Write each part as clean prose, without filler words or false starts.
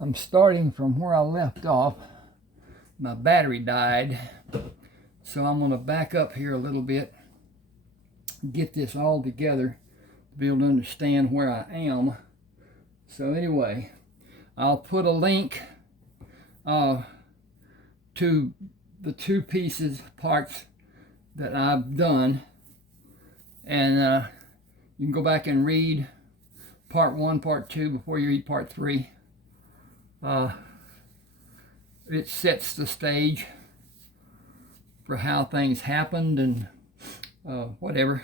I'm starting from where I left off. My battery died, so I'm going to back up here a little bit, get this all together to be able to understand where I am. So anyway, I'll put a link to the two parts that I've done, and you can go back and read part 1, part 2 before you read part 3. It sets the stage for how things happened and whatever.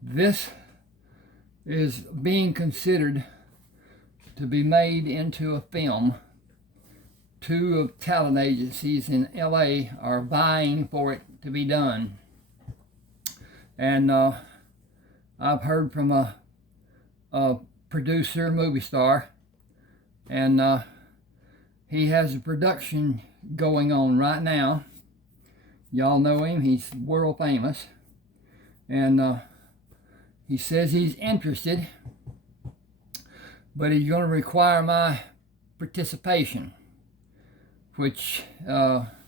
This is being considered to be made into a film. 2 talent agencies in LA are vying for it to be done. And I've heard from a producer, movie star, and he has a production going on right now. Y'all know him, he's world famous. And he says he's interested, but he's going to require my participation, which that's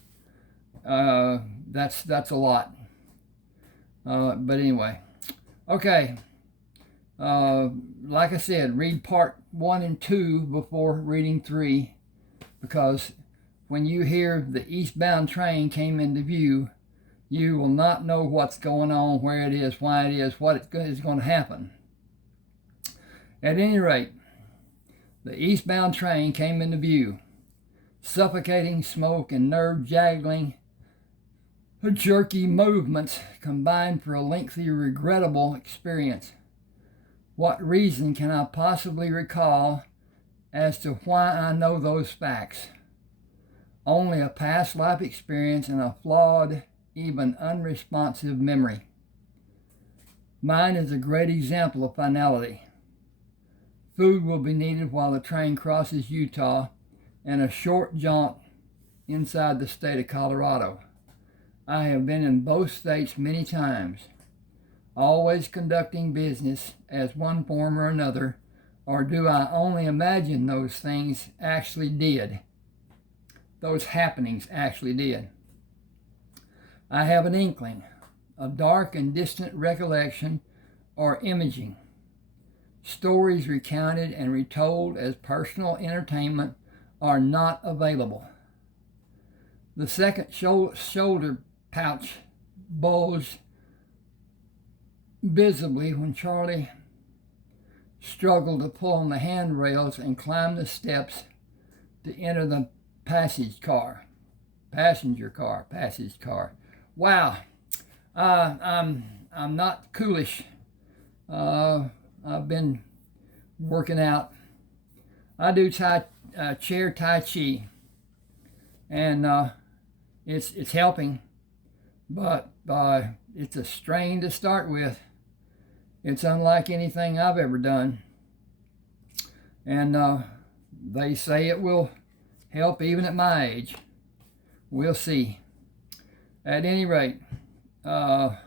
a lot. But anyway, okay. Like I said, read part 1 and 2 before reading 3, because when you hear the eastbound train came into view, you will not know what's going on, where it is, why it is, what is going to happen. At any rate, the eastbound train came into view. Suffocating smoke and nerve-jangling, jerky movements combined for a lengthy, regrettable experience. What reason can I possibly recall as to why I know those facts? Only a past life experience and a flawed, even unresponsive memory. Mine is a great example of finality. Food will be needed while the train crosses Utah and a short jaunt inside the state of Colorado. I have been in both states many times, always conducting business as one form or another, or do I only imagine those things actually did? Those happenings actually did. I have an inkling, a dark and distant recollection or imaging. Stories recounted and retold as personal entertainment are not available. The second shoulder pouch bulged visibly when Charlie struggled to pull on the handrails and climb the steps to enter the passage car. Wow, I'm not coolish. I've been working out. I do chair Tai Chi, and it's helping, but it's a strain to start with. It's unlike anything I've ever done, and they say it will help even at my age. We'll see. At any rate, the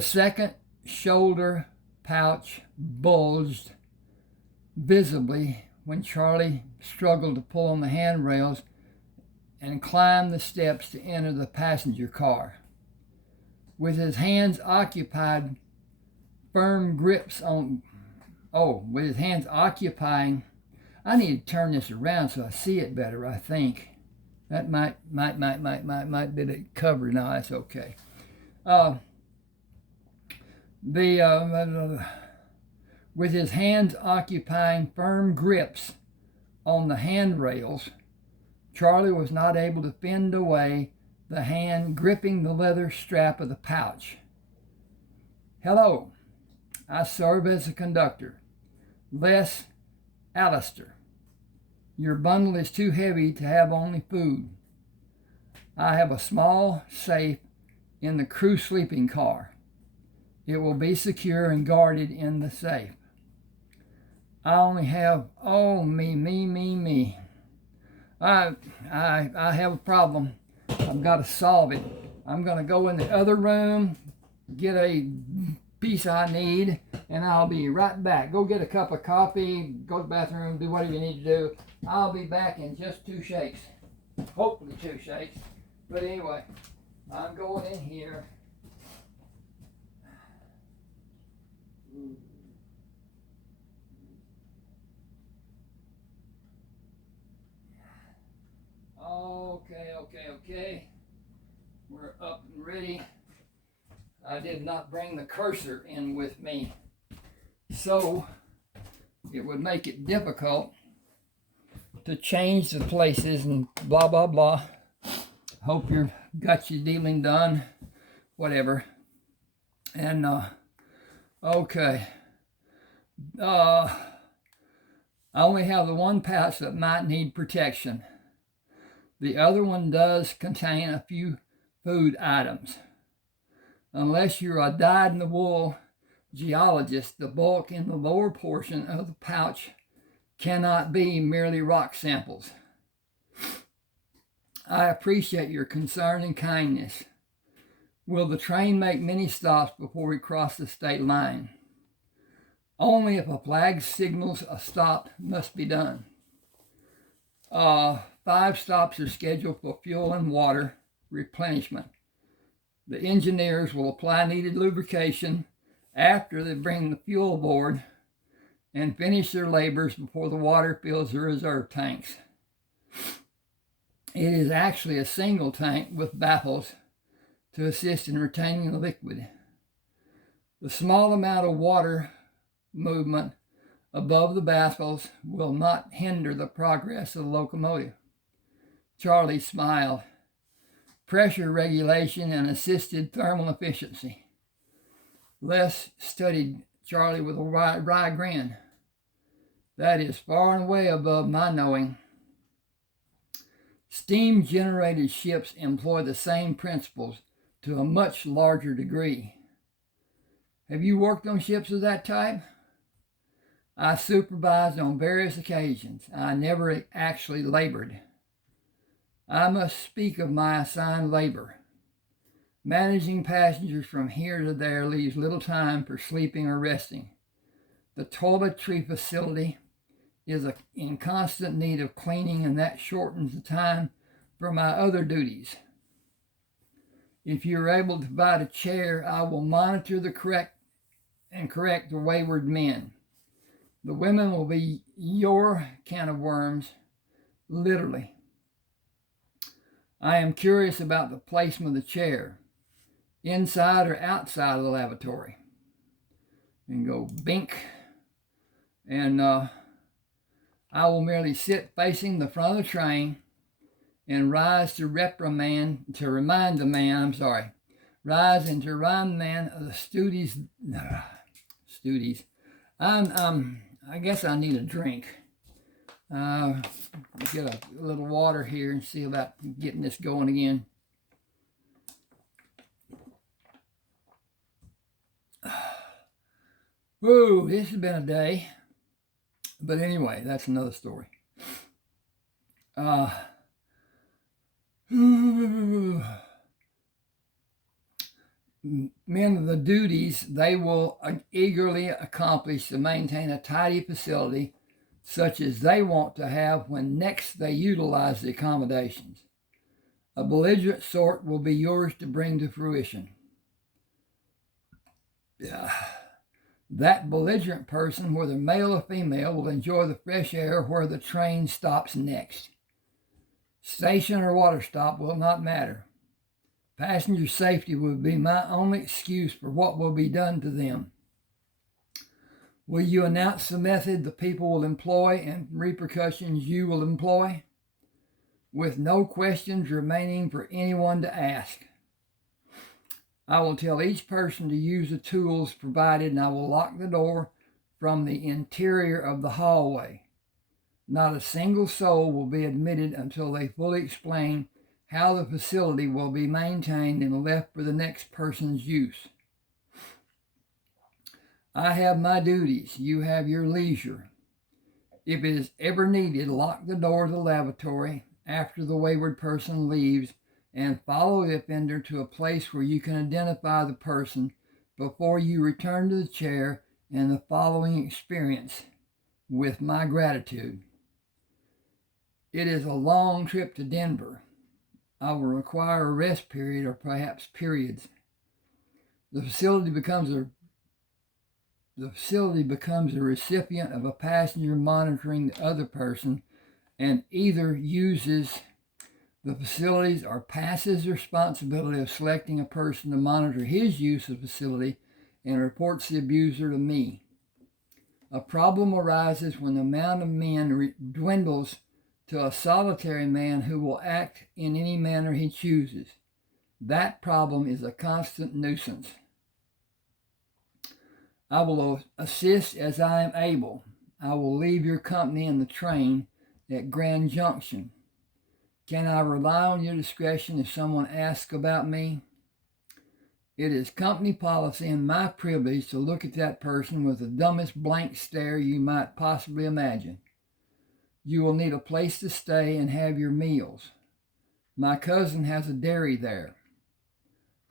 second shoulder pouch bulged visibly when Charlie struggled to pull on the handrails and climb the steps to enter the passenger car. With his hands occupying, I need to turn this around so I see it better, I think. That might be the cover. No, that's okay. With his hands occupying firm grips on the handrails, Charlie was not able to fend away the hand gripping the leather strap of the pouch. Hello, I serve as a conductor. Les Allister. Your bundle is too heavy to have only food. I have a small safe in the crew sleeping car. It will be secure and guarded in the safe. I only have, me. I have a problem. I've got to solve it. I'm going to go in the other room, get a piece I need, and I'll be right back. Go get a cup of coffee, go to the bathroom, do whatever you need to do. I'll be back in just 2 shakes. Hopefully 2 shakes. But anyway, I'm going in here. Okay. We're up and ready. I did not bring the cursor in with me, so it would make it difficult to change the places and blah, blah, blah. Hope you got your dealing done, whatever. And, okay. I only have the one pouch that might need protection. The other one does contain a few food items. Unless you're a dyed-in-the-wool geologist, the bulk in the lower portion of the pouch cannot be merely rock samples. I appreciate your concern and kindness. Will the train make many stops before we cross the state line? Only if a flag signals a stop must be done. 5 stops are scheduled for fuel and water replenishment. The engineers will apply needed lubrication after they bring the fuel aboard and finish their labors before the water fills the reserve tanks. It is actually a single tank with baffles to assist in retaining the liquid. The small amount of water movement above the baffles will not hinder the progress of the locomotive. Charlie smiled. Pressure regulation and assisted thermal efficiency. Les studied Charlie with a wry grin. That is far and away above my knowing. Steam-generated ships employ the same principles to a much larger degree. Have you worked on ships of that type? I supervised on various occasions. I never actually labored. I must speak of my assigned labor. Managing passengers from here to there leaves little time for sleeping or resting. The toiletry facility is in constant need of cleaning, and that shortens the time for my other duties. If you are able to provide a chair, I will monitor the correct the wayward men. The women will be your can of worms, literally. I am curious about the placement of the chair, inside or outside of the lavatory. And go bink. And I will merely sit facing the front of the train and rise and to remind the man of the duties. I guess I need a drink. Get a little water here and see about getting this going again. Whoa, this has been a day. But anyway, that's another story. Men of the duties they will eagerly accomplish to maintain a tidy facility such as they want to have when next they utilize the accommodations. A belligerent sort will be yours to bring to fruition. That belligerent person, whether male or female, will enjoy the fresh air where the train stops next. Station or water stop will not matter. Passenger safety will be my only excuse for what will be done to them. Will you announce the method the people will employ and repercussions you will employ, with no questions remaining for anyone to ask? I will tell each person to use the tools provided, and I will lock the door from the interior of the hallway. Not a single soul will be admitted until they fully explain how the facility will be maintained and left for the next person's use. I have my duties. You have your leisure. If it is ever needed, lock the door of the lavatory after the wayward person leaves and follow the offender to a place where you can identify the person before you return to the chair and the following experience with my gratitude. It is a long trip to Denver. I will require a rest period or perhaps periods. The facility becomes a recipient of a passenger monitoring the other person and either uses the facilities or passes the responsibility of selecting a person to monitor his use of the facility and reports the abuser to me. A problem arises when the amount of men dwindles to a solitary man who will act in any manner he chooses. That problem is a constant nuisance. I will assist as I am able. I will leave your company in the train at Grand Junction. Can I rely on your discretion if someone asks about me? It is company policy and my privilege to look at that person with the dumbest blank stare you might possibly imagine. You will need a place to stay and have your meals. My cousin has a dairy there.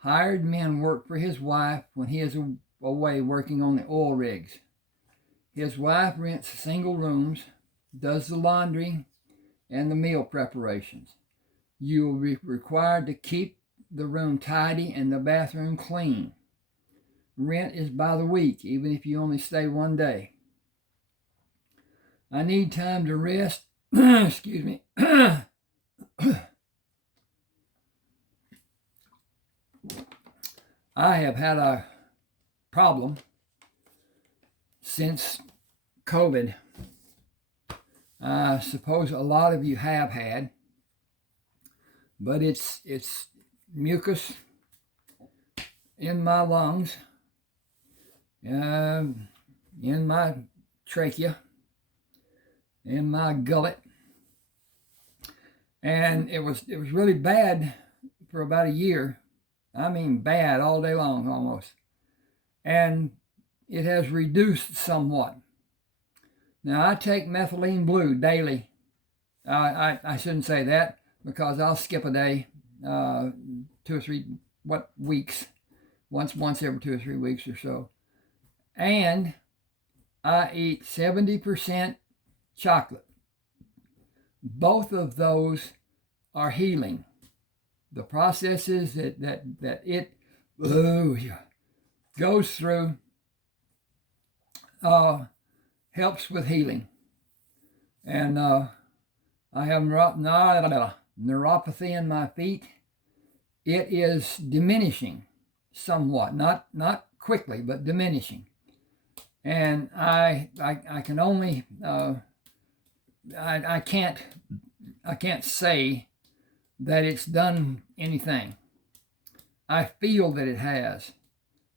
Hired men work for his wife when he is away working on the oil rigs. His wife rents single rooms, does the laundry, and the meal preparations. You will be required to keep the room tidy and the bathroom clean. Rent is by the week, even if you only stay one day. I need time to rest. Excuse me. I have had a problem since COVID. I suppose a lot of you have had, but it's mucus in my lungs, in my trachea, in my gullet, and it was really bad for about a year. I mean bad all day long almost, and it has reduced somewhat. Now I take methylene blue daily. I shouldn't say that because I'll skip a day, 2 or 3 weeks, once every 2 or 3 weeks or so, and I eat 70% chocolate. Both of those are healing. The processes that it goes through helps with healing. And I have neuropathy in my feet. It is diminishing somewhat, not quickly, but diminishing. And I can only I can't say that it's done anything. I feel that it has,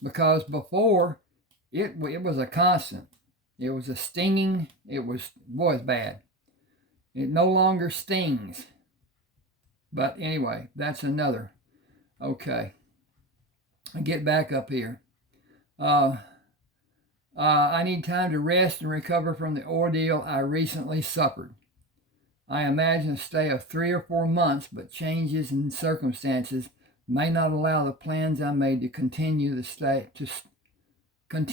because before it was a constant. It was a stinging. It was bad. It no longer stings. But anyway, that's another. Okay. I get back up here. I need time to rest and recover from the ordeal I recently suffered. I imagine a stay of 3 or 4 months, but changes in circumstances may not allow the plans I made to continue the stay. I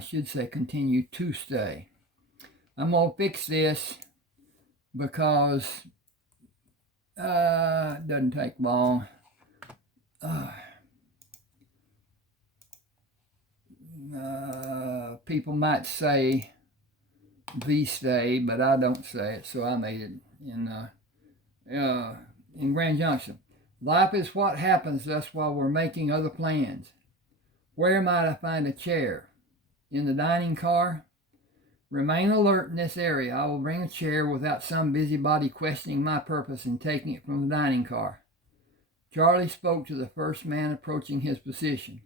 should say continue to stay. I'm gonna fix this because it doesn't take long. People might say the stay, but I don't say it, so I made it in Grand Junction. Life is what happens to us while we're making other plans. Where might I find a chair? In the dining car? Remain alert in this area. I will bring a chair without some busybody questioning my purpose in taking it from the dining car. Charlie spoke to the first man approaching his position.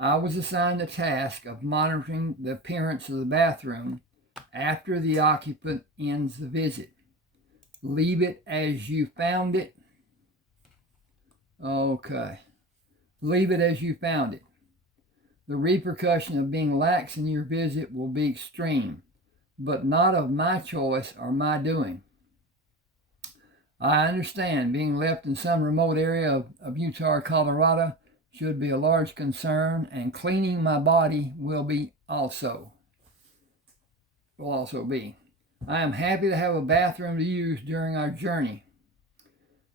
I was assigned the task of monitoring the appearance of the bathroom after the occupant ends the visit. Leave it as you found it. Okay. Leave it as you found it. The repercussion of being lax in your visit will be extreme, but not of my choice or my doing. I understand being left in some remote area of Utah or Colorado should be a large concern, and cleaning my body will also be. I am happy to have a bathroom to use during our journey.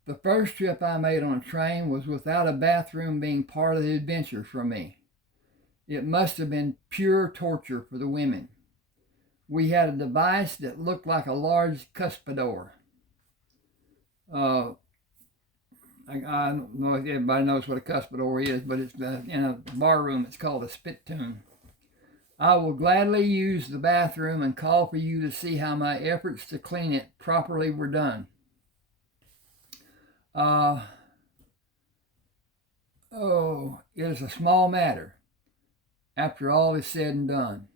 The first trip I made on a train was without a bathroom being part of the adventure for me. It must have been pure torture for the women. We had a device that looked like a large cuspidor. I don't know if everybody knows what a cuspidor is, but it's in a bar room. It's called a spittoon. I will gladly use the bathroom and call for you to see how my efforts to clean it properly were done. It is a small matter after all is said and done.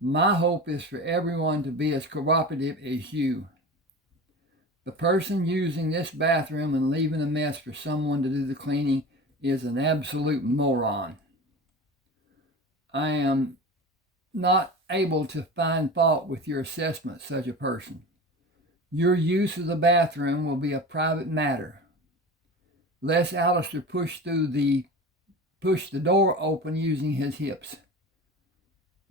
My hope is for everyone to be as cooperative as you. The person using this bathroom and leaving a mess for someone to do the cleaning is an absolute moron. I am not able to find fault with your assessment of such a person. Your use of the bathroom will be a private matter. Les Alistair pushed the door open using his hips.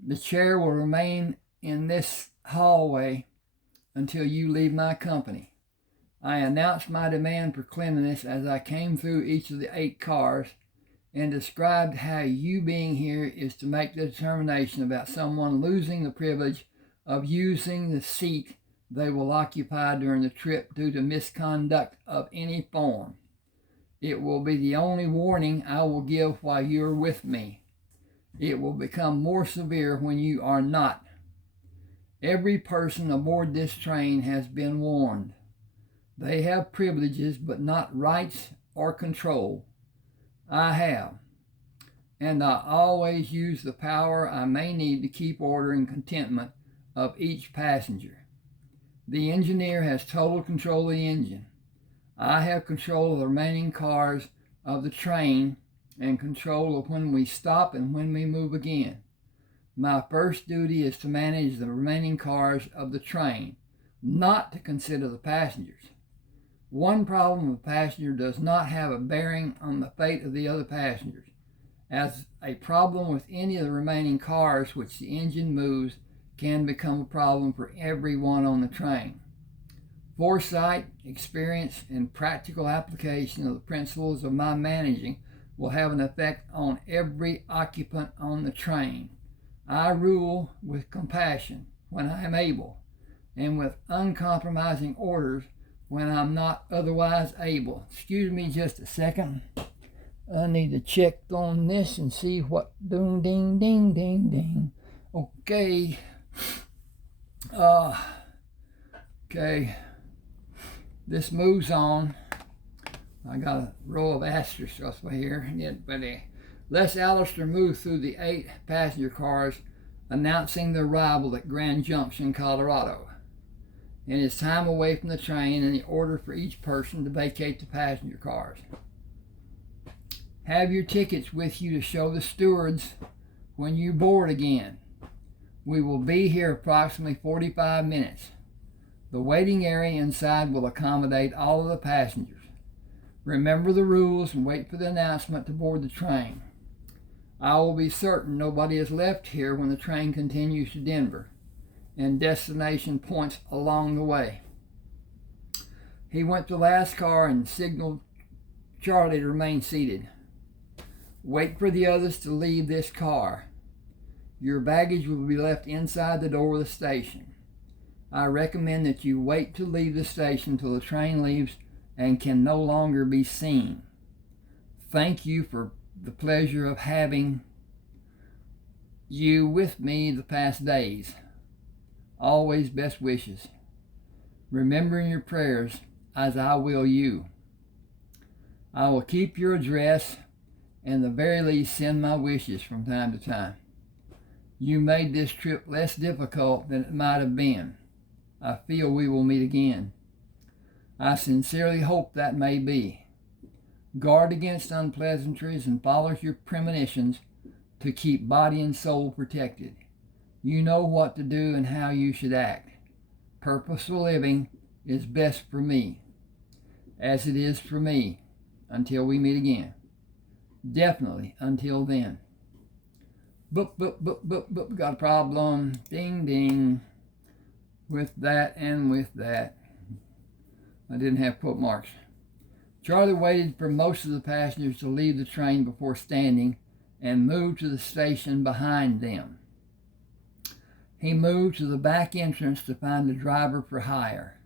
The chair will remain in this hallway until you leave my company. I announced my demand for cleanliness as I came through each of the 8 cars and described how you being here is to make the determination about someone losing the privilege of using the seat they will occupy during the trip due to misconduct of any form. It will be the only warning I will give while you're with me. It will become more severe when you are not. Every person aboard this train has been warned. They have privileges but not rights or control. I have. And I always use the power I may need to keep order and contentment of each passenger. The engineer has total control of the engine. I have control of the remaining cars of the train and control of when we stop and when we move again. My first duty is to manage the remaining cars of the train, not to consider the passengers. One problem with a passenger does not have a bearing on the fate of the other passengers, as a problem with any of the remaining cars which the engine moves can become a problem for everyone on the train. Foresight, experience, and practical application of the principles of my managing will have an effect on every occupant on the train. I rule with compassion when I am able, and with uncompromising orders when I'm not otherwise able. Excuse me just a second. I need to check on this and see what ding ding ding ding ding. Okay. Okay. This moves on. I got a row of asterisks over here. But Les Alistair moved through the 8 passenger cars, announcing the arrival at Grand Junction, Colorado, and his time away from the train, and the order for each person to vacate the passenger cars. Have your tickets with you to show the stewards when you board again. We will be here approximately 45 minutes. The waiting area inside will accommodate all of the passengers. Remember the rules and wait for the announcement to board the train. I will be certain nobody is left here when the train continues to Denver and destination points along the way. He went to the last car and signaled Charlie to remain seated. Wait for the others to leave this car. Your baggage will be left inside the door of the station. I recommend that you wait to leave the station until the train leaves and can no longer be seen. Thank you for the pleasure of having you with me the past days. Always best wishes. Remember in your prayers as I will you. I will keep your address and at the very least send my wishes from time to time. You made this trip less difficult than it might have been. I feel we will meet again. I sincerely hope that may be. Guard against unpleasantries and follow your premonitions to keep body and soul protected. You know what to do and how you should act. Purposeful living is best for me, as it is for me, until we meet again. Definitely until then. Boop, boop, boop, boop, boop. Got a problem. Ding, ding. With that and with that. I didn't have quote marks. Charlie waited for most of the passengers to leave the train before standing and moved to the station behind them. He moved to the back entrance to find a driver for hire.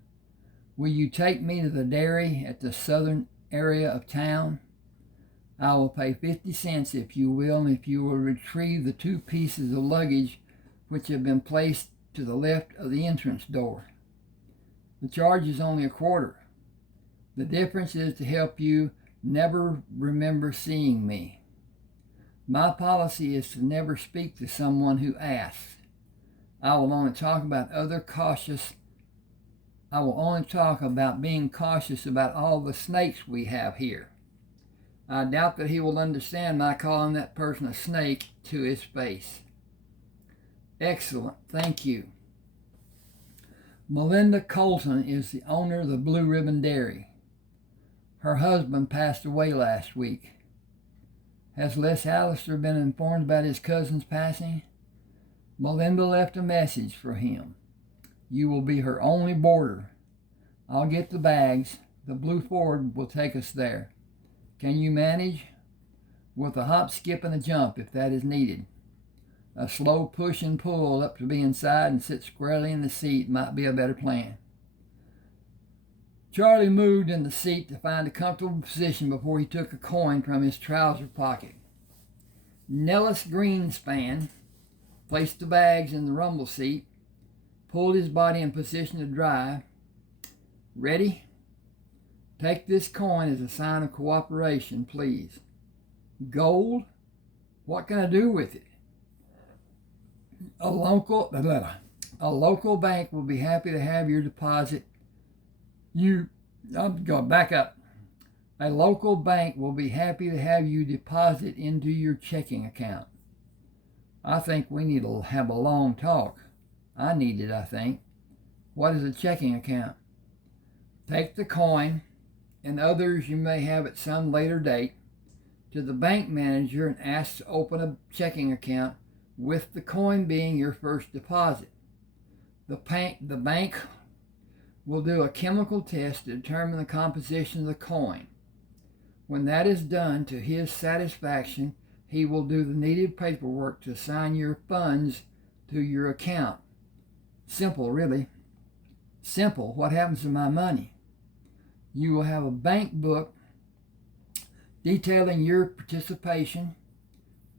Will you take me to the dairy at the southern area of town? I will pay 50 cents if you will, and if you will retrieve the 2 pieces of luggage which have been placed to the left of the entrance door. The charge is only a quarter. The difference is to help you never remember seeing me. My policy is to never speak to someone who asks. I will only talk about being cautious about all the snakes we have here. I doubt that he will understand my calling that person a snake to his face. Excellent, thank you. Melinda Colton is the owner of the Blue Ribbon Dairy. Her husband passed away last week. Has Les Allister been informed about his cousin's passing? Melinda left a message for him. You will be her only boarder. I'll get the bags. The blue Ford will take us there. Can you manage? With a hop, skip, and a jump if that is needed. A slow push and pull up to be inside and sit squarely in the seat might be a better plan. Charlie moved in the seat to find a comfortable position before he took a coin from his trouser pocket. Nellis Greenspan placed the bags in the rumble seat, pulled his body in position to drive. Ready? Take this coin as a sign of cooperation, please. Gold? What can I do with it? A local bank will be happy to have your deposit. I'm going back up. A local bank will be happy to have you deposit into your checking account. I think we need to have a long talk. I need it, I think. What is a checking account? Take the coin and others you may have at some later date to the bank manager and ask to open a checking account with the coin being your first deposit. The bank will do a chemical test to determine the composition of the coin. When that is done to his satisfaction, he will do the needed paperwork to assign your funds to your account. Simple, really. Simple. What happens to my money? You will have a bank book detailing your participation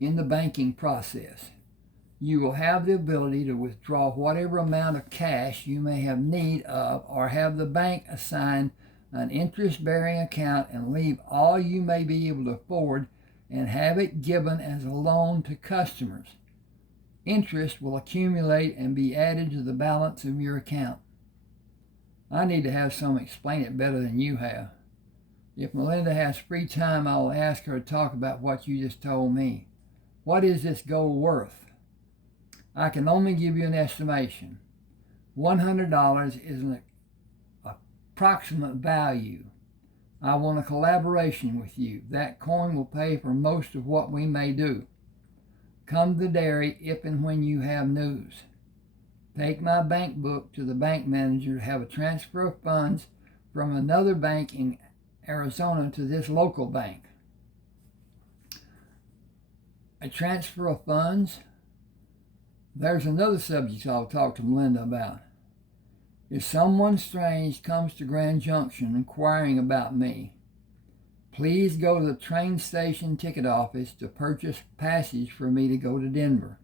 in the banking process. You will have the ability to withdraw whatever amount of cash you may have need of, or have the bank assign an interest-bearing account and leave all you may be able to afford and have it given as a loan to customers. Interest will accumulate and be added to the balance of your account. I need to have someone explain it better than you have. If Melinda has free time, I will ask her to talk about what you just told me. What is this gold worth? I can only give you an estimation. $100 is an approximate value. I want a collaboration with you. That coin will pay for most of what we may do. Come to the dairy if and when you have news. Take my bank book to the bank manager to have a transfer of funds from another bank in Arizona to this local bank. A transfer of funds? There's another subject I'll talk to Melinda about. If someone strange comes to Grand Junction inquiring about me, please go to the train station ticket office to purchase passage for me to go to Denver.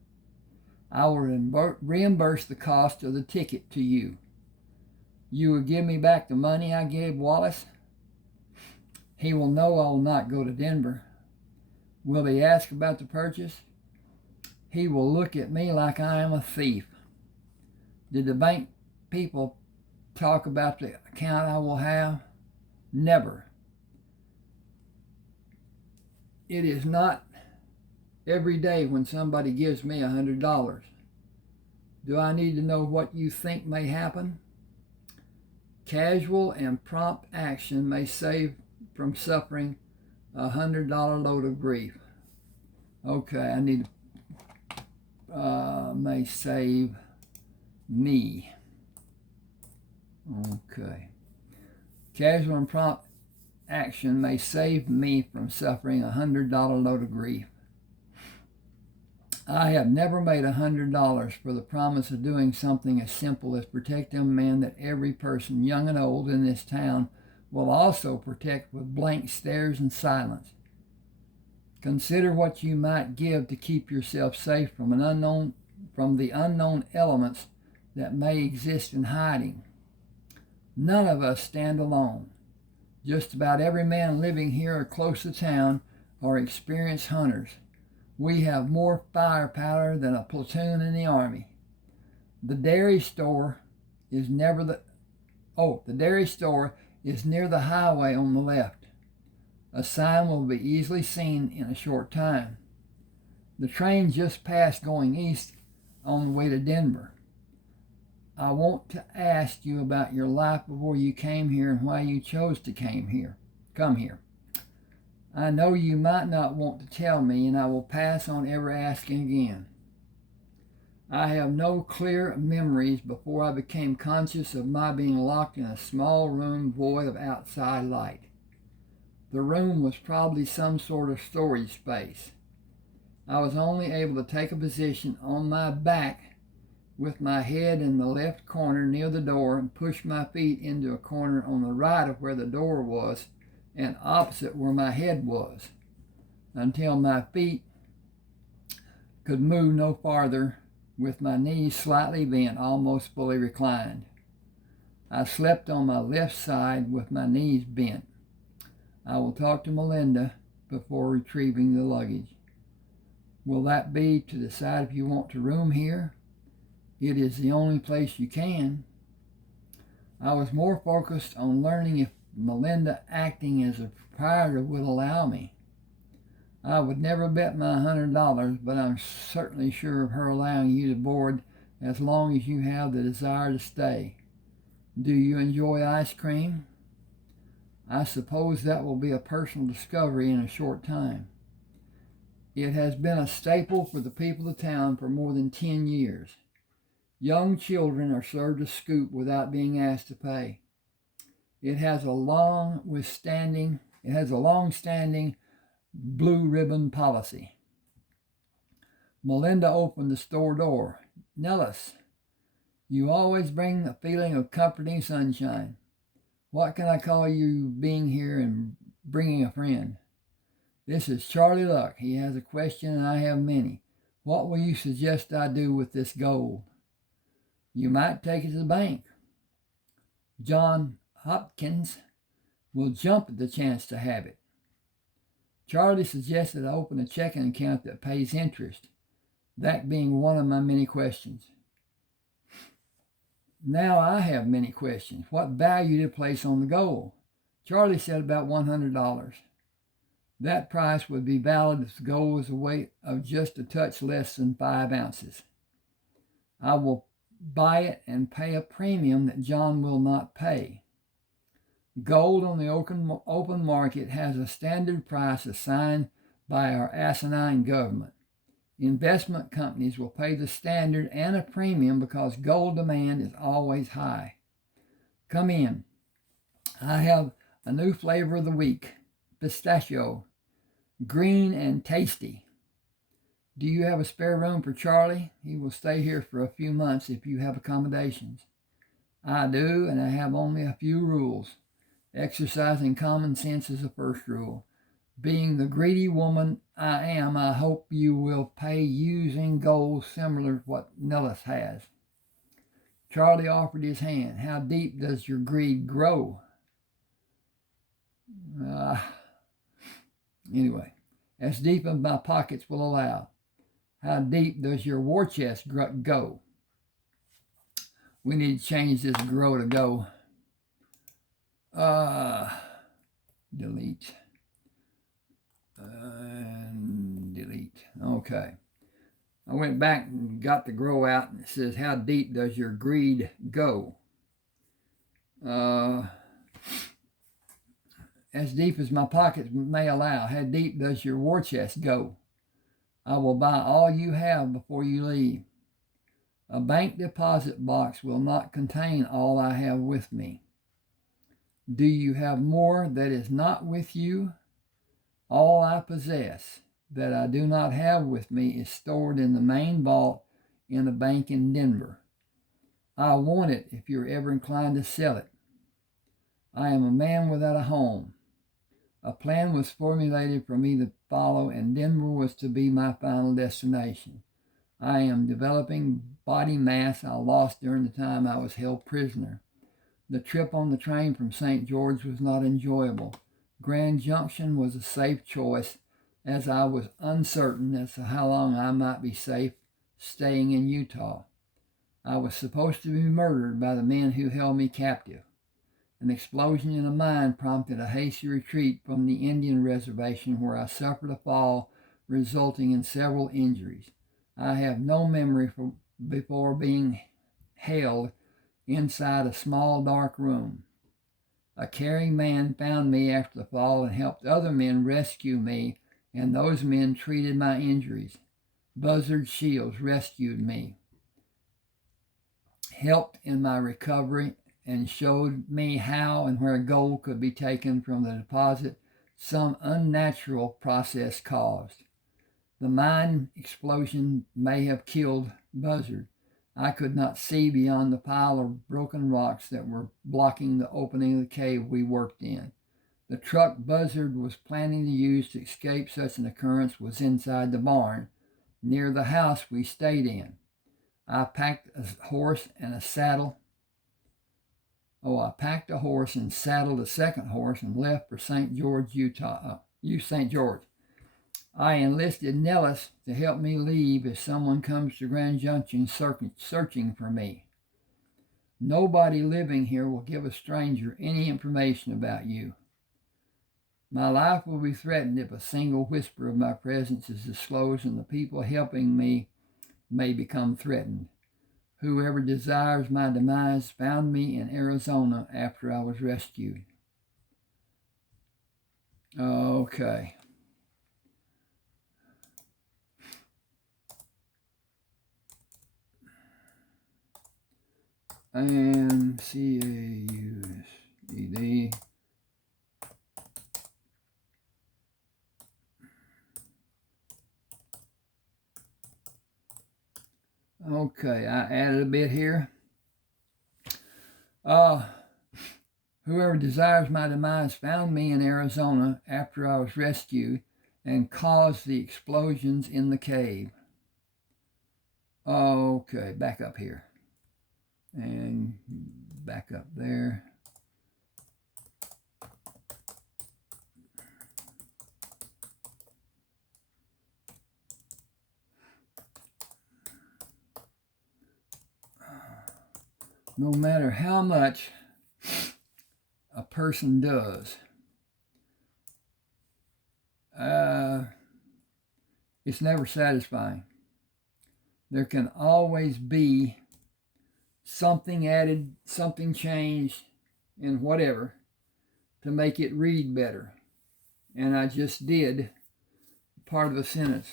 I will reimburse the cost of the ticket to you. You will give me back the money I gave Wallace? He will know I will not go to Denver. Will he ask about the purchase? He will look at me like I am a thief. Did the bank people talk about the account I will have? Never. It is not every day when somebody gives me $100. Do I need to know what you think may happen? Casual and prompt action may save from suffering $100 load of grief. Okay, I need may save me. Okay. Casual and prompt action may save me from suffering $100 load of grief. I have never made $100 for the promise of doing something as simple as protecting a man that every person, young and old, in this town will also protect with blank stares and silence. Consider what you might give to keep yourself safe from the unknown elements that may exist in hiding. None of us stand alone. Just about every man living here or close to town are experienced hunters. We have more firepower than a platoon in the army. The dairy store is near the highway on the left. A sign will be easily seen in a short time. The train just passed going east on the way to Denver. I want to ask you about your life before you came here and why you chose to come here. I know you might not want to tell me, and I will pass on ever asking again. I have no clear memories before I became conscious of my being locked in a small room void of outside light. The room was probably some sort of storage space. I was only able to take a position on my back with my head in the left corner near the door and push my feet into a corner on the right of where the door was and opposite where my head was, until my feet could move no farther, with my knees slightly bent, almost fully reclined. I slept on my left side with my knees bent. I will talk to Melinda before retrieving the luggage. Will that be to decide if you want to room here? It is the only place you can. I was more focused on learning if Melinda, acting as a proprietor, would allow me. I would never bet my $100, but I'm certainly sure of her allowing you to board as long as you have the desire to stay. Do you enjoy ice cream? I suppose that will be a personal discovery in a short time. It has been a staple for the people of town for more than 10 years. Young children are served a scoop without being asked to pay. It has a long-standing blue ribbon policy. Melinda opened the store door. Nellis, you always bring a feeling of comforting sunshine. What can I call you being here and bringing a friend? This is Charlie Luck. He has a question and I have many. What will you suggest I do with this gold? You might take it to the bank. John Hopkins will jump at the chance to have it. Charlie suggested I open a checking account that pays interest, that being one of my many questions. Now I have many questions. What value to place on the gold? Charlie said about $100. That price would be valid if the gold was a weight of just a touch less than 5 ounces. I will buy it and pay a premium that John will not pay. Gold on the open market has a standard price assigned by our asinine government. Investment companies will pay the standard and a premium because gold demand is always high. Come in. I have a new flavor of the week, pistachio, green and tasty. Do you have a spare room for Charlie? He will stay here for a few months if you have accommodations. I do, and I have only a few rules. Exercising common sense is the first rule. Being the greedy woman I am, I hope you will pay using gold similar to what Nellis has. Charlie offered his hand. How deep does your greed grow? Anyway, as deep as my pockets will allow. How deep does your war chest go? We need to change this grow to go. Delete. And delete. Okay. I went back and got the grow out, and it says, how deep does your greed go? as deep as my pockets may allow. How deep does your war chest go? I will buy all you have before you leave. A bank deposit box will not contain all I have with me. Do you have more that is not with you? All I possess that I do not have with me is stored in the main vault in a bank in Denver. I want it if you're ever inclined to sell it. I am a man without a home. A plan was formulated for me to follow, and Denver was to be my final destination. I am developing body mass I lost during the time I was held prisoner. The trip on the train from St. George was not enjoyable. Grand Junction was a safe choice, as I was uncertain as to how long I might be safe staying in Utah. I was supposed to be murdered by the men who held me captive. An explosion in a mine prompted a hasty retreat from the Indian reservation, where I suffered a fall resulting in several injuries. I have no memory before being held inside a small dark room. A caring man found me after the fall and helped other men rescue me, and those men treated my injuries. Buzzard Shields rescued me, helped in my recovery, and showed me how and where gold could be taken from the deposit some unnatural process caused. The mine explosion may have killed Buzzard. I could not see beyond the pile of broken rocks that were blocking the opening of the cave we worked in. The truck Buzzard was planning to use to escape such an occurrence was inside the barn, near the house we stayed in. I packed a horse and saddled a second horse and left for St. George, Utah. St. George. I enlisted Nellis to help me leave if someone comes to Grand Junction searching for me. Nobody living here will give a stranger any information about you. My life will be threatened if a single whisper of my presence is disclosed, and the people helping me may become threatened. Whoever desires my demise found me in Arizona after I was rescued. Okay. And CAUSED. Okay, I added a bit here. Whoever desires my demise found me in Arizona after I was rescued and caused the explosions in the cave. Okay, back up here. And back up there. No matter how much a person does, it's never satisfying. There can always be something added, something changed, and whatever to make it read better. And I just did part of a sentence.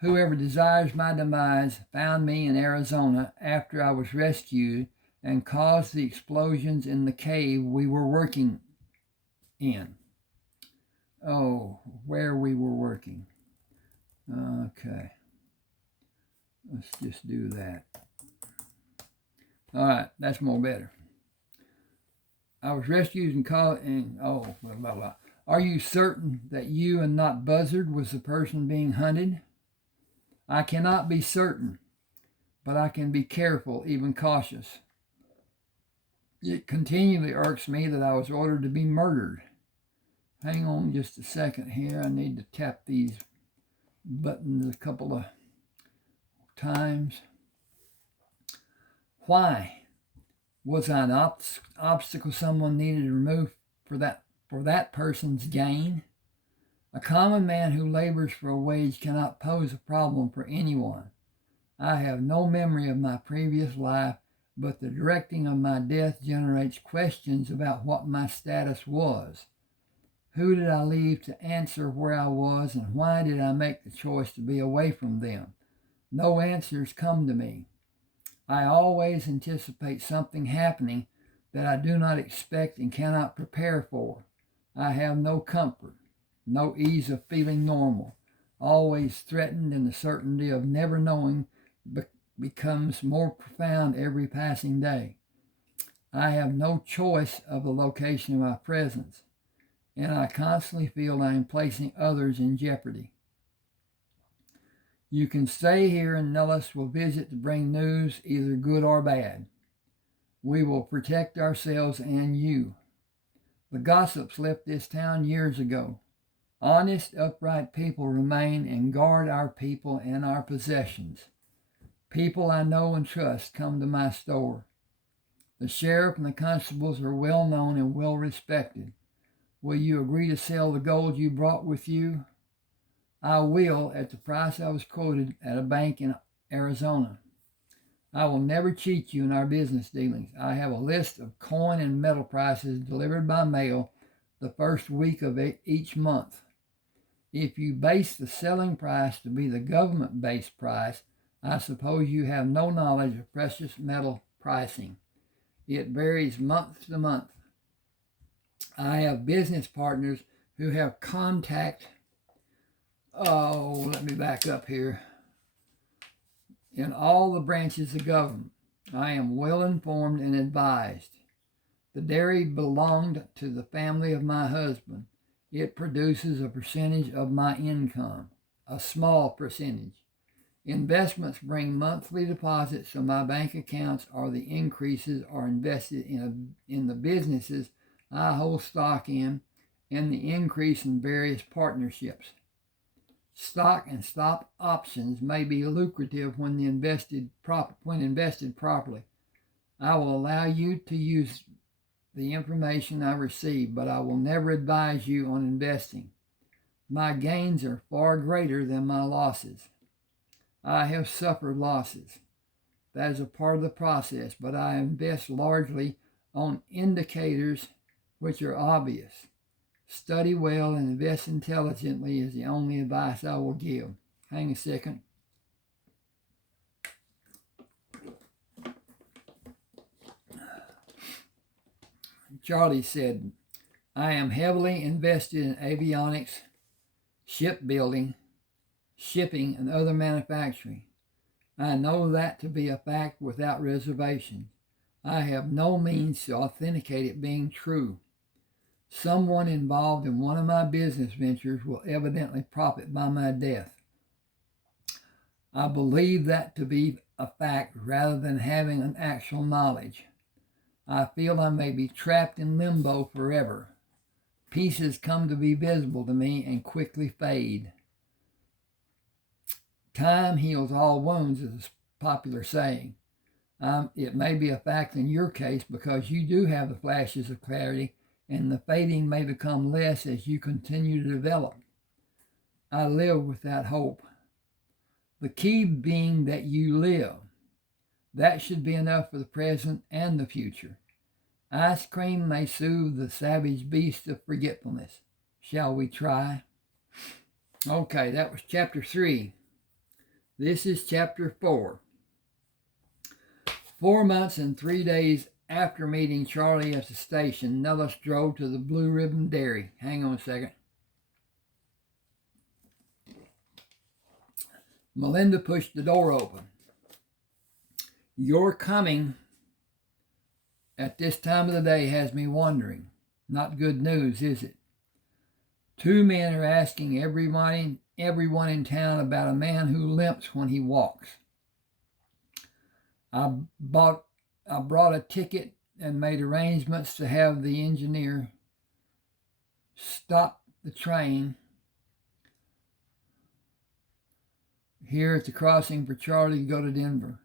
Whoever desires my demise found me in Arizona after I was rescued and caused the explosions in the cave we were working in. Oh, where we were working. Okay. Let's just do that. All right, that's more better. I was rescued and called, and blah, blah, blah. Are you certain that you and not Buzzard was the person being hunted? I cannot be certain, but I can be careful, even cautious. It continually irks me that I was ordered to be murdered. Hang on just a second here. I need to tap these buttons a couple of times. Why? Was I an obstacle someone needed to remove for that person's gain? A common man who labors for a wage cannot pose a problem for anyone. I have no memory of my previous life, but the directing of my death generates questions about what my status was. Who did I leave to answer where I was, and why did I make the choice to be away from them? No answers come to me. I always anticipate something happening that I do not expect and cannot prepare for. I have no comfort, no ease of feeling normal, always threatened, and the certainty of never knowing becomes more profound every passing day. I have no choice of the location of my presence, and I constantly feel I am placing others in jeopardy. You can stay here and Nellis will visit to bring news, either good or bad. We will protect ourselves and you. The gossips left this town years ago. Honest, upright people remain and guard our people and our possessions. People I know and trust come to my store. The sheriff and the constables are well known and well respected. Will you agree to sell the gold you brought with you? I will, at the price I was quoted at a bank in Arizona. I will never cheat you in our business dealings. I have a list of coin and metal prices delivered by mail the first week of each month. If you base the selling price to be the government-based price, I suppose you have no knowledge of precious metal pricing. It varies month to month. I have business partners who have let me back up here. In all the branches of government, I am well informed and advised. The dairy belonged to the family of my husband. It produces a percentage of my income, a small percentage. Investments bring monthly deposits to my bank accounts, or the increases are invested in the businesses I hold stock in, and the increase in various partnerships. Stock and stock options may be lucrative when invested properly. I will allow you to use the information I receive, but I will never advise you on investing. My gains are far greater than my losses. I have suffered losses. That is a part of the process, but I invest largely on indicators which are obvious. Study well and invest intelligently is the only advice I will give. Hang a second. Charlie said, I am heavily invested in avionics, shipbuilding, shipping, and other manufacturing. I know that to be a fact without reservation. I have no means to authenticate it being true. Someone involved in one of my business ventures will evidently profit by my death. I believe that to be a fact rather than having an actual knowledge. I feel I may be trapped in limbo forever. Pieces come to be visible to me and quickly fade. Time heals all wounds is a popular saying. It may be a fact in your case because you do have the flashes of clarity, and the fading may become less as you continue to develop. I live with that hope. The key being that you live. That should be enough for the present and the future. Ice cream may soothe the savage beast of forgetfulness. Shall we try? Okay, that was chapter 3. This is chapter 4. 4 months and 3 days after meeting Charlie at the station, Nellis drove to the Blue Ribbon Dairy. Hang on a second. Melinda pushed the door open. Your coming at this time of the day has me wondering. Not good news, is it? 2 men are asking everyone in town about a man who limps when he walks. I brought a ticket and made arrangements to have the engineer stop the train here at the crossing for Charlie to go to Denver.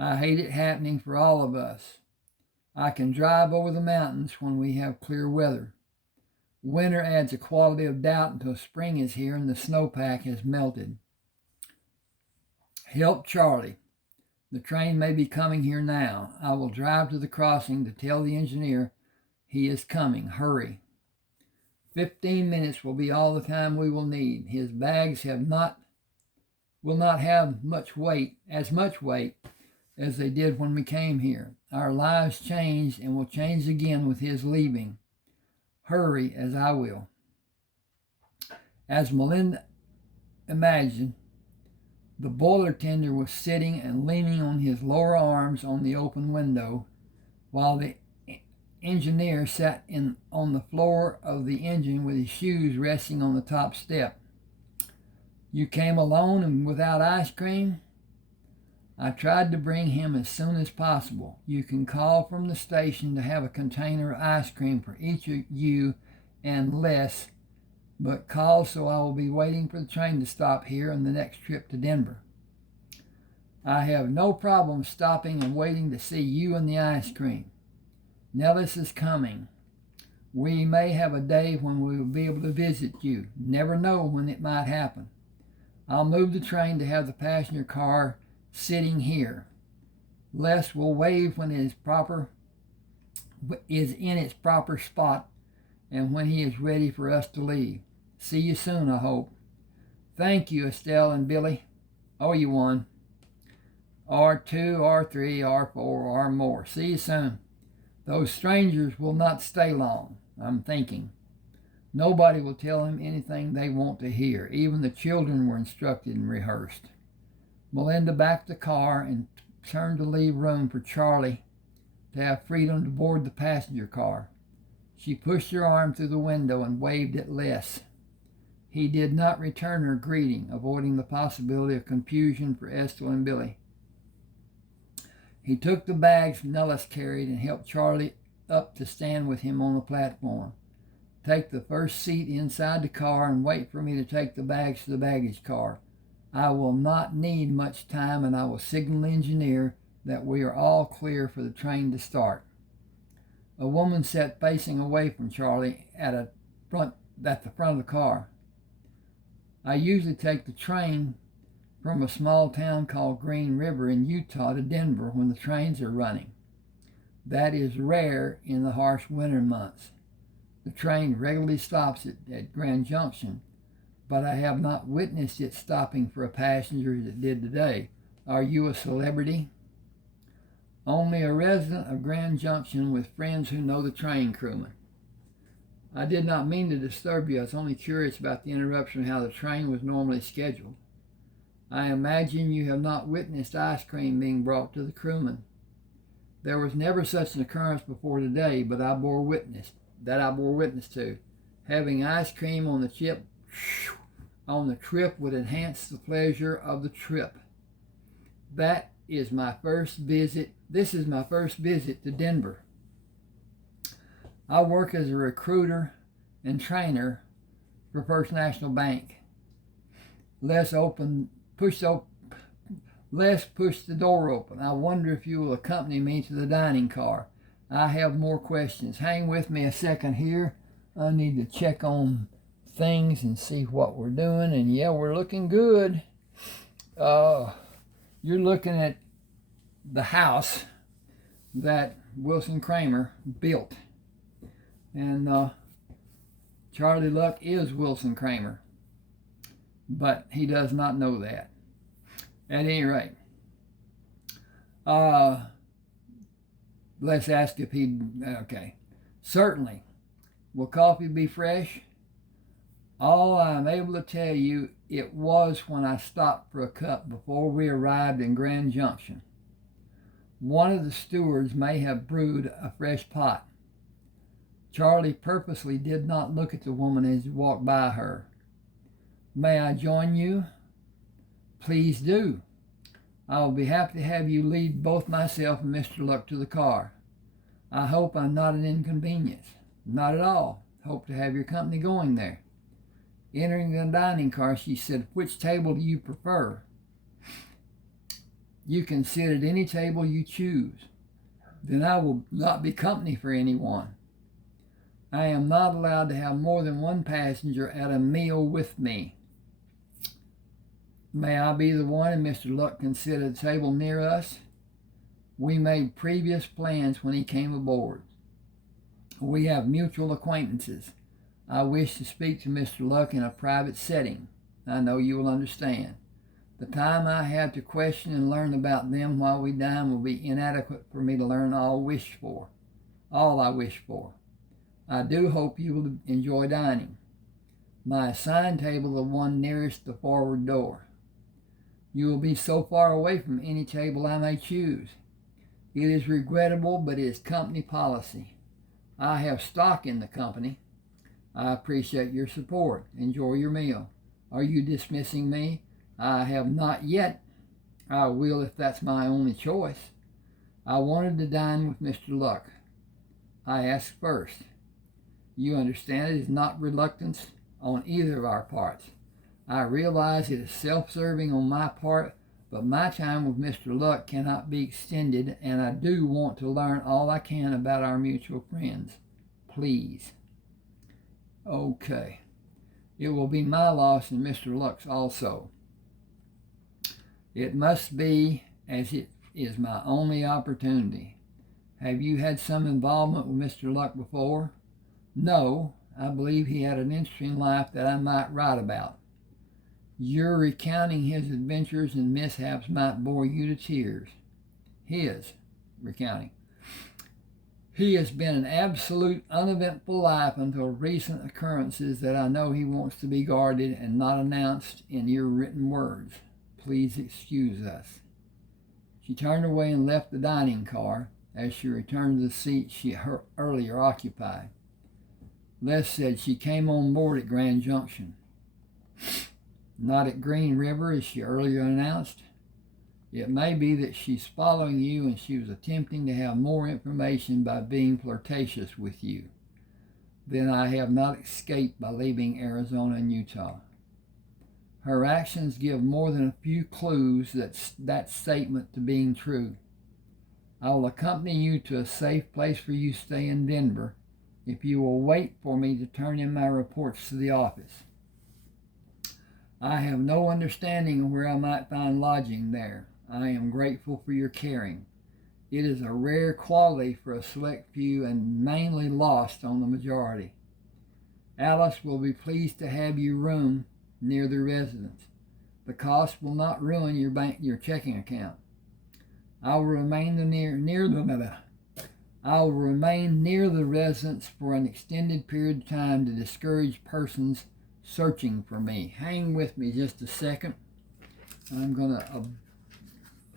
I hate it happening for all of us. I can drive over the mountains when we have clear weather. Winter adds a quality of doubt until spring is here and the snowpack has melted. Help Charlie. The train may be coming here now. I will drive to the crossing to tell the engineer he is coming. Hurry. 15 minutes will be all the time we will need. His bags will not have much weight as they did when we came here. Our lives changed and will change again with his leaving. Hurry as I will." As Melinda imagined, the boiler tender was sitting and leaning on his lower arms on the open window, while the engineer sat on the floor of the engine with his shoes resting on the top step. "You came alone and without ice cream?" "I tried to bring him as soon as possible. You can call from the station to have a container of ice cream for each of you and less, but call so I will be waiting for the train to stop here on the next trip to Denver." "I have no problem stopping and waiting to see you and the ice cream. Nellis is coming. We may have a day when we will be able to visit you. Never know when it might happen. I'll move the train to have the passenger car sitting here. Les will wave when it is in its proper spot and when he is ready for us to leave. See you soon, I hope." "Thank you, Estelle and Billy. Owe you one. R2, R3, R4, or more. See you soon. Those strangers will not stay long, I'm thinking. Nobody will tell them anything they want to hear. Even the children were instructed and rehearsed." Melinda backed the car and turned to leave room for Charlie to have freedom to board the passenger car. She pushed her arm through the window and waved at Les. He did not return her greeting, avoiding the possibility of confusion for Estelle and Billy. He took the bags Nellis carried and helped Charlie up to stand with him on the platform. "Take the first seat inside the car and wait for me to take the bags to the baggage car. I will not need much time, and I will signal the engineer that we are all clear for the train to start." A woman sat facing away from Charlie at the front of the car. "I usually take the train from a small town called Green River in Utah to Denver when the trains are running. That is rare in the harsh winter months. The train regularly stops at Grand Junction, but I have not witnessed it stopping for a passenger as it did today. Are you a celebrity?" "Only a resident of Grand Junction with friends who know the train crewman." "I did not mean to disturb you. I was only curious about the interruption and how the train was normally scheduled. I imagine you have not witnessed ice cream being brought to the crewman." "There was never such an occurrence before today, but I bore witness to. Having ice cream on the trip would enhance the pleasure of the trip. This is my first visit to Denver. I work as a recruiter and trainer for First National Bank." Les pushed the door open. "I wonder if you will accompany me to the dining car. I have more questions. Hang with me a second here. I need to check on things and see what we're doing. And yeah, we're looking good. You're looking at the house that Wilson Kramer built. And Charlie Luck is Wilson Kramer, but he does not know that. At any rate, let's ask if okay. "Certainly. Will coffee be fresh?" "All I am able to tell you, it was when I stopped for a cup before we arrived in Grand Junction. One of the stewards may have brewed a fresh pot." Charlie purposely did not look at the woman as he walked by her. "May I join you?" "Please do. I will be happy to have you lead both myself and Mr. Luck to the car. I hope I'm not an inconvenience." "Not at all. Hope to have your company going there." Entering the dining car, she said, "Which table do you prefer?" "You can sit at any table you choose." "Then I will not be company for anyone." "I am not allowed to have more than one passenger at a meal with me." "May I be the one and Mr. Luck can sit at a table near us?" "We made previous plans when he came aboard. We have mutual acquaintances. I wish to speak to Mr. Luck in a private setting. I know you will understand. The time I have to question and learn about them while we dine will be inadequate for me to learn all I wish for. I do hope you will enjoy dining. My assigned table is the one nearest the forward door. You will be so far away from any table I may choose. It is regrettable, but it is company policy. I have stock in the company. I appreciate your support. Enjoy your meal. Are you dismissing me? I have not yet. I will if that's my only choice. I wanted to dine with Mr. Luck. I asked first. You understand it is not reluctance on either of our parts. I realize it is self-serving on my part, but my time with Mr. Luck cannot be extended, and I do want to learn all I can about our mutual friends. Please. Okay. It will be my loss and Mr. Luck's also. It must be, as it is my only opportunity. Have you had some involvement with Mr. Luck before? No. I believe he had an interesting life that I might write about. Your recounting his adventures and mishaps might bore you to tears. His recounting. He has been an absolute uneventful life until recent occurrences that I know he wants to be guarded and not announced in your written words. Please excuse us. She turned away and left the dining car as she returned to the seat she earlier occupied. Les said she came on board at Grand Junction. Not at Green River, as she earlier announced. It may be that she's following you and she was attempting to have more information by being flirtatious with you. Then I have not escaped by leaving Arizona and Utah. Her actions give more than a few clues that statement to being true. I will accompany you to a safe place for you to stay in Denver if you will wait for me to turn in my reports to the office. I have no understanding of where I might find lodging there. I am grateful for your caring. It is a rare quality for a select few and mainly lost on the majority. Alice will be pleased to have you room near the residence. The cost will not ruin your checking account. I will remain near the residence for an extended period of time to discourage persons searching for me. Hang with me just a second. I'm going to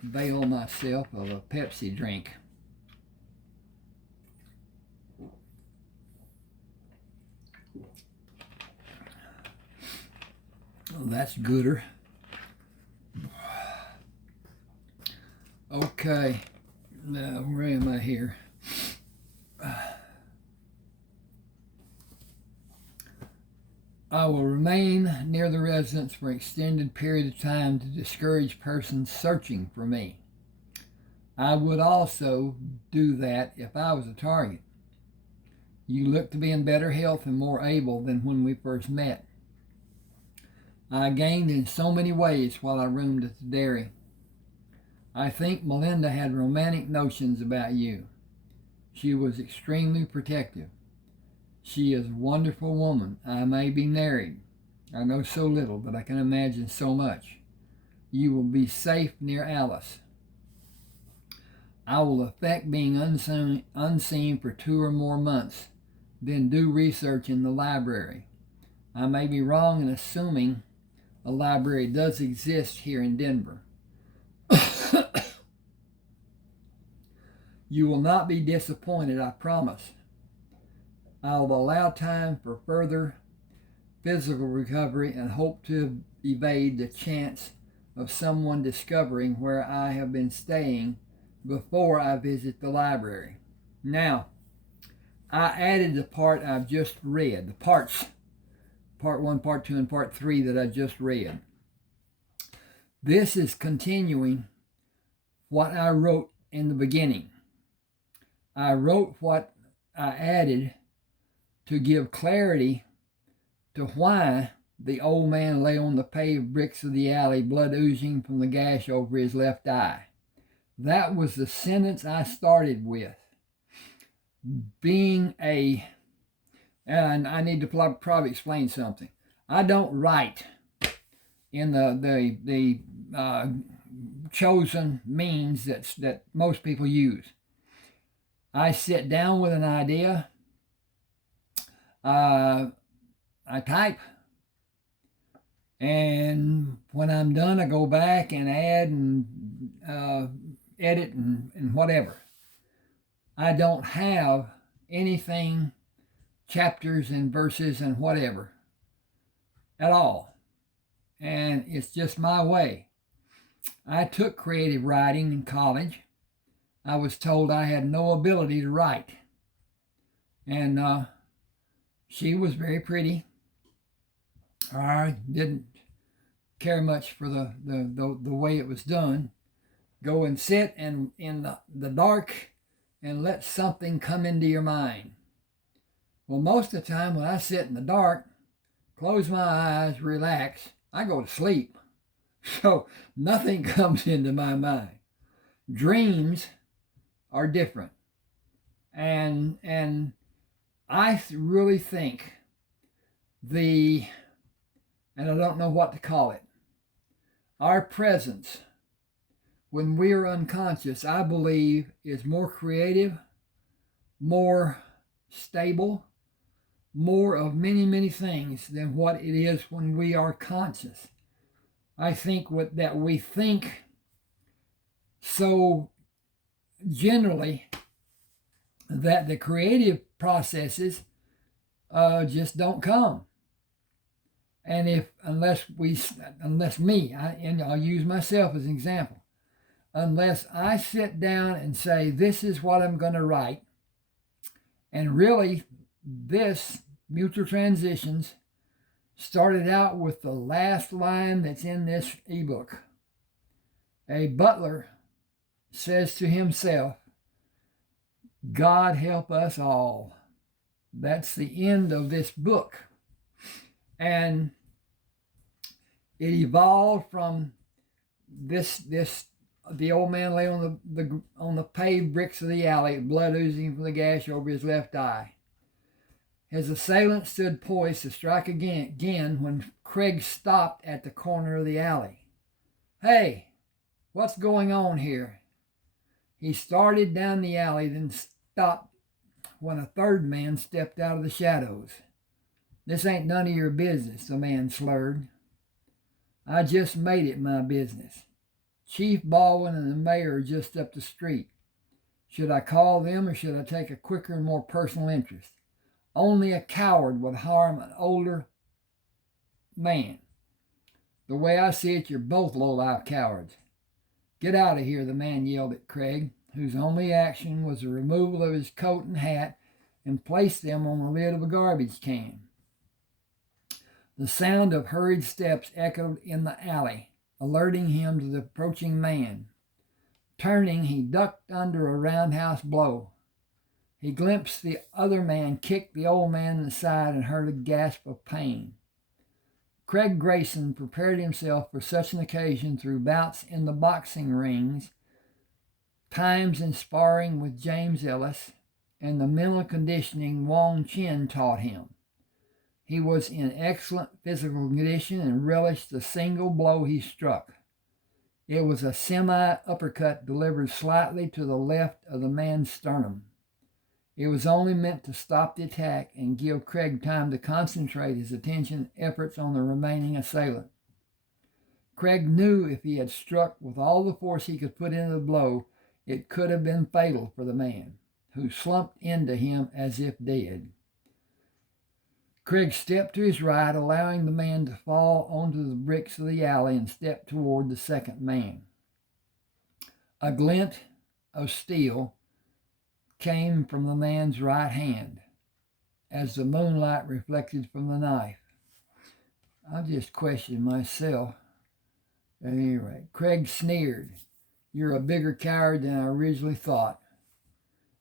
avail myself of a Pepsi drink. Oh, that's gooder. Okay, now where am I here? I will remain near the residence for an extended period of time to discourage persons searching for me. I would also do that if I was a target. You look to be in better health and more able than when we first met. I gained in so many ways while I roomed at the dairy. I think Melinda had romantic notions about you. She was extremely protective. She is a wonderful woman. I may be married. I know so little, but I can imagine so much. You will be safe near Alice. I will affect being unseen for 2 or more months, then do research in the library. I may be wrong in assuming a library does exist here in Denver. You will not be disappointed, I promise. I will allow time for further physical recovery and hope to evade the chance of someone discovering where I have been staying before I visit the library. Now, I added the part I've just read, the parts, part 1, part 2, and part 3 that I just read. This is continuing what I wrote in the beginning. I wrote what I added to give clarity to why the old man lay on the paved bricks of the alley, blood oozing from the gash over his left eye. That was the sentence I started with. Being a And I need to probably explain something. I don't write in the chosen means that most people use. I sit down with an idea. I type, and when I'm done, I go back and add and edit and whatever. I don't have anything, chapters and verses and whatever at all. And it's just my way. I took creative writing in college. I was told I had no ability to write. And she was very pretty. I didn't care much for the way it was done. Go and sit in the dark and let something come into your mind. Well, most of the time when I sit in the dark, close my eyes, relax, I go to sleep. So nothing comes into my mind. Dreams are different. And I really think and I don't know what to call it, our presence when we are unconscious, I believe, is more creative, more stable, more of many, many things than what it is when we are conscious. I think that we think so generally that the creative processes just don't come. And unless me, and I'll use myself as an example, unless I sit down and say, this is what I'm going to write, and really this Mutual Transitions started out with the last line that's in this ebook. A butler says to himself, God help us all. That's the end of this book. And it evolved from the old man lay on the paved bricks of the alley, blood oozing from the gash over his left eye. His assailant stood poised to strike again when Craig stopped at the corner of the alley. Hey, what's going on here? He started down the alley, then stopped when a third man stepped out of the shadows. This ain't none of your business, the man slurred. I just made it my business. Chief Baldwin and the mayor are just up the street. Should I call them or should I take a quicker and more personal interest? Only a coward would harm an older man. The way I see it, you're both low-life cowards. Get out of here, the man yelled at Craig, whose only action was the removal of his coat and hat and place them on the lid of a garbage can. The sound of hurried steps echoed in the alley, alerting him to the approaching man. Turning, he ducked under a roundhouse blow. He glimpsed the other man kick the old man in the side and heard a gasp of pain. Craig Grayson prepared himself for such an occasion through bouts in the boxing rings, times in sparring with James Ellis, and the mental conditioning Wong Chin taught him. He was in excellent physical condition and relished the single blow he struck. It was a semi-uppercut delivered slightly to the left of the man's sternum. It was only meant to stop the attack and give Craig time to concentrate his attention efforts on the remaining assailant. Craig knew if he had struck with all the force he could put into the blow, it could have been fatal for the man, who slumped into him as if dead. Craig stepped to his right, allowing the man to fall onto the bricks of the alley and stepped toward the second man. A glint of steel came from the man's right hand as the moonlight reflected from the knife. I just questioned myself. At any rate, Craig sneered. You're a bigger coward than I originally thought.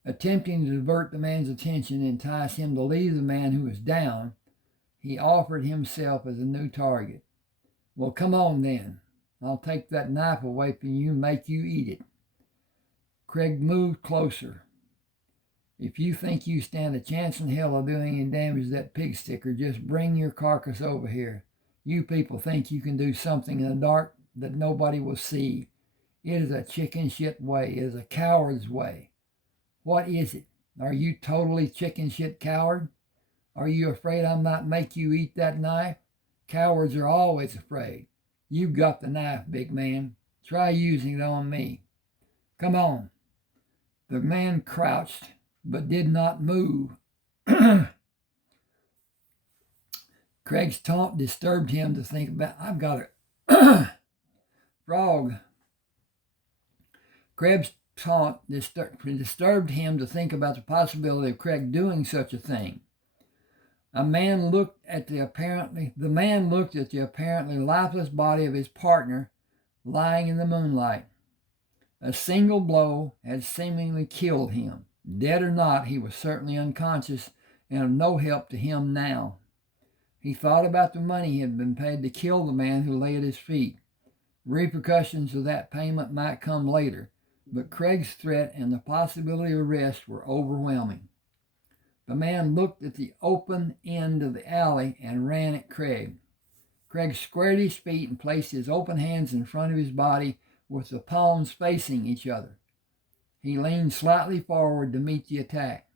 Attempting to divert the man's attention and entice him to leave the man who was down, he offered himself as a new target. Well, come on then. I'll take that knife away from you and make you eat it. Craig moved closer. If you think you stand a chance in hell of doing any damage to that pig sticker, just bring your carcass over here. You people think you can do something in the dark that nobody will see. It is a chicken shit way. It is a coward's way. What is it? Are you totally chicken shit coward? Are you afraid I might make you eat that knife? Cowards are always afraid. You've got the knife, big man. Try using it on me. Come on. The man crouched, but did not move. Craig's taunt disturbed him to think about, I've got a frog. Craig's taunt disturbed him to think about the possibility of Craig doing such a thing. The man looked at the apparently lifeless body of his partner lying in the moonlight. A single blow had seemingly killed him. Dead or not, he was certainly unconscious and of no help to him now. He thought about the money he had been paid to kill the man who lay at his feet. Repercussions of that payment might come later, but Craig's threat and the possibility of arrest were overwhelming. The man looked at the open end of the alley and ran at Craig. Craig squared his feet and placed his open hands in front of his body with the palms facing each other. He leaned slightly forward to meet the attack.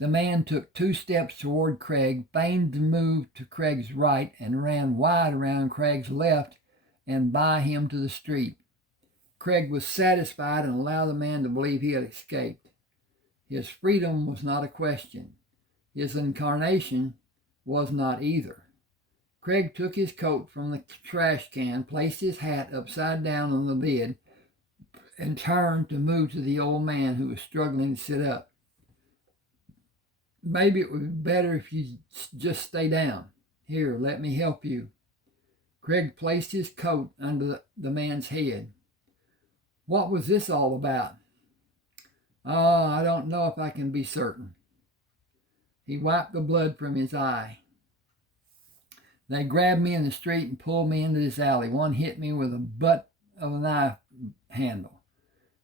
The man took 2 steps toward Craig, feigned to move to Craig's right, and ran wide around Craig's left and by him to the street. Craig was satisfied and allowed the man to believe he had escaped. His freedom was not a question. His incarnation was not either. Craig took his coat from the trash can, placed his hat upside down on the lid, and turned to move to the old man who was struggling to sit up. Maybe it would be better if you just stay down. Here, let me help you. Craig placed his coat under the man's head. What was this all about? I don't know if I can be certain. He wiped the blood from his eye. They grabbed me in the street and pulled me into this alley. One hit me with the butt of a knife handle.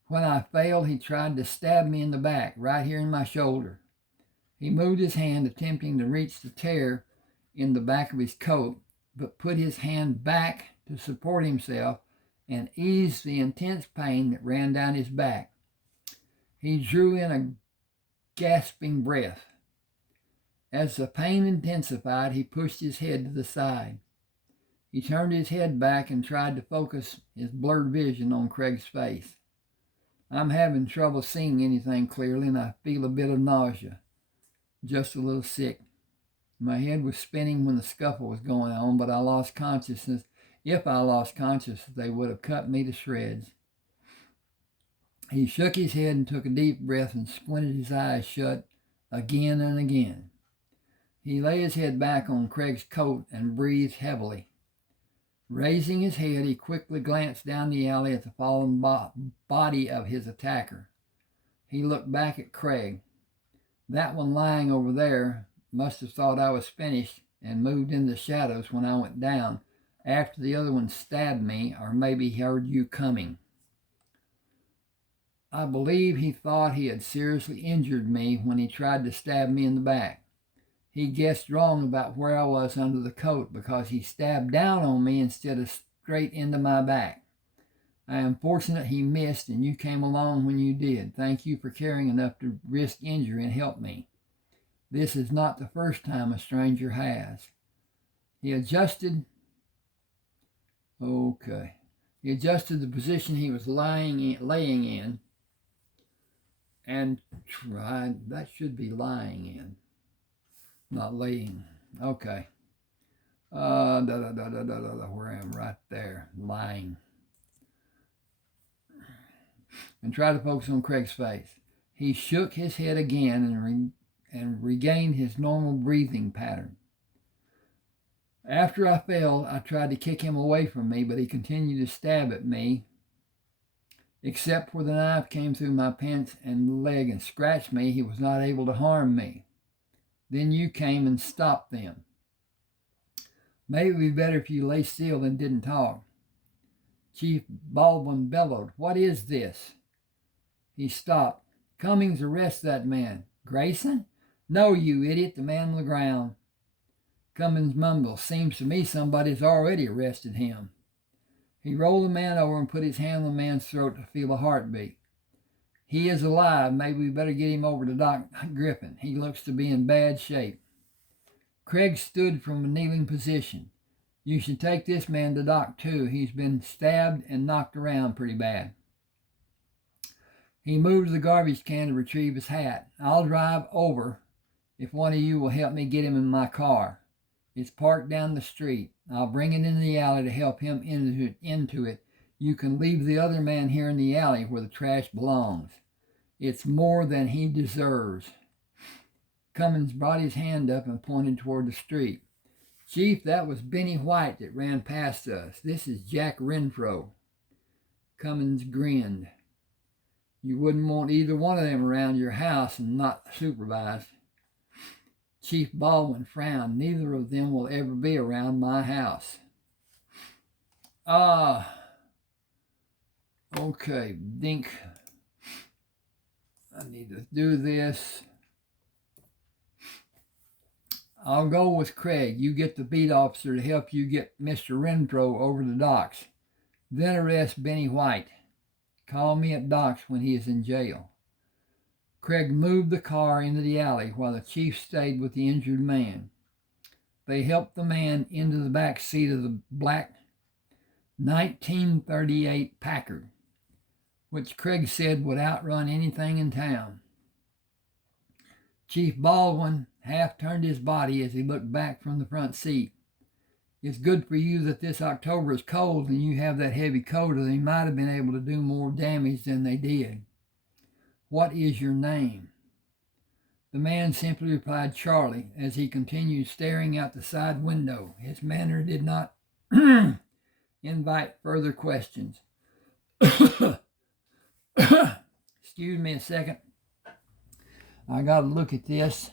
When I failed, he tried to stab me in the back, right here in my shoulder. He moved his hand, attempting to reach the tear in the back of his coat, but put his hand back to support himself and ease the intense pain that ran down his back. He drew in a gasping breath. As the pain intensified, he pushed his head to the side. He turned his head back and tried to focus his blurred vision on Craig's face. I'm having trouble seeing anything clearly, and I feel a bit of nausea. Just a little sick. My head was spinning when the scuffle was going on, but I lost consciousness. If I lost consciousness, they would have cut me to shreds. He shook his head and took a deep breath and squinted his eyes shut again and again. He lay his head back on Craig's coat and breathed heavily. Raising his head, he quickly glanced down the alley at the fallen body of his attacker. He looked back at Craig. That one lying over there must have thought I was finished and moved in the shadows when I went down after the other one stabbed me, or maybe he heard you coming. I believe he thought he had seriously injured me when he tried to stab me in the back. He guessed wrong about where I was under the coat because he stabbed down on me instead of straight into my back. I am fortunate he missed and you came along when you did. Thank you for caring enough to risk injury and help me. This is not the first time a stranger has. He adjusted the position he was laying in and tried, that should be lying in, not laying. Okay. Where I am, right there, lying. And try to focus on Craig's face. He shook his head again and regained his normal breathing pattern. After I fell, I tried to kick him away from me, but he continued to stab at me, except where the knife came through my pants and leg and scratched me. He was not able to harm me. Then you came and stopped them. Maybe it would be better if you lay still and didn't talk. Chief Baldwin bellowed, "What is this?" He stopped, Cummings, arrest that man. Grayson? No, you idiot, the man on the ground. Cummings mumbles, seems to me somebody's already arrested him. He rolled the man over and put his hand on the man's throat to feel a heartbeat. He is alive. Maybe we better get him over to Doc Griffin. He looks to be in bad shape. Craig stood from a kneeling position. You should take this man to Doc too. He's been stabbed and knocked around pretty bad. He moved to the garbage can to retrieve his hat. I'll drive over if one of you will help me get him in my car. It's parked down the street. I'll bring it into the alley to help him into it. You can leave the other man here in the alley where the trash belongs. It's more than he deserves. Cummins brought his hand up and pointed toward the street. Chief, that was Benny White that ran past us. This is Jack Renfro. Cummins grinned. You wouldn't want either one of them around your house and not supervised. Chief Baldwin frowned. Neither of them will ever be around my house. Okay, Dink. I need to do this. I'll go with Craig. You get the beat officer to help you get Mr. Renfro over the docks. Then arrest Benny White. Call me at docks when he is in jail. Craig moved the car into the alley while the chief stayed with the injured man. They helped the man into the back seat of the black 1938 Packard, which Craig said would outrun anything in town. Chief Baldwin half turned his body as he looked back from the front seat. It's good for you that this October is cold and you have that heavy coat, or they might have been able to do more damage than they did. What is your name? The man simply replied, Charlie, as he continued staring out the side window. His manner did not invite further questions. Excuse me a second. I got to look at this.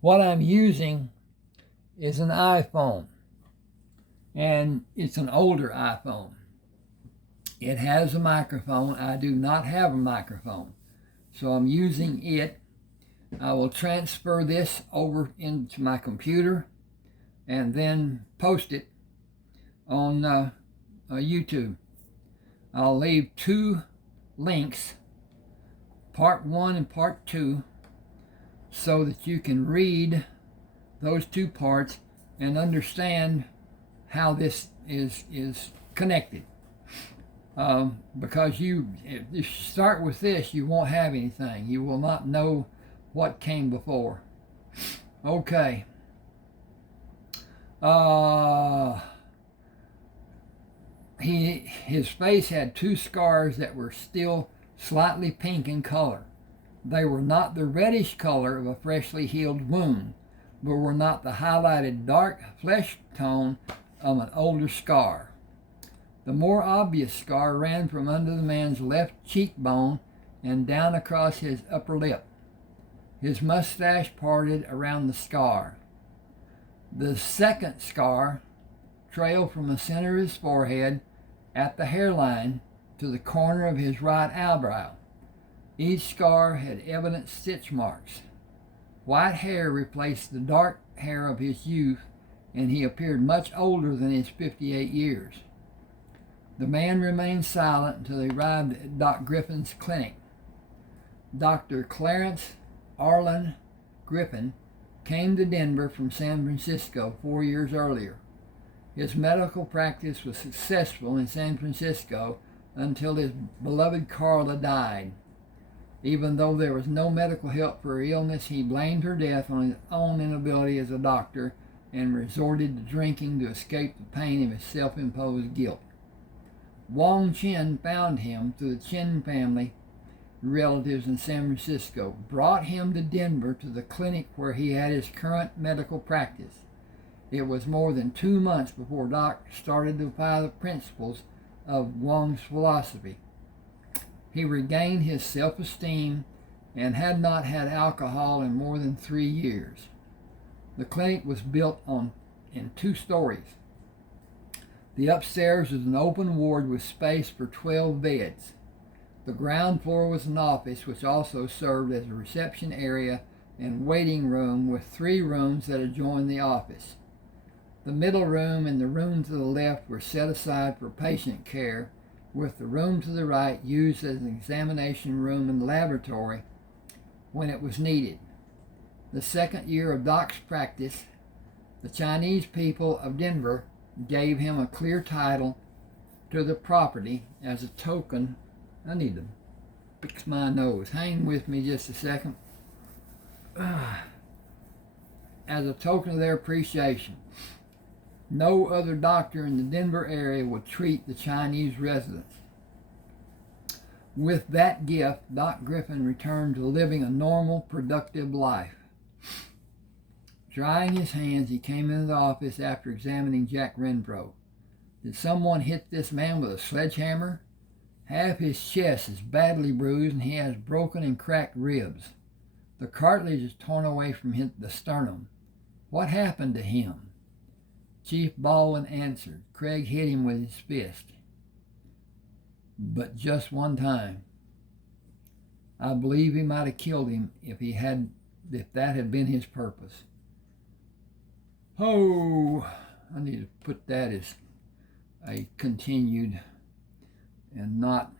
What I'm using is an iPhone, and it's an older iPhone. It has a microphone. I do not have a microphone, so I'm using it. I will transfer this over into my computer and then post it on YouTube. I'll leave 2 links, part 1 and part 2, so that you can read those 2 parts and understand how this is connected. Because if you start with this, you won't have anything. You will not know what came before. Okay. His face had 2 scars that were still slightly pink in color. They were not the reddish color of a freshly healed wound, but were not the highlighted dark flesh tone of an older scar. The more obvious scar ran from under the man's left cheekbone and down across his upper lip. His mustache parted around the scar. The second scar trailed from the center of his forehead at the hairline to the corner of his right eyebrow. Each scar had evident stitch marks. White hair replaced the dark hair of his youth, and he appeared much older than his 58 years. The man remained silent until they arrived at Doc Griffin's clinic. Dr. Clarence Arlen Griffin came to Denver from San Francisco 4 years earlier. His medical practice was successful in San Francisco until his beloved Carla died. Even though there was no medical help for her illness, he blamed her death on his own inability as a doctor and resorted to drinking to escape the pain of his self-imposed guilt. Wong Chin found him through the Chin family relatives in San Francisco, brought him to Denver to the clinic where he had his current medical practice. It was more than 2 months before Doc started to apply the principles of Wong's philosophy. He regained his self-esteem and had not had alcohol in more than 3 years. The clinic was built in 2 stories. The upstairs was an open ward with space for 12 beds. The ground floor was an office, which also served as a reception area and waiting room with 3 rooms that adjoined the office. The middle room and the room to the left were set aside for patient care, with the room to the right used as an examination room and laboratory when it was needed. The second year of Doc's practice, the Chinese people of Denver gave him a clear title to the property as a token. I need to fix my nose. Hang with me just a second. As a token of their appreciation. No other doctor in the Denver area would treat the Chinese residents. With that gift, Doc Griffin returned to living a normal, productive life. Drying his hands, he came into the office after examining Jack Renfro. Did someone hit this man with a sledgehammer? Half his chest is badly bruised and he has broken and cracked ribs. The cartilage is torn away from the sternum. What happened to him? Chief Baldwin answered. Craig hit him with his fist. But just one time. I believe he might have killed him if that had been his purpose. Oh, I need to put that as a continued and not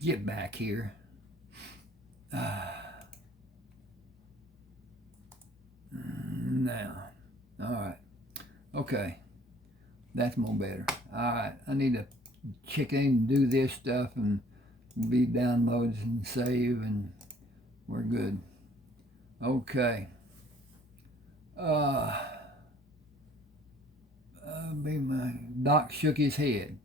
get back here. Now, all right, okay, that's more better. All right, I need to check in and do this stuff and be downloads and save, and we're good. Okay. Doc shook his head.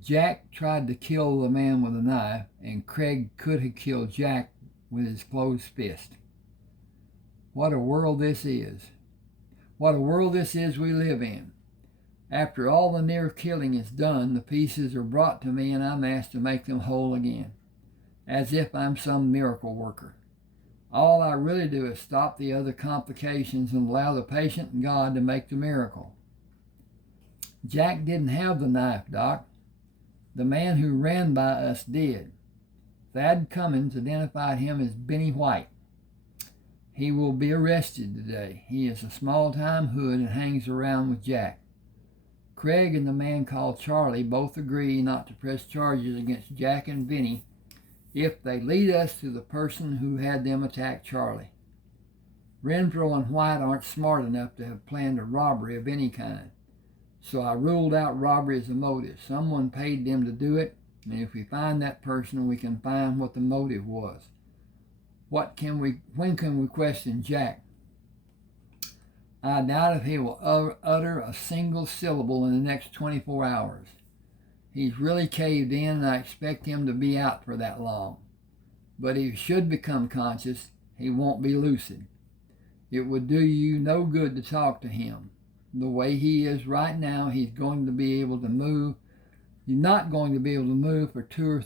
Jack tried to kill the man with a knife, and Craig could have killed Jack with his closed fist. What a world this is. What a world this is we live in. After all the near killing is done, the pieces are brought to me and I'm asked to make them whole again, as if I'm some miracle worker. All I really do is stop the other complications and allow the patient and God to make the miracle. Jack didn't have the knife, Doc. The man who ran by us did. Thad Cummins identified him as Benny White. He will be arrested today. He is a small-time hood and hangs around with Jack. Craig and the man called Charlie both agree not to press charges against Jack and Benny if they lead us to the person who had them attack Charlie. Renfro and White aren't smart enough to have planned a robbery of any kind, so I ruled out robbery as a motive. Someone paid them to do it, and if we find that person, we can find what the motive was. When can we question Jack? I doubt if he will utter a single syllable in the next 24 hours. He's really caved in, and I expect him to be out for that long. But if he should become conscious, he won't be lucid. It would do you no good to talk to him. The way he is right now, he's going to be able to move. He's not going to be able to move for 2 or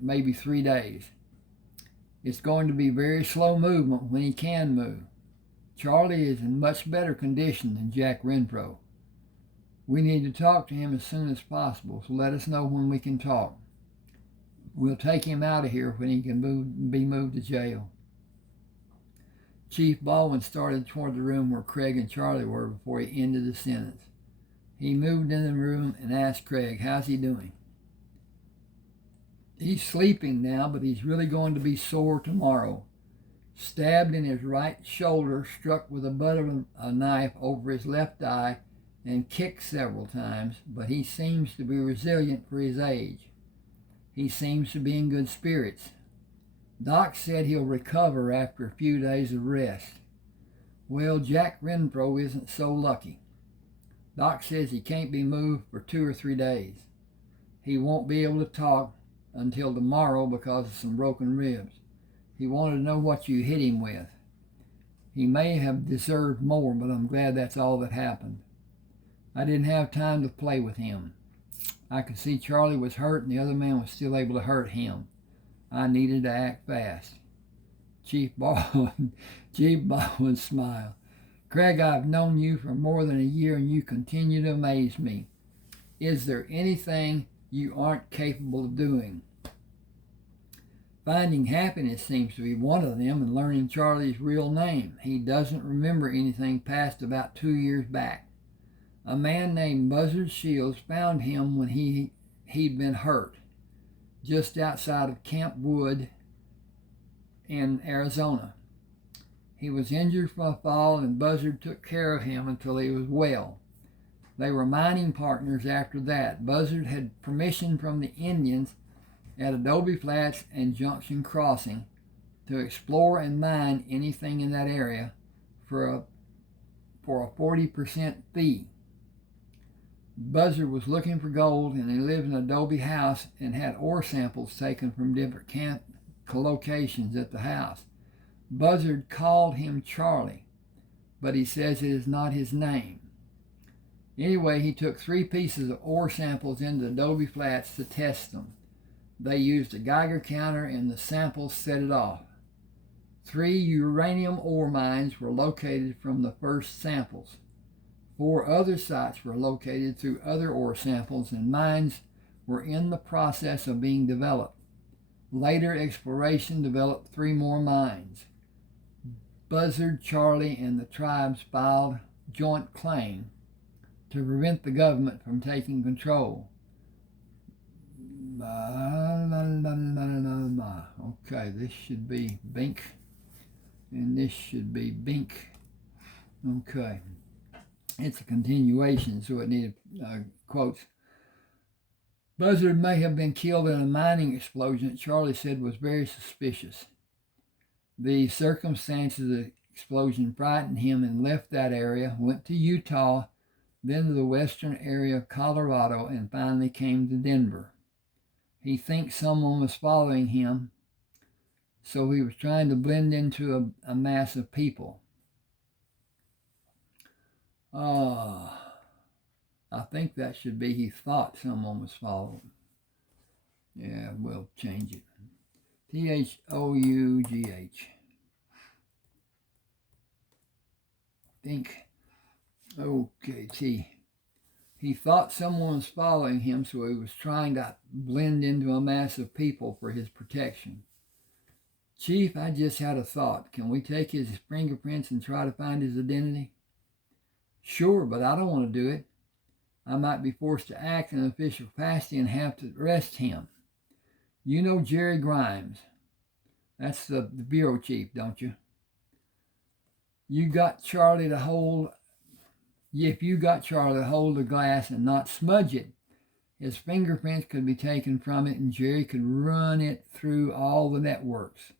maybe 3 days. It's going to be very slow movement when he can move. Charlie is in much better condition than Jack Renfro. We need to talk to him as soon as possible, so let us know when we can talk. We'll take him out of here when he can be moved to jail. Chief Baldwin started toward the room where Craig and Charlie were before he ended the sentence. He moved in the room and asked Craig, how's he doing? He's sleeping now, but he's really going to be sore tomorrow. Stabbed in his right shoulder, struck with the butt of a knife over his left eye, and kicked several times, but he seems to be resilient for his age. He seems to be in good spirits. Doc said he'll recover after a few days of rest. Well, Jack Renfro isn't so lucky. Doc says he can't be moved for 2 or 3 days. He won't be able to talk until tomorrow because of some broken ribs. He wanted to know what you hit him with. He may have deserved more, but I'm glad that's all that happened. I didn't have time to play with him. I could see Charlie was hurt and the other man was still able to hurt him. I needed to act fast. Chief Baldwin smiled. Craig, I've known you for more than a year and you continue to amaze me. Is there anything you aren't capable of doing? Finding happiness seems to be one of them, and learning Charlie's real name. He doesn't remember anything past about 2 years back. A man named Buzzard Shields found him when he'd been hurt, just outside of Camp Wood in Arizona. He was injured from a fall, and Buzzard took care of him until he was well. They were mining partners after that. Buzzard had permission from the Indians at Adobe Flats and Junction Crossing to explore and mine anything in that area for a 40% fee. Buzzard was looking for gold, and he lived in an adobe house and had ore samples taken from different locations at the house. Buzzard called him Charlie, but he says it is not his name. Anyway, he took 3 pieces of ore samples into Adobe Flats to test them. They used a Geiger counter, and the samples set it off. 3 uranium ore mines were located from the first samples. 4 other sites were located through other ore samples, and mines were in the process of being developed. Later exploration developed 3 more mines. Buzzard, Charlie, and the tribes filed joint claim to prevent the government from taking control. Okay, this should be Bink, and this should be Bink. Okay, it's a continuation, so it needed quotes. Buzzard may have been killed in a mining explosion that Charlie said was very suspicious. The circumstances of the explosion frightened him and left that area, went to Utah, then to the western area of Colorado, and finally came to Denver. He thinks someone was following him, so he was trying to blend into a mass of people. I think that should be he thought someone was following. Yeah, we'll change it. Though. Think. Okay, see. He thought someone was following him, so he was trying to blend into a mass of people for his protection. Chief, I just had a thought. Can we take his fingerprints and try to find his identity? Sure, but I don't want to do it. I might be forced to act in an official capacity and have to arrest him. You know Jerry Grimes. That's the bureau chief, don't you? If you got Charlie to hold the glass and not smudge it, his fingerprints could be taken from it and Jerry could run it through all the networks.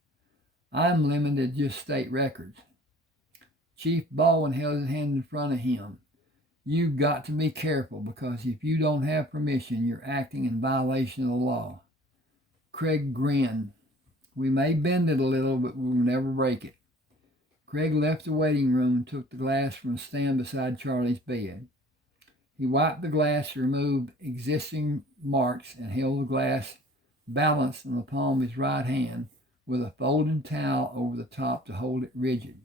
I'm limited to just state records. Chief Baldwin held his hand in front of him. You've got to be careful, because if you don't have permission, you're acting in violation of the law. Craig grinned. We may bend it a little, but we'll never break it. Craig left the waiting room and took the glass from a stand beside Charlie's bed. He wiped the glass to remove existing marks and held the glass balanced in the palm of his right hand with a folded towel over the top to hold it rigid.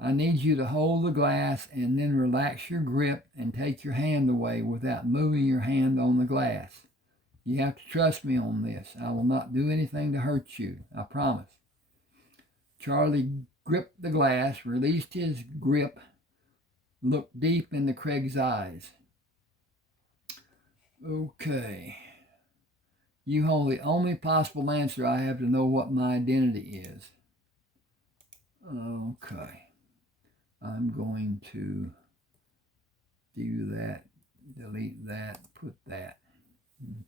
I need you to hold the glass and then relax your grip and take your hand away without moving your hand on the glass. You have to trust me on this. I will not do anything to hurt you, I promise. Charlie gripped the glass, released his grip, looked deep into Craig's eyes. Okay. You hold the only possible answer I have to know what my identity is. Okay. I'm going to do that, delete that, put that.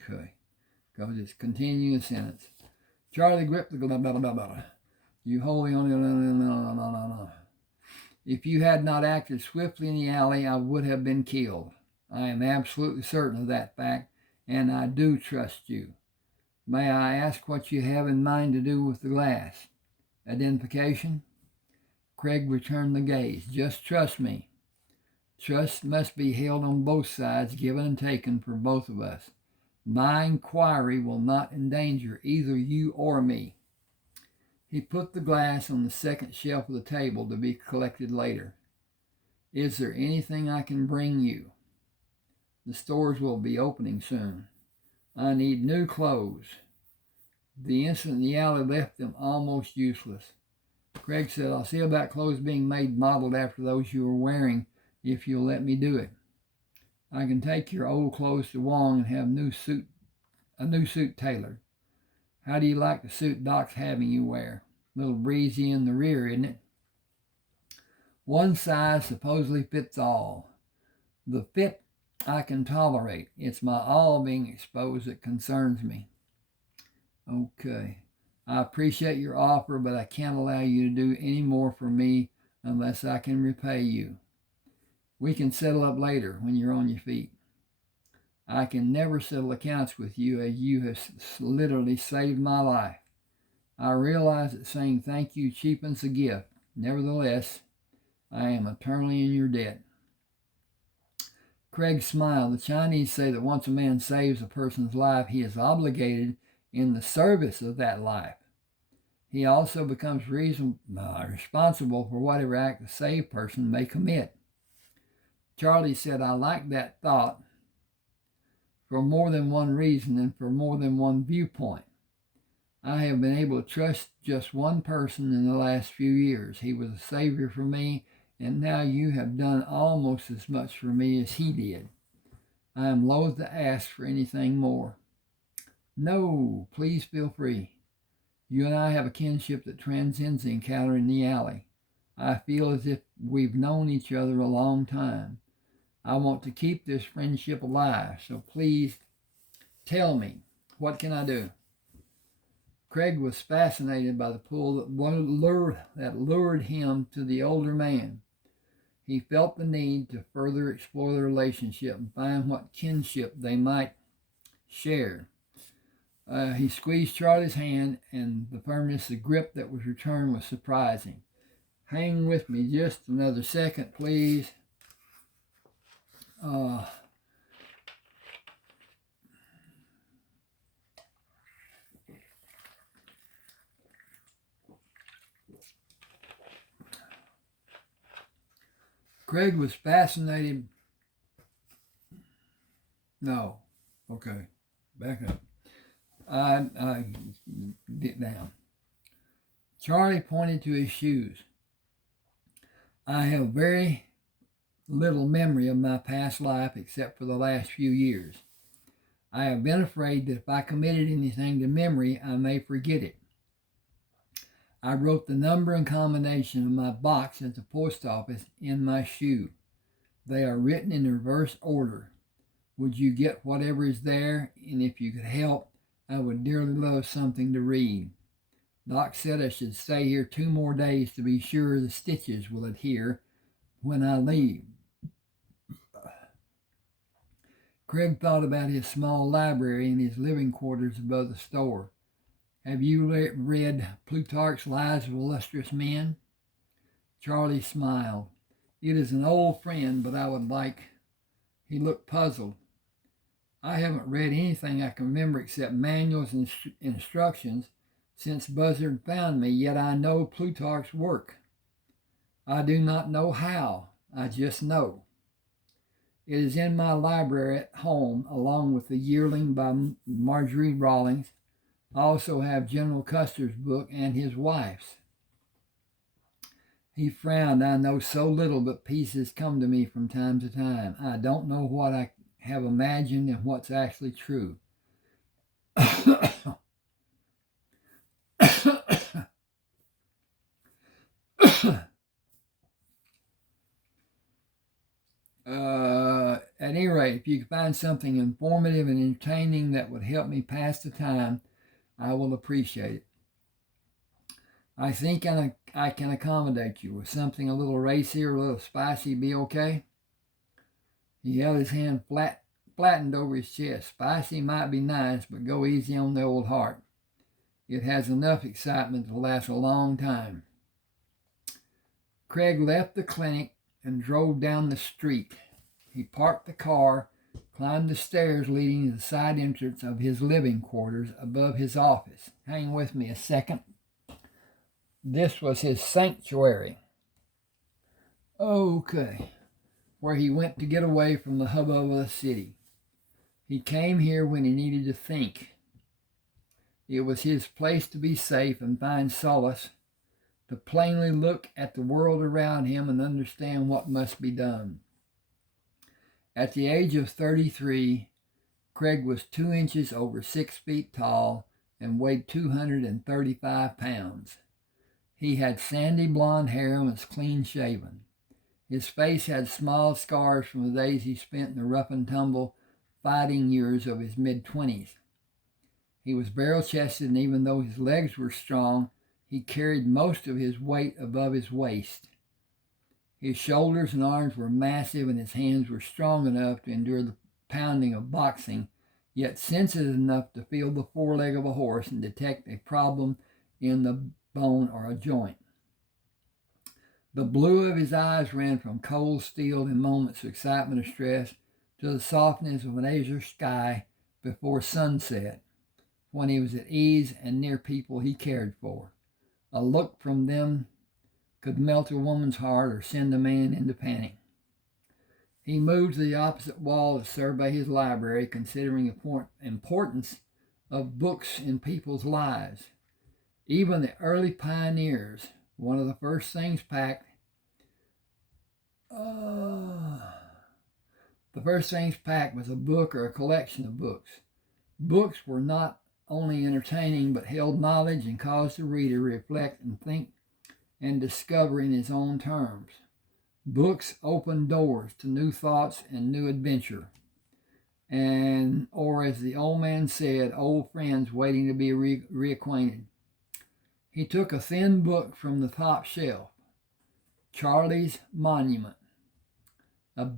Okay. Because it's continuous sentence. Charlie gripped the blah, blah, blah, blah. You wholly only. If you had not acted swiftly in the alley, I would have been killed. I am absolutely certain of that fact, and I do trust you. May I ask what you have in mind to do with the glass? Identification? Craig returned the gaze. Just trust me. Trust must be held on both sides, given and taken for both of us. My inquiry will not endanger either you or me. He put the glass on the second shelf of the table to be collected later. Is there anything I can bring you? The stores will be opening soon. I need new clothes. The instant the alley left them almost useless. Craig said, I'll see about clothes being made modeled after those you are wearing if you'll let me do it. I can take your old clothes to Wong and have a new suit tailored. How do you like the suit Doc's having you wear? A little breezy in the rear, isn't it? One size supposedly fits all. The fit I can tolerate. It's my all being exposed that concerns me. Okay. I appreciate your offer, but I can't allow you to do any more for me unless I can repay you. We can settle up later when you're on your feet. I can never settle accounts with you, as you have literally saved my life. I realize that saying thank you cheapens the gift. Nevertheless, I am eternally in your debt. Craig smiled. The Chinese say that once a man saves a person's life, he is obligated in the service of that life. He also becomes responsible for whatever act the saved person may commit. Charlie said, I like that thought for more than one reason and for more than one viewpoint. I have been able to trust just one person in the last few years. He was a savior for me, and now you have done almost as much for me as he did. I am loath to ask for anything more. No, please feel free. You and I have a kinship that transcends the encounter in the alley. I feel as if we've known each other a long time. I want to keep this friendship alive, so please tell me, what can I do? Craig was fascinated by the pull that lured him to the older man. He felt the need to further explore the relationship and find what kinship they might share. He squeezed Charlie's hand, and the firmness, the grip that was returned was surprising. Hang with me just another second, please. Craig was fascinated. No. Okay. Back up. I get down. Charlie pointed to his shoes. I have very little memory of my past life except for the last few years. I have been afraid that if I committed anything to memory, I may forget it. I wrote the number and combination of my box at the post office in my shoe. They are written in reverse order. Would you get whatever is there? And if you could help, I would dearly love something to read. Doc said I should stay here 2 more days to be sure the stitches will adhere when I leave. Craig thought about his small library in his living quarters above the store. Have you read Plutarch's Lives of Illustrious Men? Charlie smiled. It is an old friend, but I would like... He looked puzzled. I haven't read anything I can remember except manuals and instructions since Buzzard found me, yet I know Plutarch's work. I do not know how, I just know. It is in my library at home, along with The Yearling by Marjorie Rawlings. I also have General Custer's book and his wife's. He frowned. I know so little, but pieces come to me from time to time. I don't know what I have imagined and what's actually true. At any rate, if you can find something informative and entertaining that would help me pass the time, I will appreciate it. I think I can accommodate you. With something a little racy or a little spicy be okay? He held his hand flattened over his chest. Spicy might be nice, but go easy on the old heart. It has enough excitement to last a long time. Craig left the clinic and drove down the street. He parked the car, climbed the stairs leading to the side entrance of his living quarters above his office. Hang with me a second. This was his sanctuary. Okay. where he went to get away from the hubbub of the city. He came here when he needed to think. It was his place to be safe and find solace, to plainly look at the world around him and understand what must be done. At the age of 33, Craig was 2 inches over 6 feet tall and weighed 235 pounds. He had sandy blonde hair and was clean shaven. His face had small scars from the days he spent in the rough and tumble fighting years of his mid-20s. He was barrel-chested, and even though his legs were strong, he carried most of his weight above his waist. His shoulders and arms were massive, and his hands were strong enough to endure the pounding of boxing, yet sensitive enough to feel the foreleg of a horse and detect a problem in the bone or a joint. The blue of his eyes ran from cold steel in moments of excitement or stress to the softness of an azure sky before sunset, when he was at ease and near people he cared for. A look from them could melt a woman's heart or send a man into panic. He moved to the opposite wall to survey his library, considering the importance of books in people's lives. Even the early pioneers, one of the first things packed was a book or a collection of books. Books were not only entertaining, but held knowledge and caused the reader to reflect and think and discover in his own terms. Books opened doors to new thoughts and new adventure. Or as the old man said, old friends waiting to be reacquainted. He took a thin book from the top shelf, Charlie's Monument, a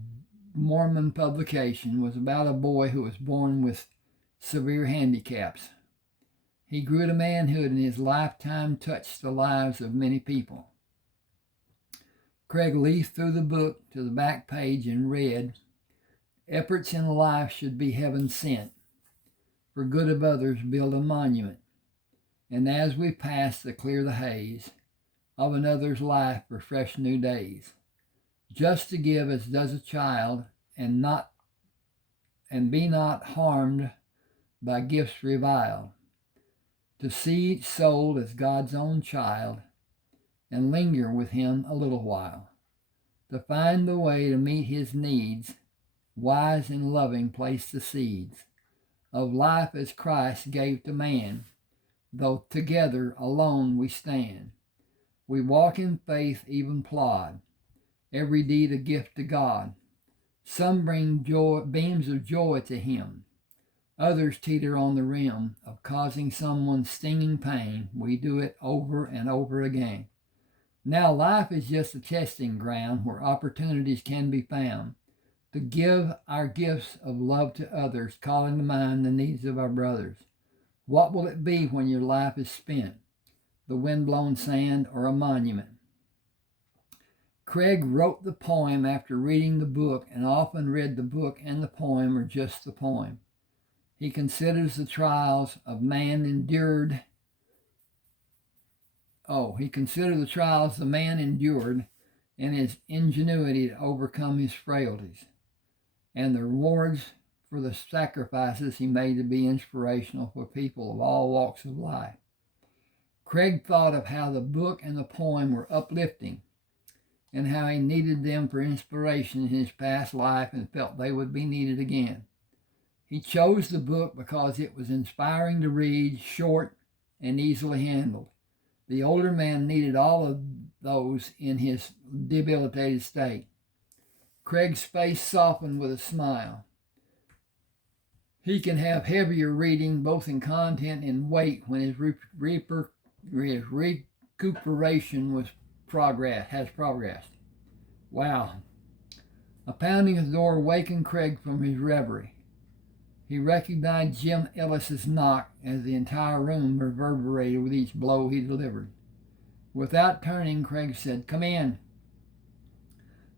Mormon publication, was about a boy who was born with severe handicaps. He grew to manhood, and his lifetime touched the lives of many people. Craig leafed through the book to the back page and read, "Efforts in life should be heaven sent. For good of others build a monument. And as we pass to clear the haze of another's life for fresh new days. Just to give as does a child, and be not harmed by gifts reviled. To see each soul as God's own child, and linger with him a little while. To find the way to meet his needs, wise and loving place the seeds of life as Christ gave to man, though together alone we stand. We walk in faith, even plod, every deed a gift to God. Some bring beams of joy to him. Others teeter on the rim of causing someone stinging pain. We do it over and over again. Now life is just a testing ground where opportunities can be found to give our gifts of love to others, calling to mind the needs of our brothers. What will it be when your life is spent? The windblown sand or a monument? Craig wrote the poem after reading the book, and often read the book and the poem or just the poem. He considers the trials of man endured. He considered the trials the man endured and his ingenuity to overcome his frailties, and the rewards for the sacrifices he made to be inspirational for people of all walks of life. Craig thought of how the book and the poem were uplifting, and how he needed them for inspiration in his past life and felt they would be needed again. He chose the book because it was inspiring to read, short, and easily handled. The older man needed all of those in his debilitated state. Craig's face softened with a smile. He can have heavier reading, both in content and weight, when his recuperation has progressed. Wow. A pounding at the door awakened Craig from his reverie. He recognized Jim Ellis's knock as the entire room reverberated with each blow he delivered. Without turning, Craig said, "Come in."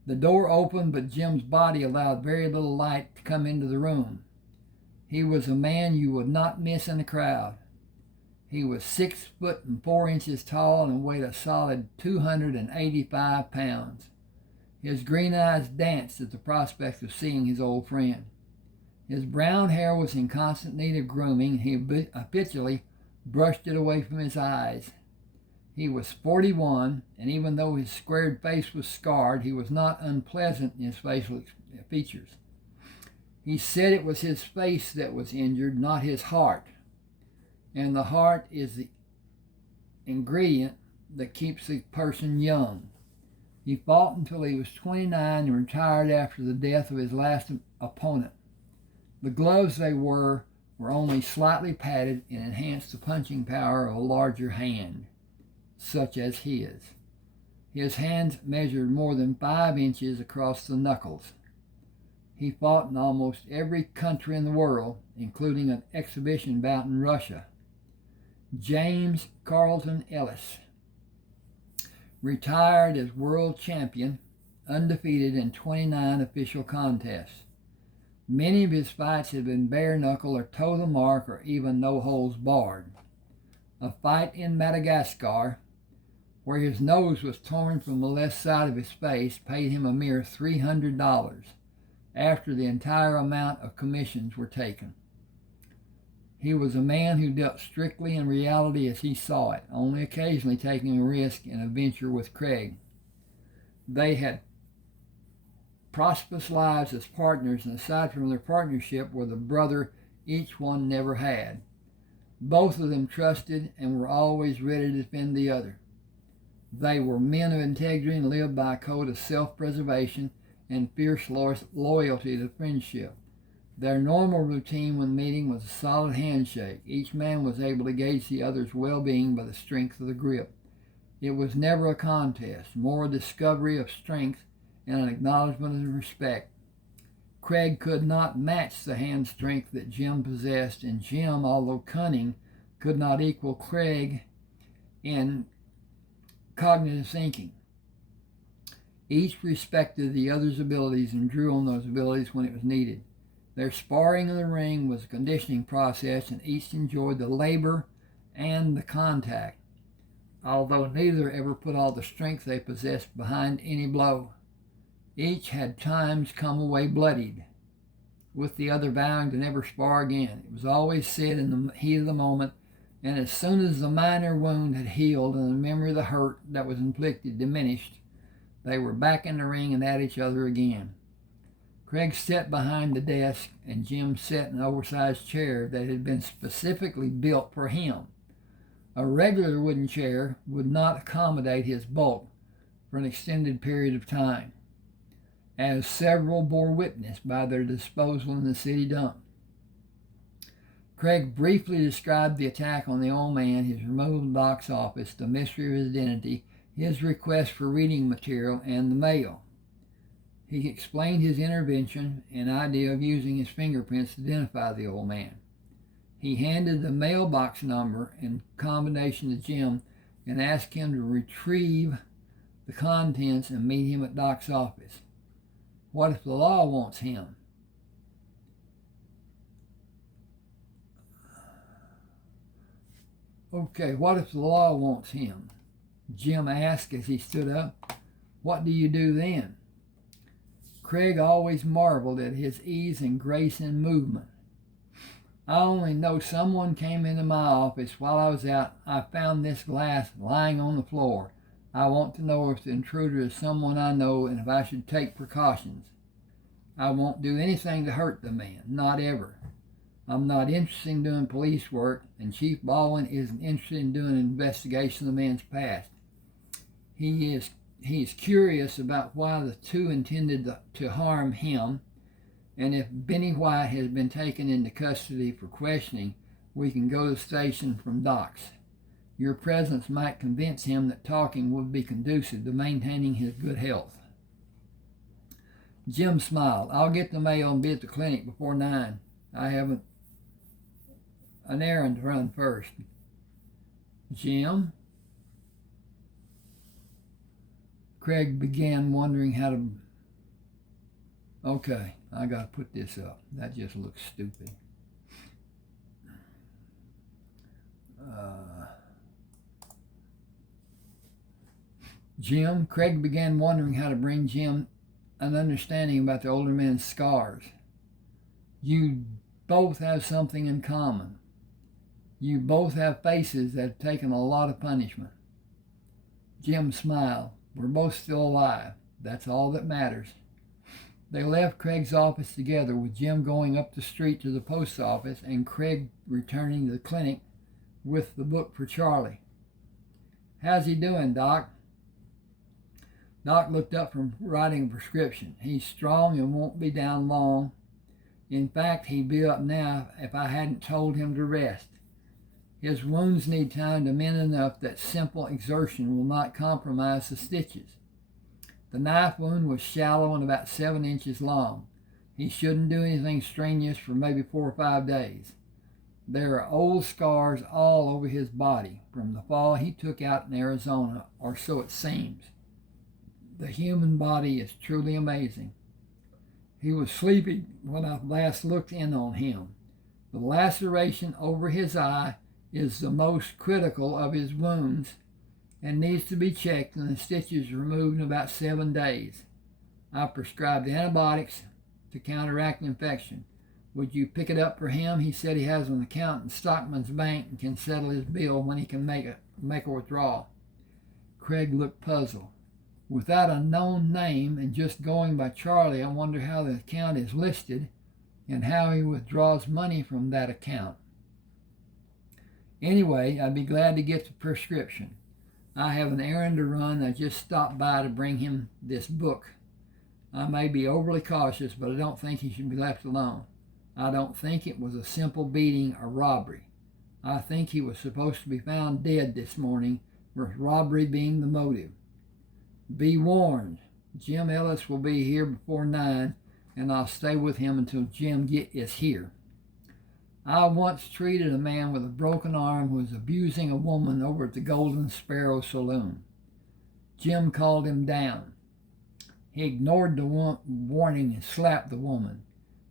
The door opened, but Jim's body allowed very little light to come into the room. He was a man you would not miss in a crowd. He was 6 foot and 4 inches tall and weighed a solid 285 pounds. His green eyes danced at the prospect of seeing his old friend. His brown hair was in constant need of grooming. He habitually brushed it away from his eyes. He was 41, and even though his squared face was scarred, he was not unpleasant in his facial features. He said it was his face that was injured, not his heart. And the heart is the ingredient that keeps the person young. He fought until he was 29 and retired after the death of his last opponent. The gloves they were only slightly padded and enhanced the punching power of a larger hand, such as his. His hands measured more than 5 inches across the knuckles. He fought in almost every country in the world, including an exhibition bout in Russia. James Carlton Ellis retired as world champion, undefeated in 29 official contests. Many of his fights have been bare knuckle or toe the mark or even no holds barred. A fight in Madagascar, where his nose was torn from the left side of his face, paid him a mere $300 after the entire amount of commissions were taken. He was a man who dealt strictly in reality as he saw it, only occasionally taking a risk in a venture with Craig. They had prosperous lives as partners, and aside from their partnership, were the brother each one never had. Both of them trusted and were always ready to defend the other. They were men of integrity and lived by a code of self-preservation and fierce loyalty to friendship. Their normal routine when meeting was a solid handshake. Each man was able to gauge the other's well-being by the strength of the grip. It was never a contest, more a discovery of strength and an acknowledgement of respect. Craig could not match the hand strength that Jim possessed, and Jim, although cunning, could not equal Craig in cognitive thinking. Each respected the other's abilities and drew on those abilities when it was needed. Their sparring in the ring was a conditioning process, and each enjoyed the labor and the contact, although neither ever put all the strength they possessed behind any blow. Each had times come away bloodied, with the other vowing to never spar again. It was always said in the heat of the moment, and as soon as the minor wound had healed and the memory of the hurt that was inflicted diminished, they were back in the ring and at each other again. Craig sat behind the desk, and Jim sat in an oversized chair that had been specifically built for him. A regular wooden chair would not accommodate his bulk for an extended period of time, as several bore witness by their disposal in the city dump. Craig briefly described the attack on the old man, his removal from Doc's office, the mystery of his identity, his request for reading material, and the mail. He explained his intervention and idea of using his fingerprints to identify the old man. He handed the mailbox number in combination to Jim and asked him to retrieve the contents and meet him at Doc's office. What if the law wants him? Okay, what if the law wants him? Jim asked as he stood up. What do you do then? Craig always marveled at his ease and grace in movement. I only know someone came into my office while I was out. I found this glass lying on the floor. I want to know if the intruder is someone I know and if I should take precautions. I won't do anything to hurt the man, not ever. I'm not interested in doing police work, and Chief Baldwin isn't interested in doing an investigation of the man's past. He is curious about why the two intended to harm him, and if Benny White has been taken into custody for questioning, we can go to the station from Doc's. Your presence might convince him that talking would be conducive to maintaining his good health. Jim smiled. I'll get the mail and be at the clinic before 9. I have an errand to run first. Jim? Craig began wondering how to... Okay, I got to put this up. That just looks stupid. Jim? Craig began wondering how to bring Jim an understanding about the older man's scars. You both have something in common. You both have faces that have taken a lot of punishment. Jim smiled. We're both still alive. That's all that matters. They left Craig's office together, with Jim going up the street to the post office and Craig returning to the clinic with the book for Charlie. How's he doing, Doc? Doc looked up from writing a prescription. He's strong and won't be down long. In fact, he'd be up now if I hadn't told him to rest. His wounds need time to mend enough that simple exertion will not compromise the stitches. The knife wound was shallow and about 7 inches long. He shouldn't do anything strenuous for maybe 4 or 5 days. There are old scars all over his body from the fall he took out in Arizona, or so it seems. The human body is truly amazing. He was sleepy when I last looked in on him. The laceration over his eye is the most critical of his wounds and needs to be checked and the stitches removed in about 7 days. I prescribed antibiotics to counteract infection. Would you pick it up for him? He said he has an account in Stockman's Bank and can settle his bill when he can make a withdrawal. Craig looked puzzled. Without a known name and just going by Charlie, I wonder how the account is listed and how he withdraws money from that account. Anyway, I'd be glad to get the prescription. I have an errand to run. I just stopped by to bring him this book. I may be overly cautious, but I don't think he should be left alone. I don't think it was a simple beating or robbery. I think he was supposed to be found dead this morning, with robbery being the motive. Be warned, Jim Ellis will be here before 9, and I'll stay with him until Jim is here. I once treated a man with a broken arm who was abusing a woman over at the Golden Sparrow Saloon. Jim called him down. He ignored the warning and slapped the woman.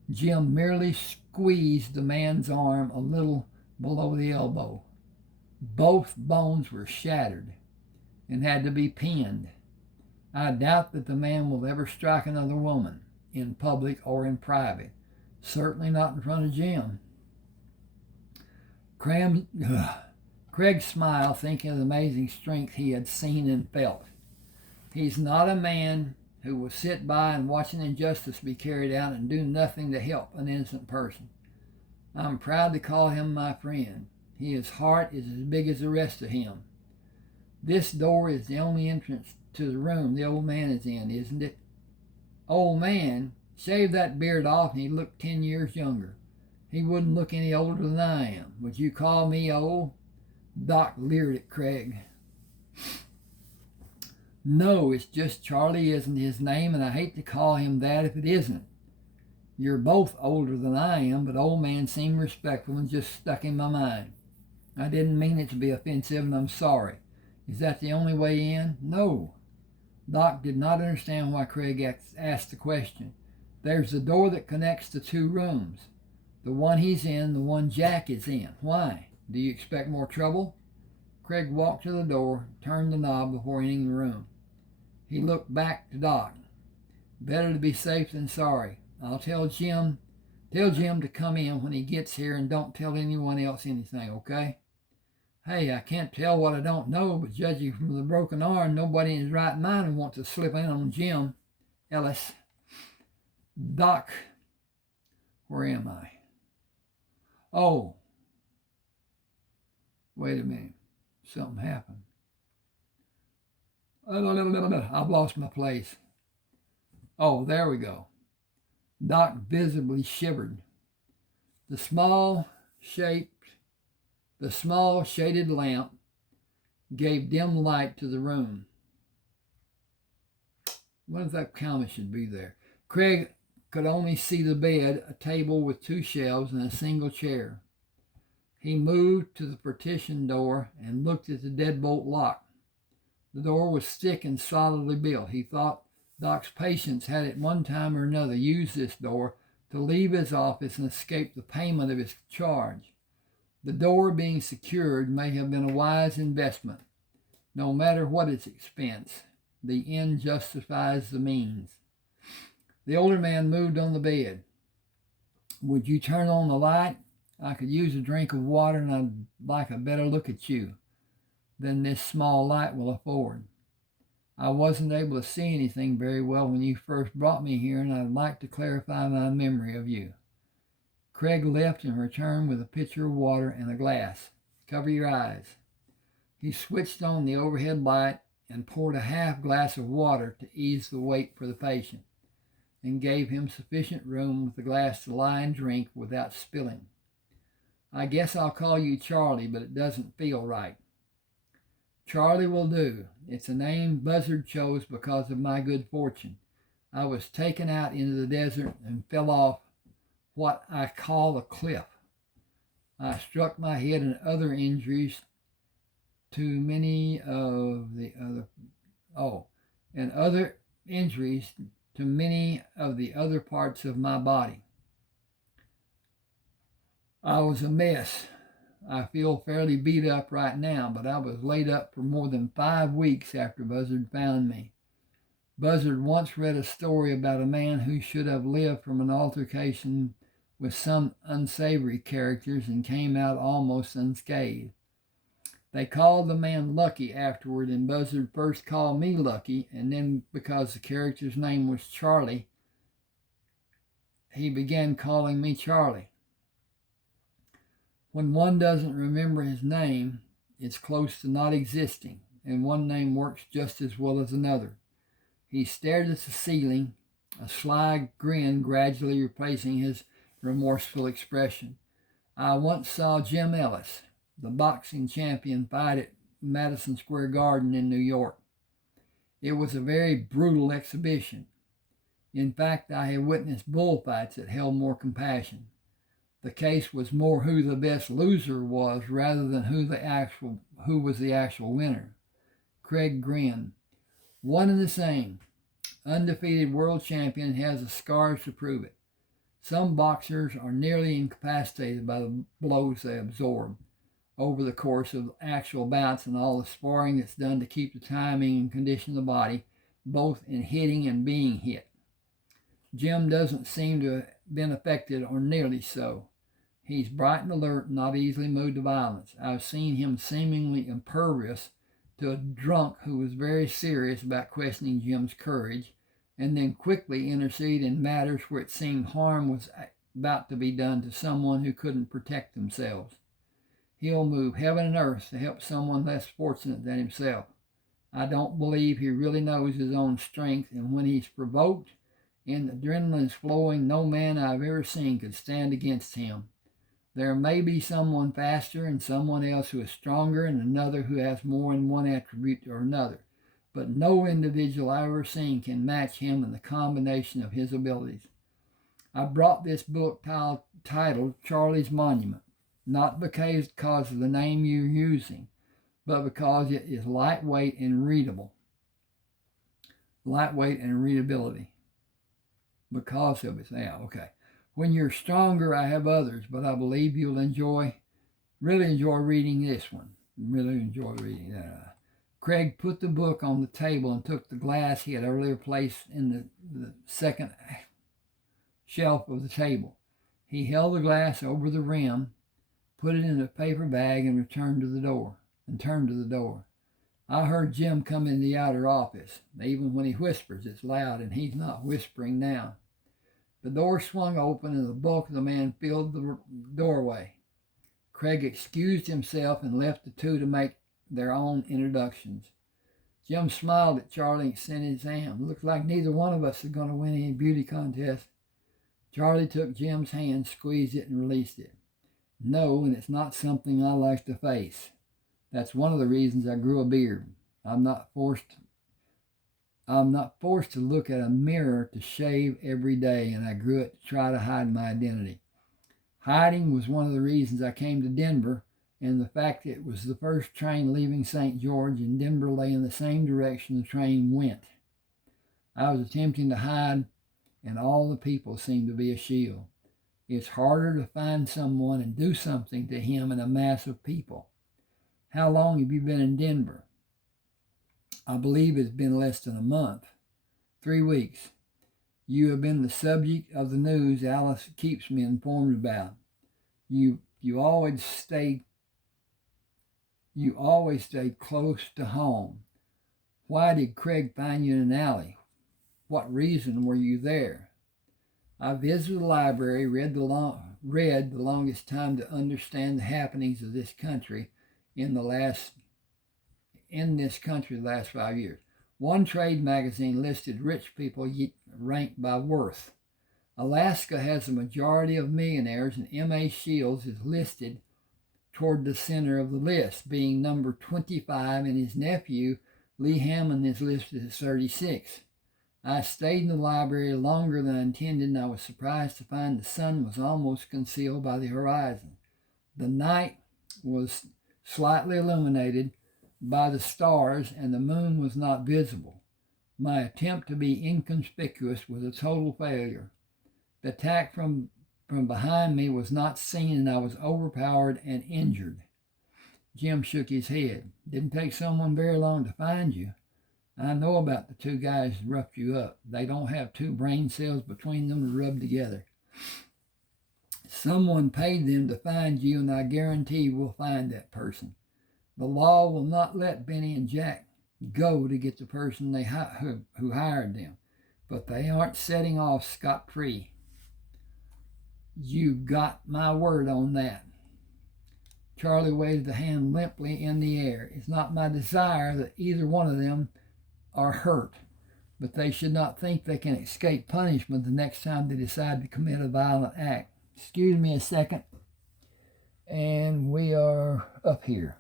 Jim merely squeezed the man's arm a little below the elbow. Both bones were shattered and had to be pinned. I doubt that the man will ever strike another woman, in public or in private. Certainly not in front of Jim. Craig smiled, thinking of the amazing strength he had seen and felt. He's not a man who will sit by and watch an injustice be carried out and do nothing to help an innocent person. I'm proud to call him my friend. His heart is as big as the rest of him. This door is the only entrance to the room the old man is in, isn't it? Old man, shave that beard off and he'd look 10 years younger. He wouldn't look any older than I am. Would you call me old? Doc leered at Craig. No, it's just Charlie isn't his name, and I hate to call him that if it isn't. You're both older than I am, but old man seemed respectful and just stuck in my mind. I didn't mean it to be offensive, and I'm sorry. Is that the only way in? No. Doc did not understand why Craig asked the question. There's the door that connects the 2 rooms. The one he's in, the one Jack is in. Why? Do you expect more trouble? Craig walked to the door, turned the knob before entering the room. He looked back to Doc. Better to be safe than sorry. I'll tell Jim to come in when he gets here, and don't tell anyone else anything, okay? Hey, I can't tell what I don't know, but judging from the broken arm, nobody in his right mind would want to slip in on Jim Ellis. Doc, where am I? Oh, wait a minute. Something happened. I've lost my place. Oh, there we go. Doc visibly shivered. The small shaded lamp gave dim light to the room. What if that comet should be there? Craig could only see the bed, a table with 2 shelves, and a single chair. He moved to the partition door and looked at the deadbolt lock. The door was thick and solidly built. He thought Doc's patients had at one time or another used this door to leave his office and escape the payment of his charge. The door being secured may have been a wise investment. No matter what its expense, the end justifies the means. The older man moved on the bed. Would you turn on the light? I could use a drink of water and I'd like a better look at you than this small light will afford. I wasn't able to see anything very well when you first brought me here, and I'd like to clarify my memory of you. Craig left and returned with a pitcher of water and a glass. Cover your eyes. He switched on the overhead light and poured a half glass of water to ease the wait for the patient, and gave him sufficient room with the glass to lie and drink without spilling. I guess I'll call you Charlie, but it doesn't feel right. Charlie will do. It's a name Buzzard chose because of my good fortune. I was taken out into the desert and fell off what I call a cliff. I struck my head and other injuries to many of the other parts of my body. I was a mess. I feel fairly beat up right now, but I was laid up for more than 5 weeks after Buzzard found me. Buzzard once read a story about a man who should have lived from an altercation with some unsavory characters and came out almost unscathed. They called the man Lucky afterward, and Buzzard first called me Lucky, and then because the character's name was Charlie, he began calling me Charlie. When one doesn't remember his name, it's close to not existing, and one name works just as well as another. He stared at the ceiling, a sly grin gradually replacing his remorseful expression. I once saw Jim Ellis, the boxing champion, fight at Madison Square Garden in New York. It was a very brutal exhibition. In fact, I had witnessed bullfights that held more compassion. The case was more who the best loser was rather than who was the actual winner. Craig grinned. One and the same. Undefeated world champion has the scars to prove it. Some boxers are nearly incapacitated by the blows they absorb over the course of actual bouts and all the sparring that's done to keep the timing and condition of the body, both in hitting and being hit. Jim doesn't seem to have been affected, or nearly so. He's bright and alert, not easily moved to violence. I've seen him seemingly impervious to a drunk who was very serious about questioning Jim's courage, and then quickly intercede in matters where it seemed harm was about to be done to someone who couldn't protect themselves. He'll move heaven and earth to help someone less fortunate than himself. I don't believe he really knows his own strength, and when he's provoked and the adrenaline's flowing, no man I've ever seen could stand against him. There may be someone faster and someone else who is stronger and another who has more in one attribute or another, but no individual I've ever seen can match him in the combination of his abilities. I brought this book titled Charlie's Monument, not because of the name you're using, but because it is lightweight and readable. Lightweight and readability. Because of it. Yeah, okay. When you're stronger, I have others, but I believe you'll really enjoy reading this one. Really enjoy reading that. Craig put the book on the table and took the glass he had earlier placed in the second shelf of the table. He held the glass over the rim, put it in a paper bag, and turned to the door. I heard Jim come in the outer office. Even when he whispers, it's loud, and he's not whispering now. The door swung open, and the bulk of the man filled the doorway. Craig excused himself and left the two to make their own introductions. Jim smiled at Charlie and extended his hand. Looks like neither one of us is going to win any beauty contest. Charlie took Jim's hand, squeezed it, and released it. No, and it's not something I like to face. That's one of the reasons I grew a beard. I'm not forced to look at a mirror to shave every day, and I grew it to try to hide my identity. Hiding was one of the reasons I came to Denver, and the fact that it was the first train leaving St. George, and Denver lay in the same direction the train went. I was attempting to hide, and all the people seemed to be a shield. It's harder to find someone and do something to him in a mass of people. How long have you been in Denver? I believe it's been less than a month. 3 weeks. You have been the subject of the news Alice keeps me informed about. You you always stay you always stay close to home. Why did Craig find you in an alley? What reason were you there? I visited the library, read the longest time to understand the happenings of this country in this country the last 5 years. One trade magazine listed rich people ranked by worth. Alaska has a majority of millionaires, and M.A. Shields is listed toward the center of the list, being number 25, and his nephew, Lee Hammond, is listed as 36. I stayed in the library longer than I intended, and I was surprised to find the sun was almost concealed by the horizon. The night was slightly illuminated by the stars, and the moon was not visible. My attempt to be inconspicuous was a total failure. The attack from behind me was not seen, and I was overpowered and injured. Jim shook his head. Didn't take someone very long to find you. I know about the two guys who roughed you up. They don't have two brain cells between them to rub together. Someone paid them to find you, and I guarantee we'll find that person. The law will not let Benny and Jack go to get the person who hired them, but they aren't setting off scot-free. You got my word on that. Charlie waved the hand limply in the air. It's not my desire that either one of them are hurt, but they should not think they can escape punishment the next time they decide to commit a violent act. Excuse me a second. And we are up here.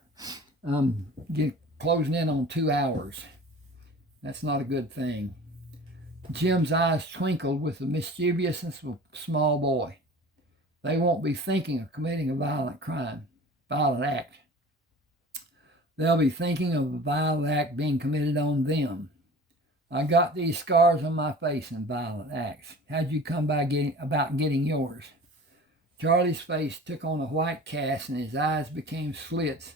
Closing in on 2 hours. That's not a good thing. Jim's eyes twinkled with the mischievousness of a small boy. They won't be thinking of committing a violent act. They'll be thinking of a violent act being committed on them. I got these scars on my face in violent acts. How'd you come about getting yours? Charlie's face took on a white cast, and his eyes became slits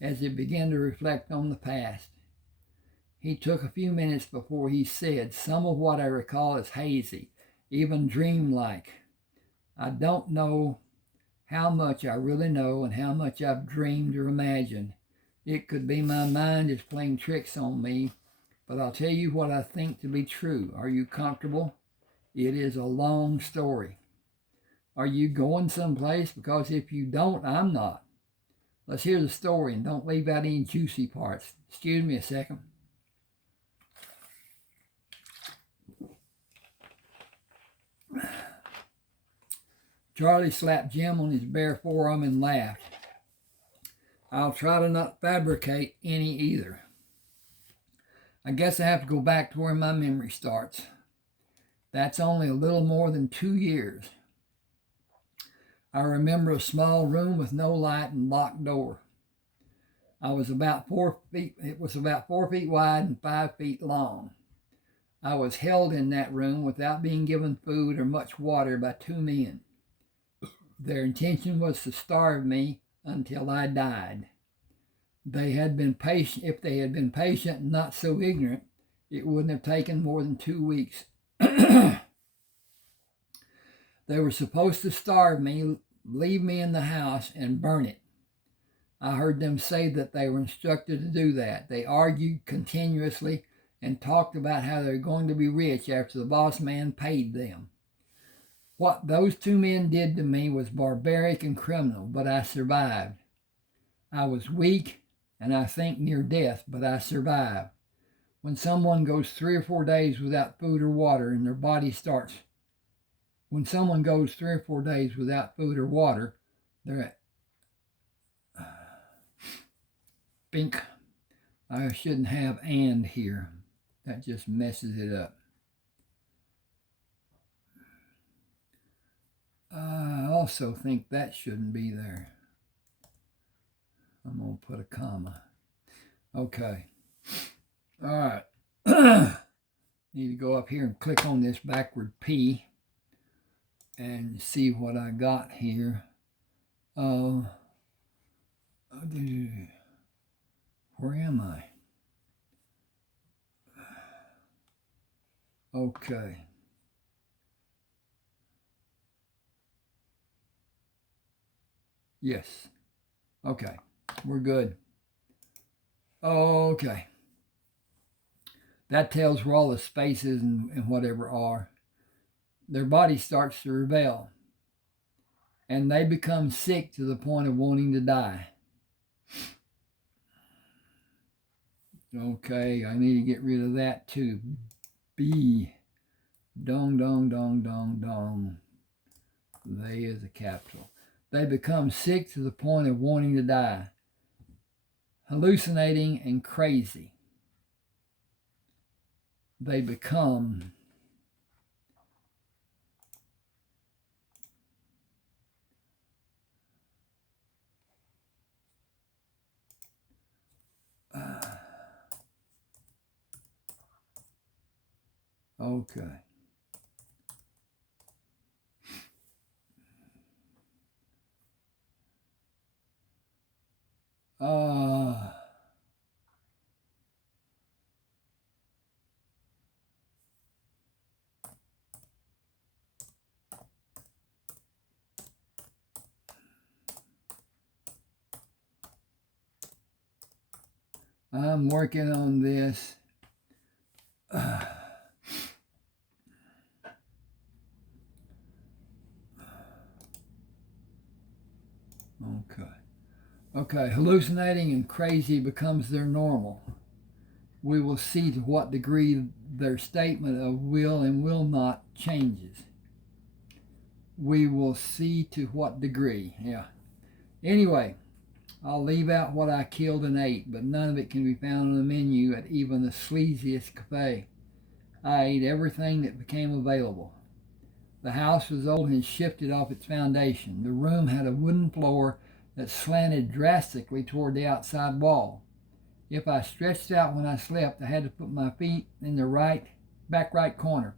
as he began to reflect on the past. He took a few minutes before he said, some of what I recall is hazy, even dreamlike. I don't know how much I really know and how much I've dreamed or imagined. It could be my mind is playing tricks on me, but I'll tell you what I think to be true. Are you comfortable? It is a long story. Are you going someplace? Because if you don't, I'm not. Let's hear the story and don't leave out any juicy parts. Excuse me a second. Charlie slapped Jim on his bare forearm and laughed. I'll try to not fabricate any either. I guess I have to go back to where my memory starts. That's only a little more than 2 years. I remember a small room with no light and locked door. It was about 4 feet wide and 5 feet long. I was held in that room without being given food or much water by 2 men. Their intention was to starve me until I died. If they had been patient and not so ignorant, it wouldn't have taken more than 2 weeks. They were supposed to starve me, leave me in the house, and burn it. I heard them say that they were instructed to do that. They argued continuously and talked about how they were going to be rich after the boss man paid them. What those 2 men did to me was barbaric and criminal, but I survived. I was weak and I think near death, but I survived. When someone goes 3 or 4 days without food or water and their body starts, when someone goes 3 or 4 days without food or water, they're Bink. I shouldn't have and here. That just messes it up. I also think that shouldn't be there. I'm going to put a comma. Okay. All right. Need to go up here and click on this backward P and see what I got here. Where am I? Okay. Yes. Okay. We're good. Okay. That tells where all the spaces and whatever are. Their body starts to rebel. And they become sick to the point of wanting to die. Okay, I need to get rid of that too. B. Dong, dong, dong, dong, dong. They is a capital. They become sick to the point of wanting to die. Hallucinating and crazy. They become okay. I'm working on this. Okay. Okay, hallucinating and crazy becomes their normal. We will see to what degree their statement of will and will not changes. We will see to what degree. Yeah. Anyway, I'll leave out what I killed and ate, but none of it can be found on the menu at even the sleaziest cafe. I ate everything that became available. The house was old and had shifted off its foundation. The room had a wooden floor that slanted drastically toward the outside wall. If I stretched out when I slept, I had to put my feet in the back right corner,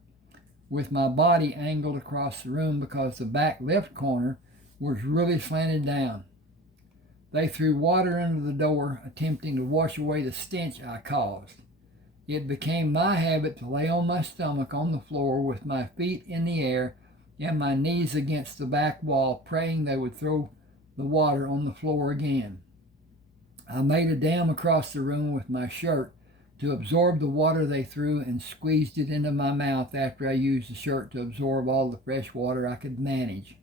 with my body angled across the room because the back left corner was really slanted down. They threw water under the door, attempting to wash away the stench I caused. It became my habit to lay on my stomach on the floor with my feet in the air and my knees against the back wall, praying they would throw the water on the floor again. I made a dam across the room with my shirt to absorb the water they threw and squeezed it into my mouth after I used the shirt to absorb all the fresh water I could manage.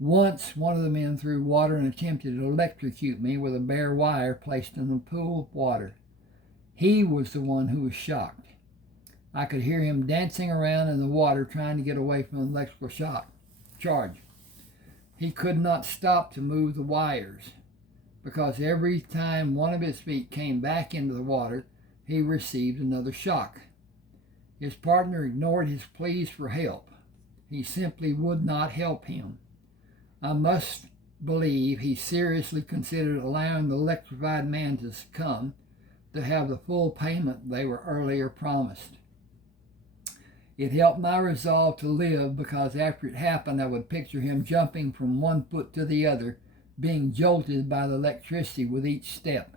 Once, one of the men threw water and attempted to electrocute me with a bare wire placed in a pool of water. He was the one who was shocked. I could hear him dancing around in the water trying to get away from the electrical charge. He could not stop to move the wires, because every time one of his feet came back into the water, he received another shock. His partner ignored his pleas for help. He simply would not help him. I must believe he seriously considered allowing the electrified man to succumb to have the full payment they were earlier promised. It helped my resolve to live, because after it happened, I would picture him jumping from one foot to the other, being jolted by the electricity with each step.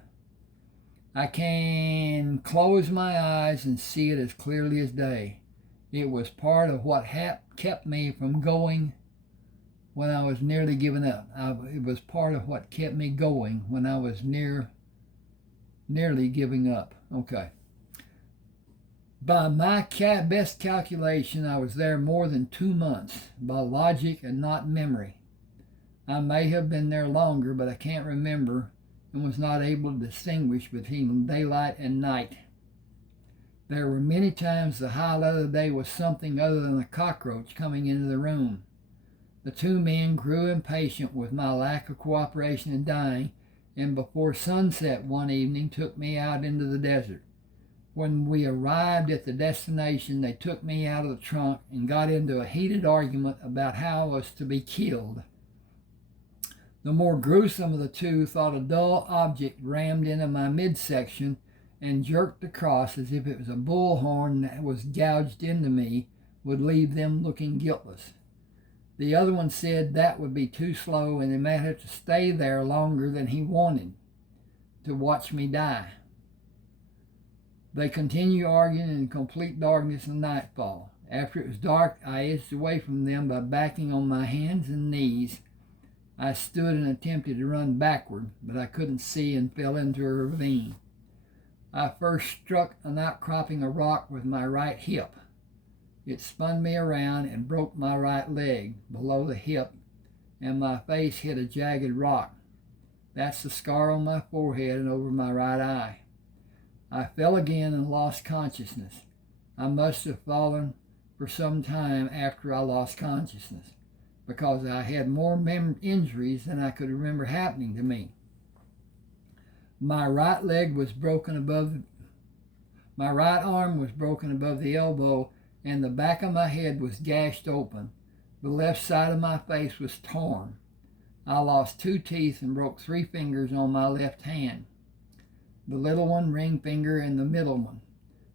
I can close my eyes and see it as clearly as day. It was part of what kept me from going when I was nearly giving up. It was part of what kept me going when I was nearly giving up. Okay. By my best calculation, I was there more than 2 months, by logic and not memory. I may have been there longer, but I can't remember and was not able to distinguish between daylight and night. There were many times the highlight of the day was something other than a cockroach coming into the room. The two men grew impatient with my lack of cooperation in dying, and before sunset one evening took me out into the desert. When we arrived at the destination, they took me out of the trunk and got into a heated argument about how I was to be killed. The more gruesome of the two thought a dull object rammed into my midsection and jerked across as if it was a bullhorn that was gouged into me would leave them looking guiltless. The other one said that would be too slow and they might have to stay there longer than he wanted to watch me die. They continued arguing in complete darkness and nightfall. After it was dark, I edged away from them by backing on my hands and knees. I stood and attempted to run backward, but I couldn't see and fell into a ravine. I first struck an outcropping of rock with my right hip. It spun me around and broke my right leg below the hip, and my face hit a jagged rock. That's the scar on my forehead and over my right eye. I fell again and lost consciousness. I must have fallen for some time after I lost consciousness, because I had more injuries than I could remember happening to me. My right leg was broken my right arm was broken above the elbow, and the back of my head was gashed open. The left side of my face was torn. I lost 2 teeth and broke 3 fingers on my left hand. The little one, ring finger, and the middle one.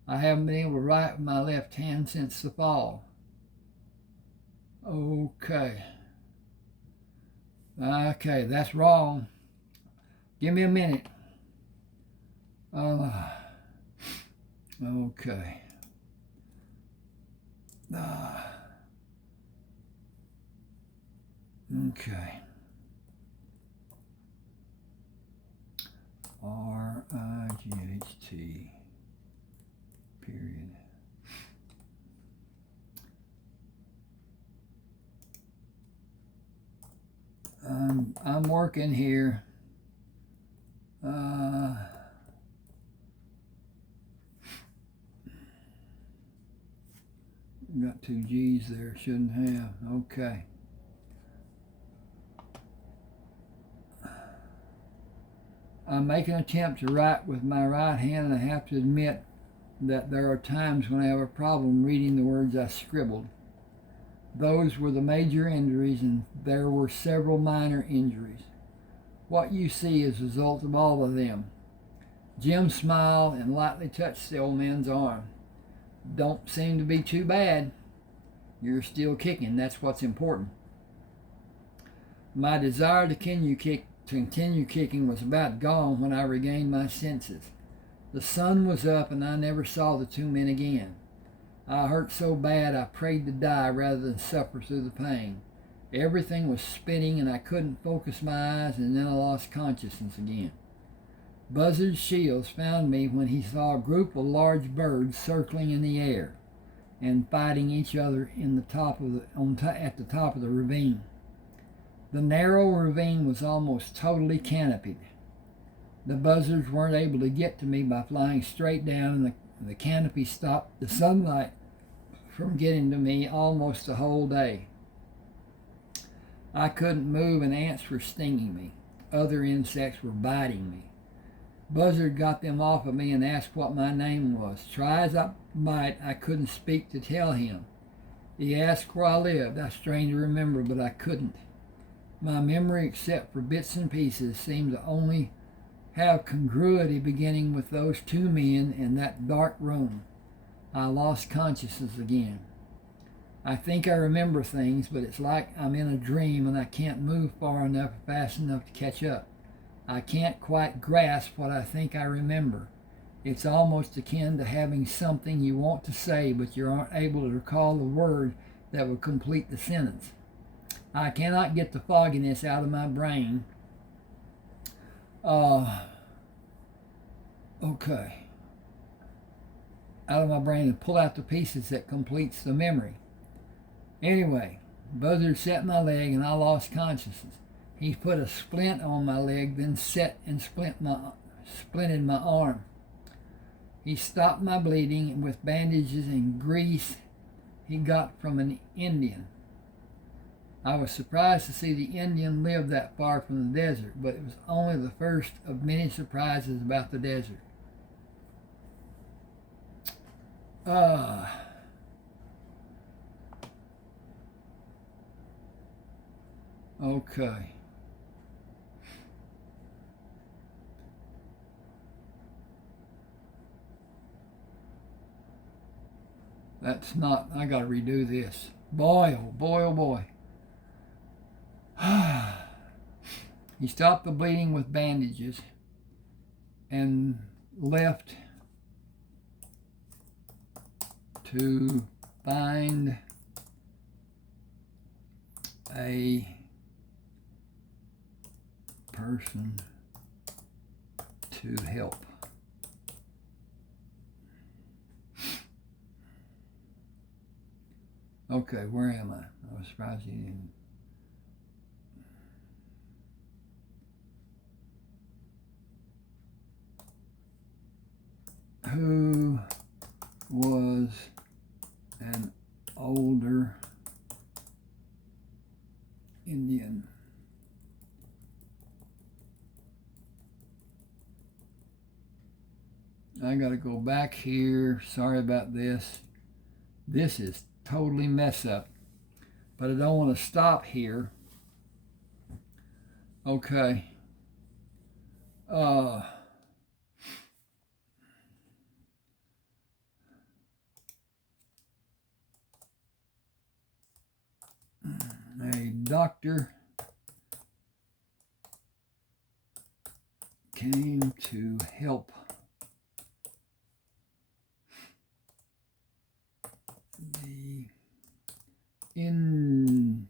I haven't been able to write with my left hand since the fall. Okay, that's wrong. Give me a minute. Okay. Okay. R-I-G-H-T period. I'm working here. Got 2 G's there, shouldn't have. Okay. I make an attempt to write with my right hand, and I have to admit that there are times when I have a problem reading the words I scribbled. Those were the major injuries, and there were several minor injuries. What you see is the result of all of them. Jim smiled and lightly touched the old man's arm. Don't seem to be too bad. You're still kicking. That's what's important. My desire to continue kicking was about gone when I regained my senses. The sun was up, and I never saw the 2 men again. I hurt so bad I prayed to die rather than suffer through the pain. Everything was spinning, and I couldn't focus my eyes, and then I lost consciousness again. Buzzard Shields found me when he saw a group of large birds circling in the air and fighting each other at the top of the ravine. The narrow ravine was almost totally canopied. The buzzards weren't able to get to me by flying straight down, and the canopy stopped the sunlight from getting to me almost the whole day. I couldn't move, and ants were stinging me. Other insects were biting me. Buzzard got them off of me and asked what my name was. Try as I might, I couldn't speak to tell him. He asked where I lived. I strained to remember, but I couldn't. My memory, except for bits and pieces, seemed to only have congruity beginning with those 2 men in that dark room. I lost consciousness again. I think I remember things, but it's like I'm in a dream and I can't move far enough or fast enough to catch up. I can't quite grasp what I think I remember. It's almost akin to having something you want to say, but you aren't able to recall the word that would complete the sentence. I cannot get the fogginess out of my brain. Out of my brain and pull out the pieces that completes the memory. Anyway, Buzzard set my leg and I lost consciousness. He put a splint on my leg, then set and splinted my arm. He stopped my bleeding with bandages and grease he got from an Indian. I was surprised to see the Indian live that far from the desert, but it was only the first of many surprises about the desert. Okay. That's not, I gotta redo this. Boy, oh boy, oh boy. He stopped the bleeding with bandages and left to find a person to help. Okay, where am I? I was surprised you didn't. Who was an older Indian? I gotta go back here. Sorry about this. This is totally mess up. But I don't want to stop here. Okay. A doctor came to help the Indian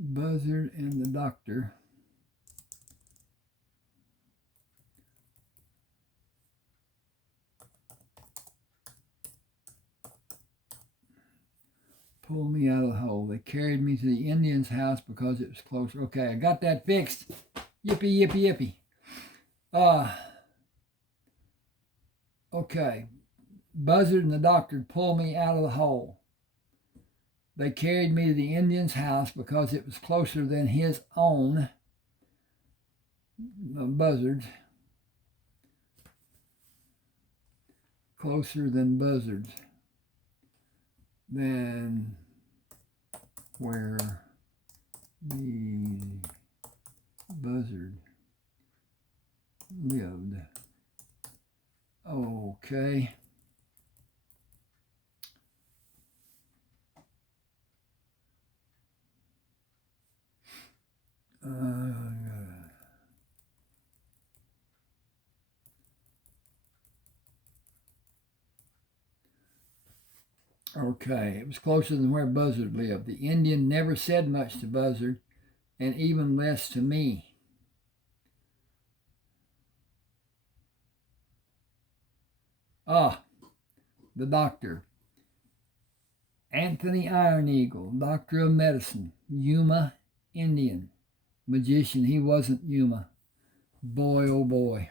Buzzard and the doctor pulled me out of the hole. They carried me to the Indian's house because it was closer. Okay, I got that fixed. Yippee, yippee, yippee. Okay. Buzzard and the doctor pulled me out of the hole. They carried me to the Indian's house because it was closer than his own, Buzzard's. Closer than Buzzard's. Than where the Buzzard lived. Okay. Okay, it was closer than where Buzzard lived. The Indian never said much to Buzzard, and even less to me. The doctor. Anthony Iron Eagle, doctor of medicine, Yuma Indian. Magician, he wasn't Yuma. Boy, oh boy.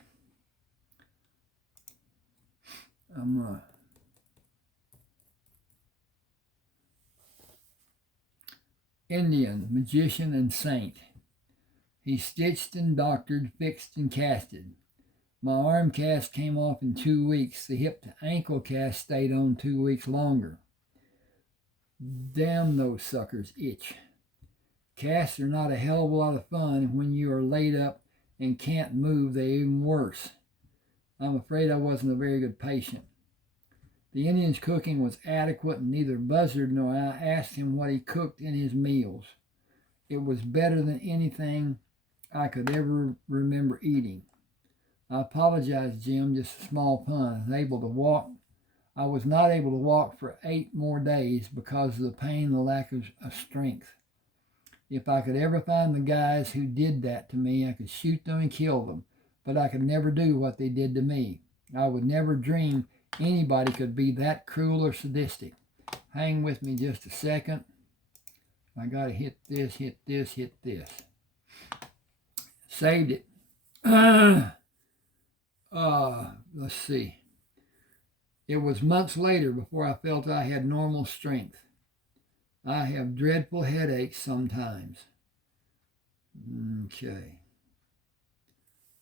Indian, magician, and saint. He stitched and doctored, fixed and casted. My arm cast came off in 2 weeks. The hip to ankle cast stayed on 2 weeks longer. Damn, those suckers itch. Casts are not a hell of a lot of fun. When you are laid up and can't move, they're even worse. I'm afraid I wasn't a very good patient. The Indian's cooking was adequate, and neither Buzzard nor I asked him what he cooked in his meals. It was better than anything I could ever remember eating. I apologize, Jim, just a small pun. I was not able to walk for 8 more days because of the pain and the lack of strength. If I could ever find the guys who did that to me, I could shoot them and kill them, but I could never do what they did to me. I would never dream anybody could be that cruel or sadistic. Hang with me just a second. I gotta hit this, hit this, hit this. Saved it. Let's see. It was months later before I felt I had normal strength. I have dreadful headaches sometimes. Okay.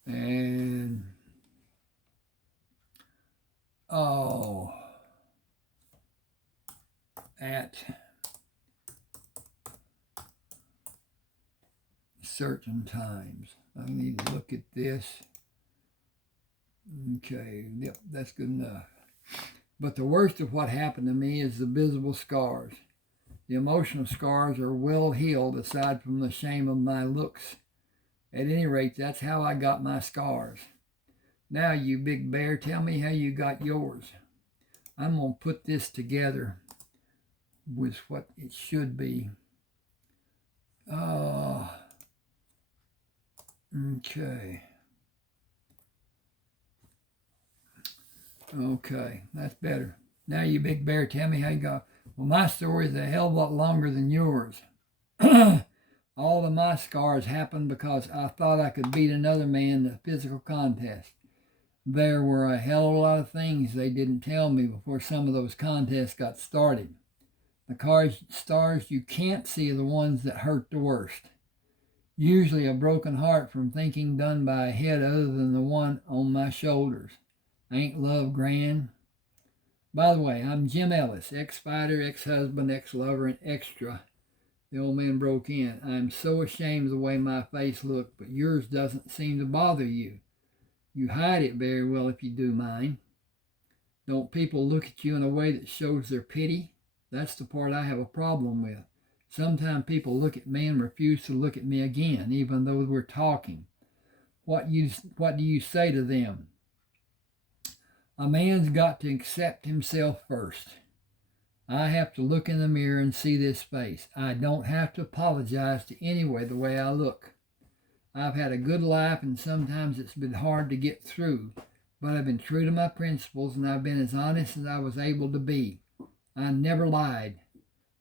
And at certain times. I need to look at this. Okay, yep, that's good enough. But the worst of what happened to me is the visible scars. The emotional scars are well healed aside from the shame of my looks. At any rate, that's how I got my scars. Now, you big bear, tell me how you got yours. I'm going to put this together with what it should be. Okay. Okay, that's better. Now, you big bear, tell me how you got. Well, my story is a hell of a lot longer than yours. All of my scars happened because I thought I could beat another man in a physical contest. There were a hell of a lot of things they didn't tell me before some of those contests got started. The scars you can't see are the ones that hurt the worst. Usually a broken heart from thinking done by a head other than the one on my shoulders. Ain't love grand? By the way, I'm Jim Ellis, ex-fighter, ex-husband, ex-lover, and extra. The old man broke in. I'm so ashamed of the way my face looked, but yours doesn't seem to bother you. You hide it very well if you do mine. Don't people look at you in a way that shows their pity? That's the part I have a problem with. Sometimes people look at me and refuse to look at me again, even though we're talking. What do you say to them? A man's got to accept himself first. I have to look in the mirror and see this face. I don't have to apologize to anyone the way I look. I've had a good life, and sometimes it's been hard to get through, but I've been true to my principles, and I've been as honest as I was able to be. I never lied,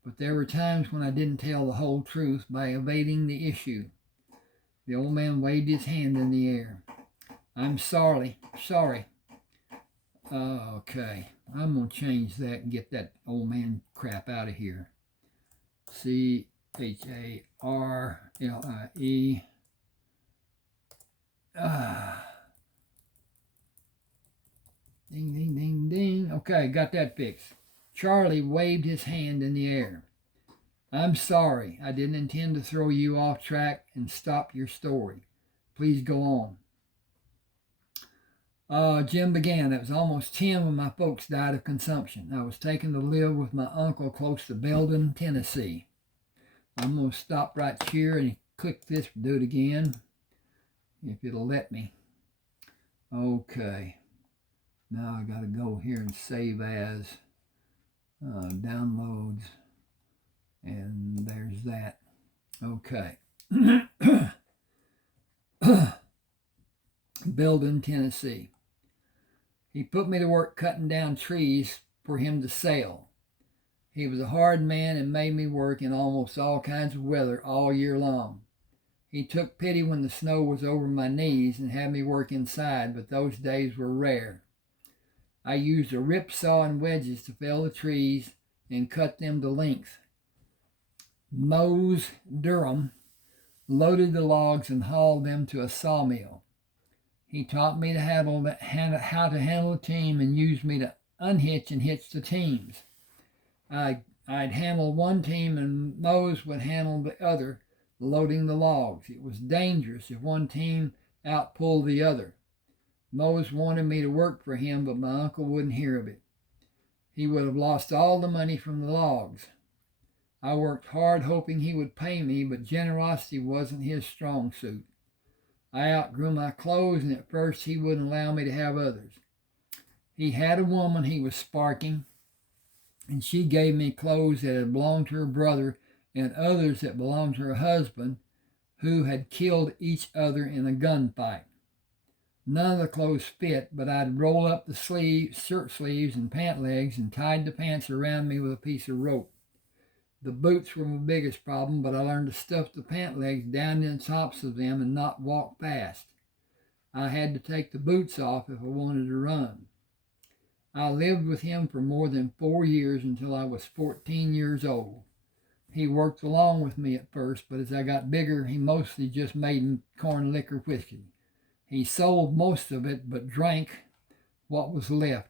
but there were times when I didn't tell the whole truth by evading the issue. The old man waved his hand in the air. I'm sorry. Okay, I'm going to change that and get that old man crap out of here. CHARLIE. Ding, ding, ding, ding. Okay, got that fixed. Charlie waved his hand in the air. I'm sorry. I didn't intend to throw you off track and stop your story. Please go on. Jim began. It was almost 10 when my folks died of consumption. I was taken to live with my uncle close to Belden, Tennessee. I'm going to stop right here and click this, do it again, if it'll let me. Okay. Now I got to go here and save as downloads. And there's that. Okay. Belden, Tennessee. He put me to work cutting down trees for him to sell. He was a hard man and made me work in almost all kinds of weather all year long. He took pity when the snow was over my knees and had me work inside, but those days were rare. I used a rip saw and wedges to fell the trees and cut them to length. Mose Durham loaded the logs and hauled them to a sawmill. He taught me how to handle a team and used me to unhitch and hitch the teams. I'd handle one team and Mose would handle the other, loading the logs. It was dangerous if one team outpulled the other. Mose wanted me to work for him, but my uncle wouldn't hear of it. He would have lost all the money from the logs. I worked hard hoping he would pay me, but generosity wasn't his strong suit. I outgrew my clothes, and at first he wouldn't allow me to have others. He had a woman he was sparking, and she gave me clothes that had belonged to her brother and others that belonged to her husband, who had killed each other in a gunfight. None of the clothes fit, but I'd roll up the shirt sleeves and pant legs and tied the pants around me with a piece of rope. The boots were my biggest problem, but I learned to stuff the pant legs down in the tops of them and not walk fast. I had to take the boots off if I wanted to run. I lived with him for more than 4 years until I was 14 years old. He worked along with me at first, but as I got bigger, he mostly just made corn liquor whiskey. He sold most of it, but drank what was left.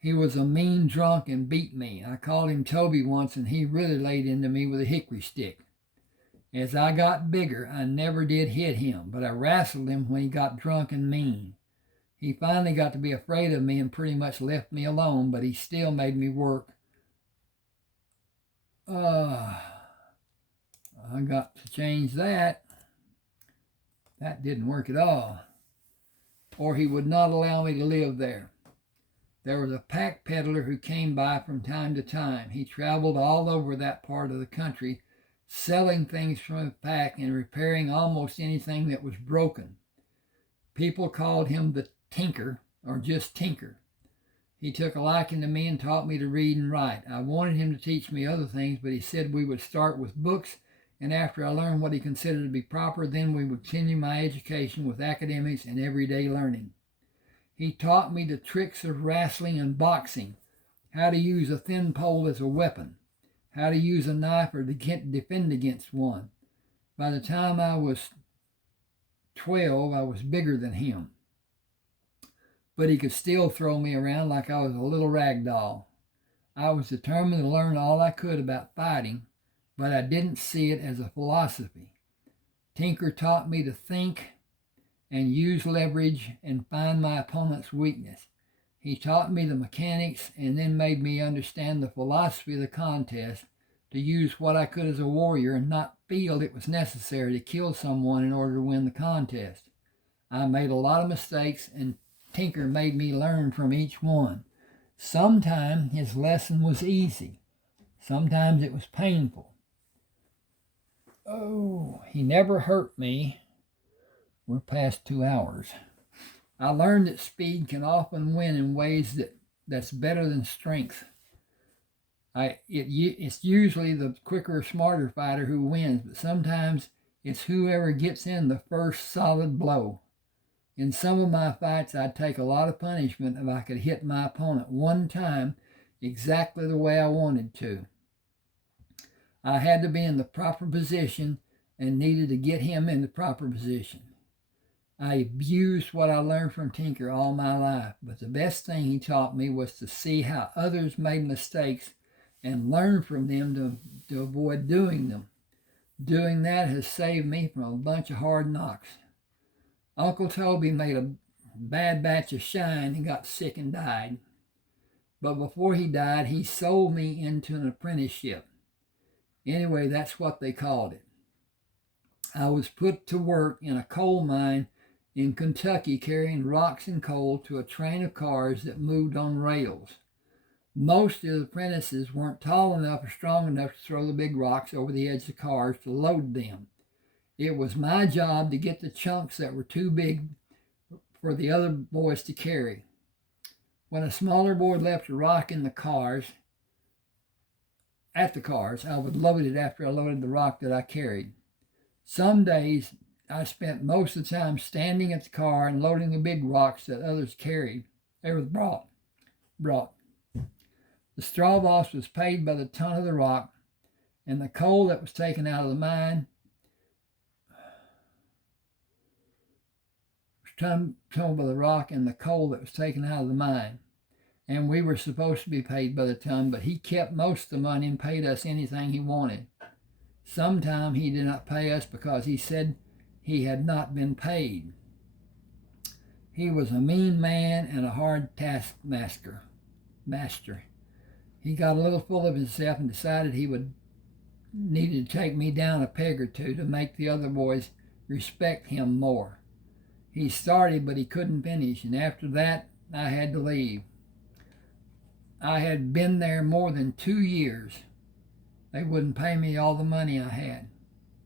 He was a mean drunk and beat me. I called him Toby once, and he really laid into me with a hickory stick. As I got bigger, I never did hit him, but I wrestled him when he got drunk and mean. He finally got to be afraid of me and pretty much left me alone, but he still made me work I got to change that. That didn't work at all. Or he would not allow me to live there. There was a pack peddler who came by from time to time. He traveled all over that part of the country, selling things from a pack and repairing almost anything that was broken. People called him the Tinker, or just Tinker. He took a liking to me and taught me to read and write. I wanted him to teach me other things, but he said we would start with books, and after I learned what he considered to be proper, then we would continue my education with academics and everyday learning. He taught me the tricks of wrestling and boxing, how to use a thin pole as a weapon, how to use a knife or to defend against one. By the time I was 12, I was bigger than him. But he could still throw me around like I was a little rag doll. I was determined to learn all I could about fighting, but I didn't see it as a philosophy. Tinker taught me to think and use leverage and find my opponent's weakness. He taught me the mechanics and then made me understand the philosophy of the contest, to use what I could as a warrior and not feel it was necessary to kill someone in order to win the contest. I made a lot of mistakes, and Tinker made me learn from each one. Sometimes his lesson was easy. Sometimes it was painful. Oh, he never hurt me. We're past 2 hours. I learned that speed can often win in ways that's better than strength. It's usually the quicker, smarter fighter who wins, but sometimes it's whoever gets in the first solid blow. In some of my fights, I'd take a lot of punishment if I could hit my opponent one time exactly the way I wanted to. I had to be in the proper position and needed to get him in the proper position. I abused what I learned from Tinker all my life, but the best thing he taught me was to see how others made mistakes and learn from them to avoid doing them. Doing that has saved me from a bunch of hard knocks. Uncle Toby made a bad batch of shine and got sick and died. But before he died, he sold me into an apprenticeship. Anyway, that's what they called it. I was put to work in a coal mine in Kentucky carrying rocks and coal to a train of cars that moved on rails. Most of the apprentices weren't tall enough or strong enough to throw the big rocks over the edge of the cars to load them. It was my job to get the chunks that were too big for the other boys to carry. When a smaller boy left a rock in the cars, I would load it after I loaded the rock that I carried. Some days I spent most of the time standing at the car and loading the big rocks that others carried. They were brought. The straw boss was paid by the ton of the rock, and the coal that was taken out of the mine was ton by the rock and the coal that was taken out of the mine. And we were supposed to be paid by the ton, but he kept most of the money and paid us anything he wanted. Sometimes he did not pay us because he said he had not been paid. He was a mean man and a hard taskmaster. He got a little full of himself and decided he needed to take me down a peg or two to make the other boys respect him more. He started, but he couldn't finish, and after that, I had to leave. I had been there more than 2 years. They wouldn't pay me all the money I had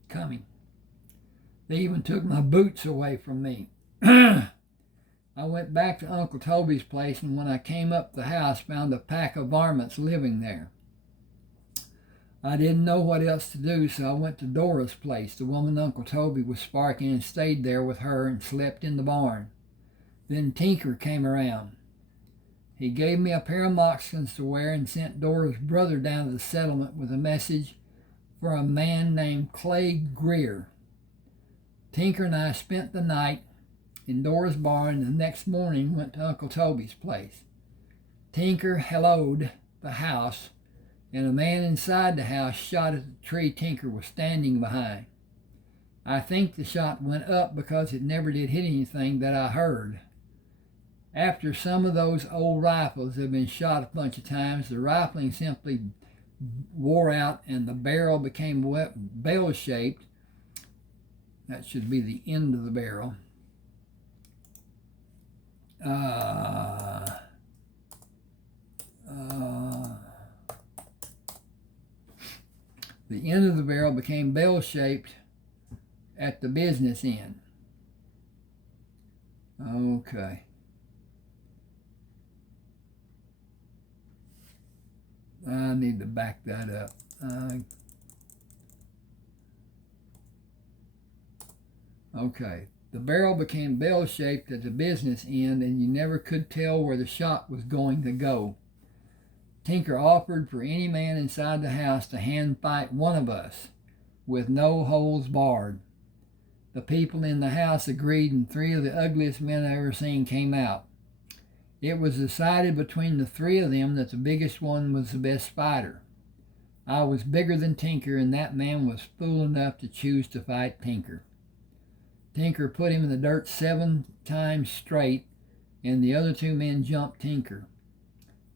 coming. They even took my boots away from me. I went back to Uncle Toby's place, and when I came up the house, found a pack of varmints living there. I didn't know what else to do, so I went to Dora's place. The woman Uncle Toby was sparking and stayed there with her and slept in the barn. Then Tinker came around. He gave me a pair of moccasins to wear and sent Dora's brother down to the settlement with a message for a man named Clay Greer. Tinker and I spent the night in Dora's barn, and the next morning went to Uncle Toby's place. Tinker helloed the house, and a man inside the house shot at the tree Tinker was standing behind. I think the shot went up because it never did hit anything that I heard. After some of those old rifles have been shot a bunch of times, the rifling simply wore out and the barrel became bell-shaped. That should be the end of the barrel. The end of the barrel became bell-shaped at the business end. Okay. I need to back that up. Okay. The barrel became bell-shaped at the business end, and you never could tell where the shot was going to go. Tinker offered for any man inside the house to hand fight one of us, with no holds barred. The people in the house agreed, and 3 of the ugliest men I ever seen came out. It was decided between the 3 of them that the biggest one was the best fighter. I was bigger than Tinker, and that man was fool enough to choose to fight Tinker. Tinker put him in the dirt 7 times straight, and the other 2 men jumped Tinker.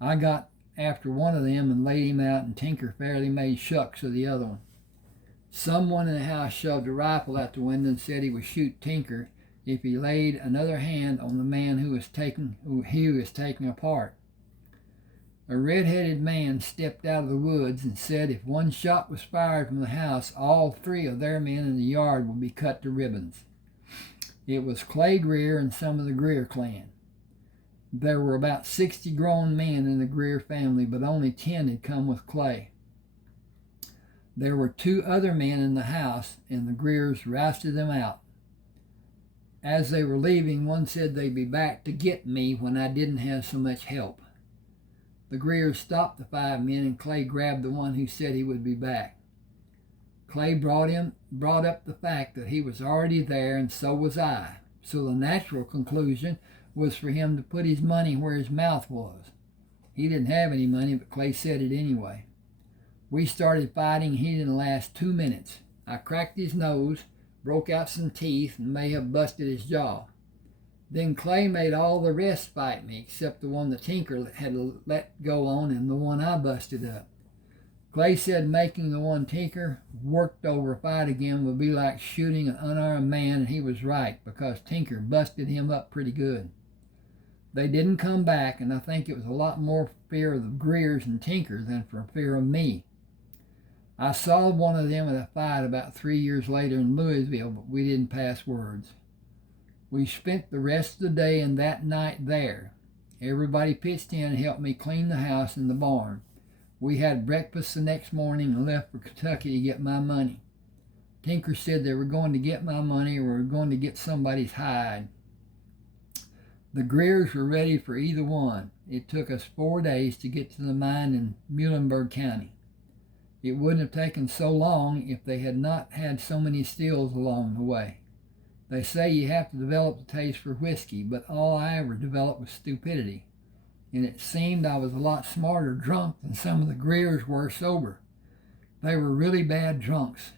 I got after one of them and laid him out, and Tinker fairly made shucks of the other one. Someone in the house shoved a rifle out the window and said he would shoot Tinker if he laid another hand on the man who was taking apart. A red-headed man stepped out of the woods and said if one shot was fired from the house, all 3 of their men in the yard would be cut to ribbons. It was Clay Greer and some of the Greer clan. There were about 60 grown men in the Greer family, but only 10 had come with Clay. There were 2 other men in the house, and the Greers rousted them out. As they were leaving, one said they'd be back to get me when I didn't have so much help. The Greers stopped the 5 men, and Clay grabbed the one who said he would be back. Clay brought up the fact that he was already there, and so was I. So the natural conclusion was for him to put his money where his mouth was. He didn't have any money, but Clay said it anyway. We started fighting. He didn't last 2 minutes. I cracked his nose, broke out some teeth, and may have busted his jaw. Then Clay made all the rest fight me, except the one the Tinker had let go on and the one I busted up. Clay said making the one Tinker worked over a fight again would be like shooting an unarmed man, and he was right, because Tinker busted him up pretty good. They didn't come back, and I think it was a lot more fear of the Greers and Tinker than for fear of me. I saw one of them in a fight about 3 years later in Louisville, but we didn't pass words. We spent the rest of the day and that night there. Everybody pitched in and helped me clean the house and the barn. We had breakfast the next morning and left for Kentucky to get my money. Tinker said they were going to get my money or were going to get somebody's hide. The Greers were ready for either one. It took us 4 days to get to the mine in Muhlenberg County. It wouldn't have taken so long if they had not had so many stills along the way. They say you have to develop the taste for whiskey, but all I ever developed was stupidity. And it seemed I was a lot smarter drunk than some of the Greers were sober. They were really bad drunks.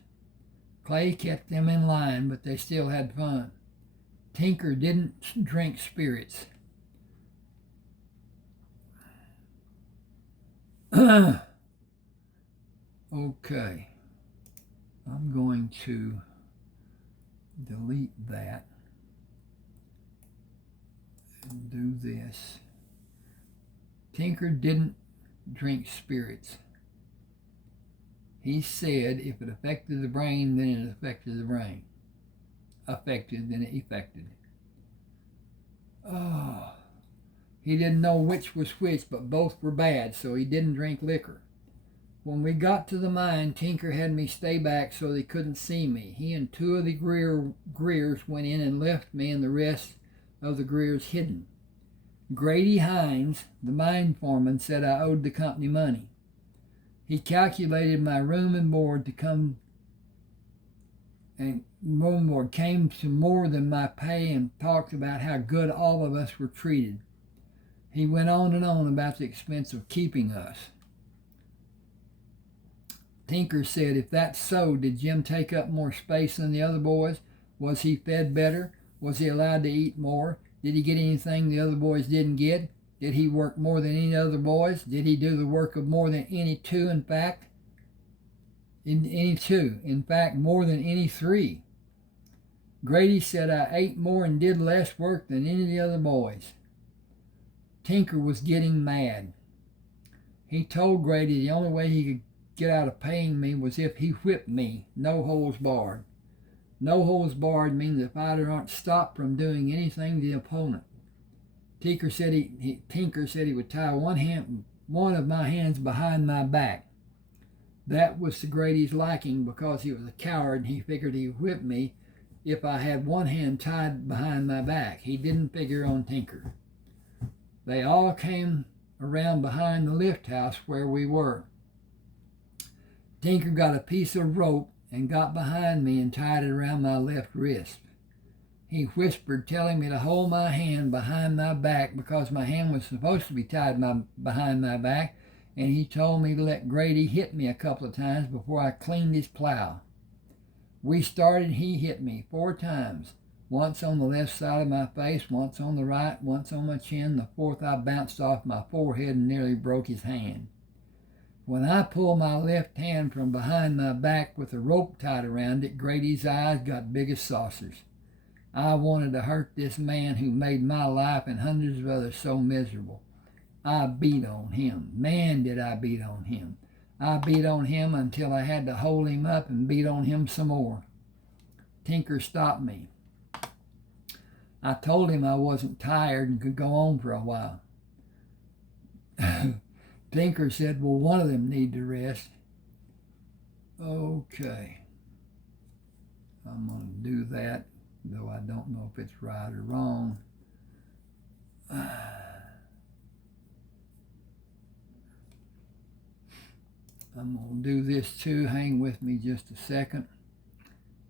Clay kept them in line, but they still had fun. Tinker didn't drink spirits. Okay. I'm going to delete that and do this. Tinker didn't drink spirits. He said if it affected the brain, then it affected the brain. Affected, then it affected. Oh. He didn't know which was which, but both were bad, so he didn't drink liquor. When we got to the mine, Tinker had me stay back so they couldn't see me. He and 2 of the Greers went in and left me and the rest of the Greers hidden. Grady Hines, the mine foreman, said I owed the company money. He calculated my room and board came to more than my pay and talked about how good all of us were treated. He went on and on about the expense of keeping us. Tinker said, if that's so, did Jim take up more space than the other boys? Was he fed better? Was he allowed to eat more? Did he get anything the other boys didn't get? Did he work more than any other boys? Did he do the work of more than any two, in fact? Any two. In fact, more than any three. Grady said I ate more and did less work than any of the other boys. Tinker was getting mad. He told Grady the only way he could get out of paying me was if he whipped me, no holds barred. No holds barred means the fighter aren't stopped from doing anything to the opponent. Tinker said he would tie one of my hands behind my back. That was to Grady's liking because he was a coward and he figured he'd whip me if I had one hand tied behind my back. He didn't figure on Tinker. They all came around behind the lift house where we were. Tinker got a piece of rope and got behind me and tied it around my left wrist. He whispered, telling me to hold my hand behind my back because my hand was supposed to be tied behind my back, and he told me to let Grady hit me a couple of times before I cleaned his plow. We started, he hit me 4 times, once on the left side of my face, once on the right, once on my chin. The fourth I bounced off my forehead and nearly broke his hand. When I pulled my left hand from behind my back with a rope tied around it, Grady's eyes got big as saucers. I wanted to hurt this man who made my life and hundreds of others so miserable. I beat on him. Man, did I beat on him. I beat on him until I had to hold him up and beat on him some more. Tinker stopped me. I told him I wasn't tired and could go on for a while. Tinker said, well, one of them need to rest. Okay. I'm going to do that, though I don't know if it's right or wrong. I'm going to do this too. Hang with me just a second.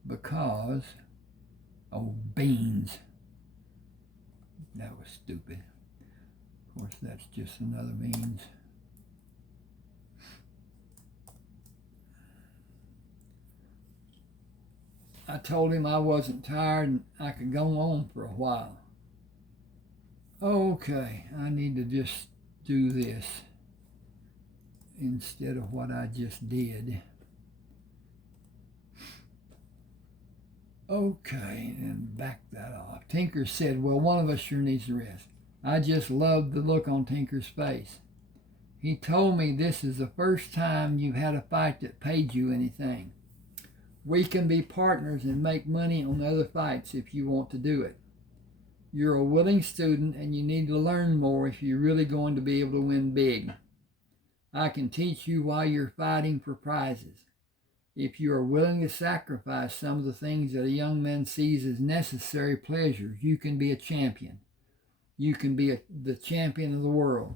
Because, oh, beans. That was stupid. Of course, that's just another beans. I told him I wasn't tired and I could go on for a while. Okay, I need to just do this instead of what I just did. Okay, and back that off. Tinker said, well, one of us sure needs to rest. I just loved the look on Tinker's face. He told me this is the first time you've had a fight that paid you anything. We can be partners and make money on other fights if you want to do it. You're a willing student and you need to learn more if you're really going to be able to win big. I can teach you why you're fighting for prizes. If you are willing to sacrifice some of the things that a young man sees as necessary pleasures, you can be a champion. You can be the champion of the world.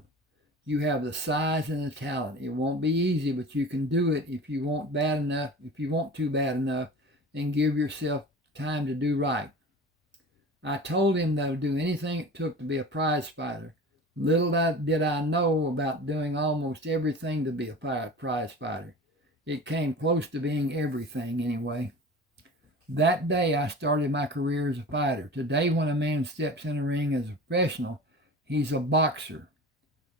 You have the size and the talent. It won't be easy, but you can do it if you want to bad enough, and give yourself time to do right. I told him that I would do anything it took to be a prize fighter. Little did I know about doing almost everything to be a prize fighter. It came close to being everything anyway. That day I started my career as a fighter. Today when a man steps in a ring as a professional, he's a boxer.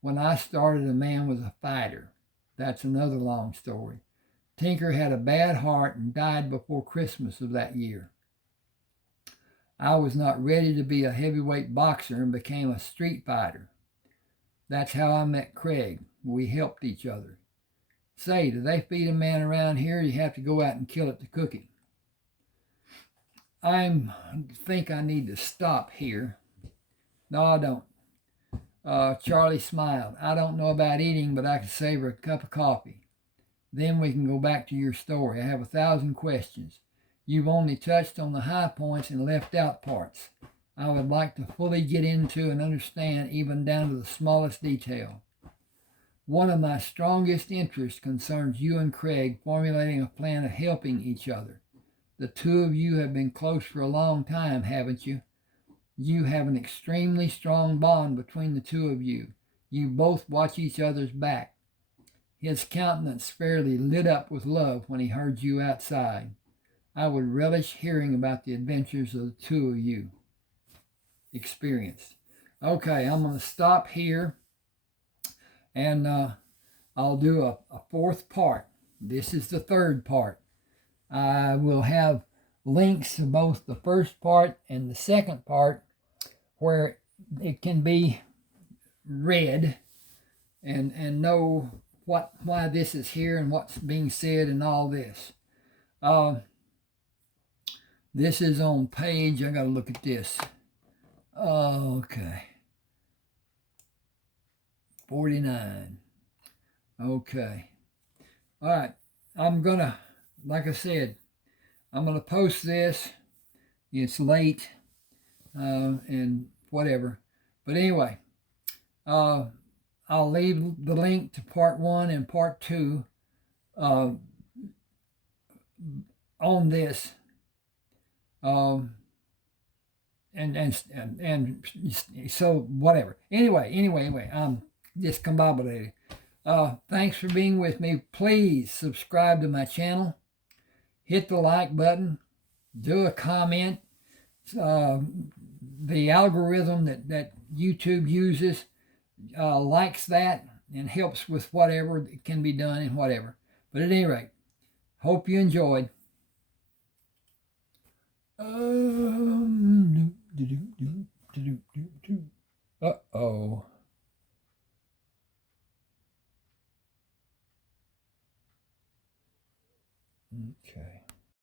When I started, a man was a fighter. That's another long story. Tinker had a bad heart and died before Christmas of that year. I was not ready to be a heavyweight boxer and became a street fighter. That's how I met Craig. We helped each other. Say, do they feed a man around here, or you have to go out and kill it to cook it? I think I need to stop here. No, I don't. Charlie smiled. I don't know about eating, but I can savor a cup of coffee. Then we can go back to your story. I have 1,000 questions. You've only touched on the high points and left out parts. I would like to fully get into and understand even down to the smallest detail. One of my strongest interests concerns you and Craig formulating a plan of helping each other. The two of you have been close for a long time, haven't you? You have an extremely strong bond between the two of you. You both watch each other's back. His countenance fairly lit up with love when he heard you outside. I would relish hearing about the adventures of the two of you experienced. Okay, I'm going to stop here, and I'll do a fourth part. This is the third part. I will have links to both the first part and the second part where it can be read and know why this is here and what's being said and all this. This is on page, I got to look at this. Okay. 49. Okay. All right. I'm going to, like I said, I'm going to post this. It's late and whatever. But anyway, I'll leave the link to part 1 and part 2 on this. And so whatever. Anyway, I'm discombobulated. Thanks for being with me. Please subscribe to my channel. Hit the like button. Do a comment. The algorithm that YouTube uses likes that and helps with whatever can be done and whatever. But at any rate, hope you enjoyed. Uh-oh. Okay.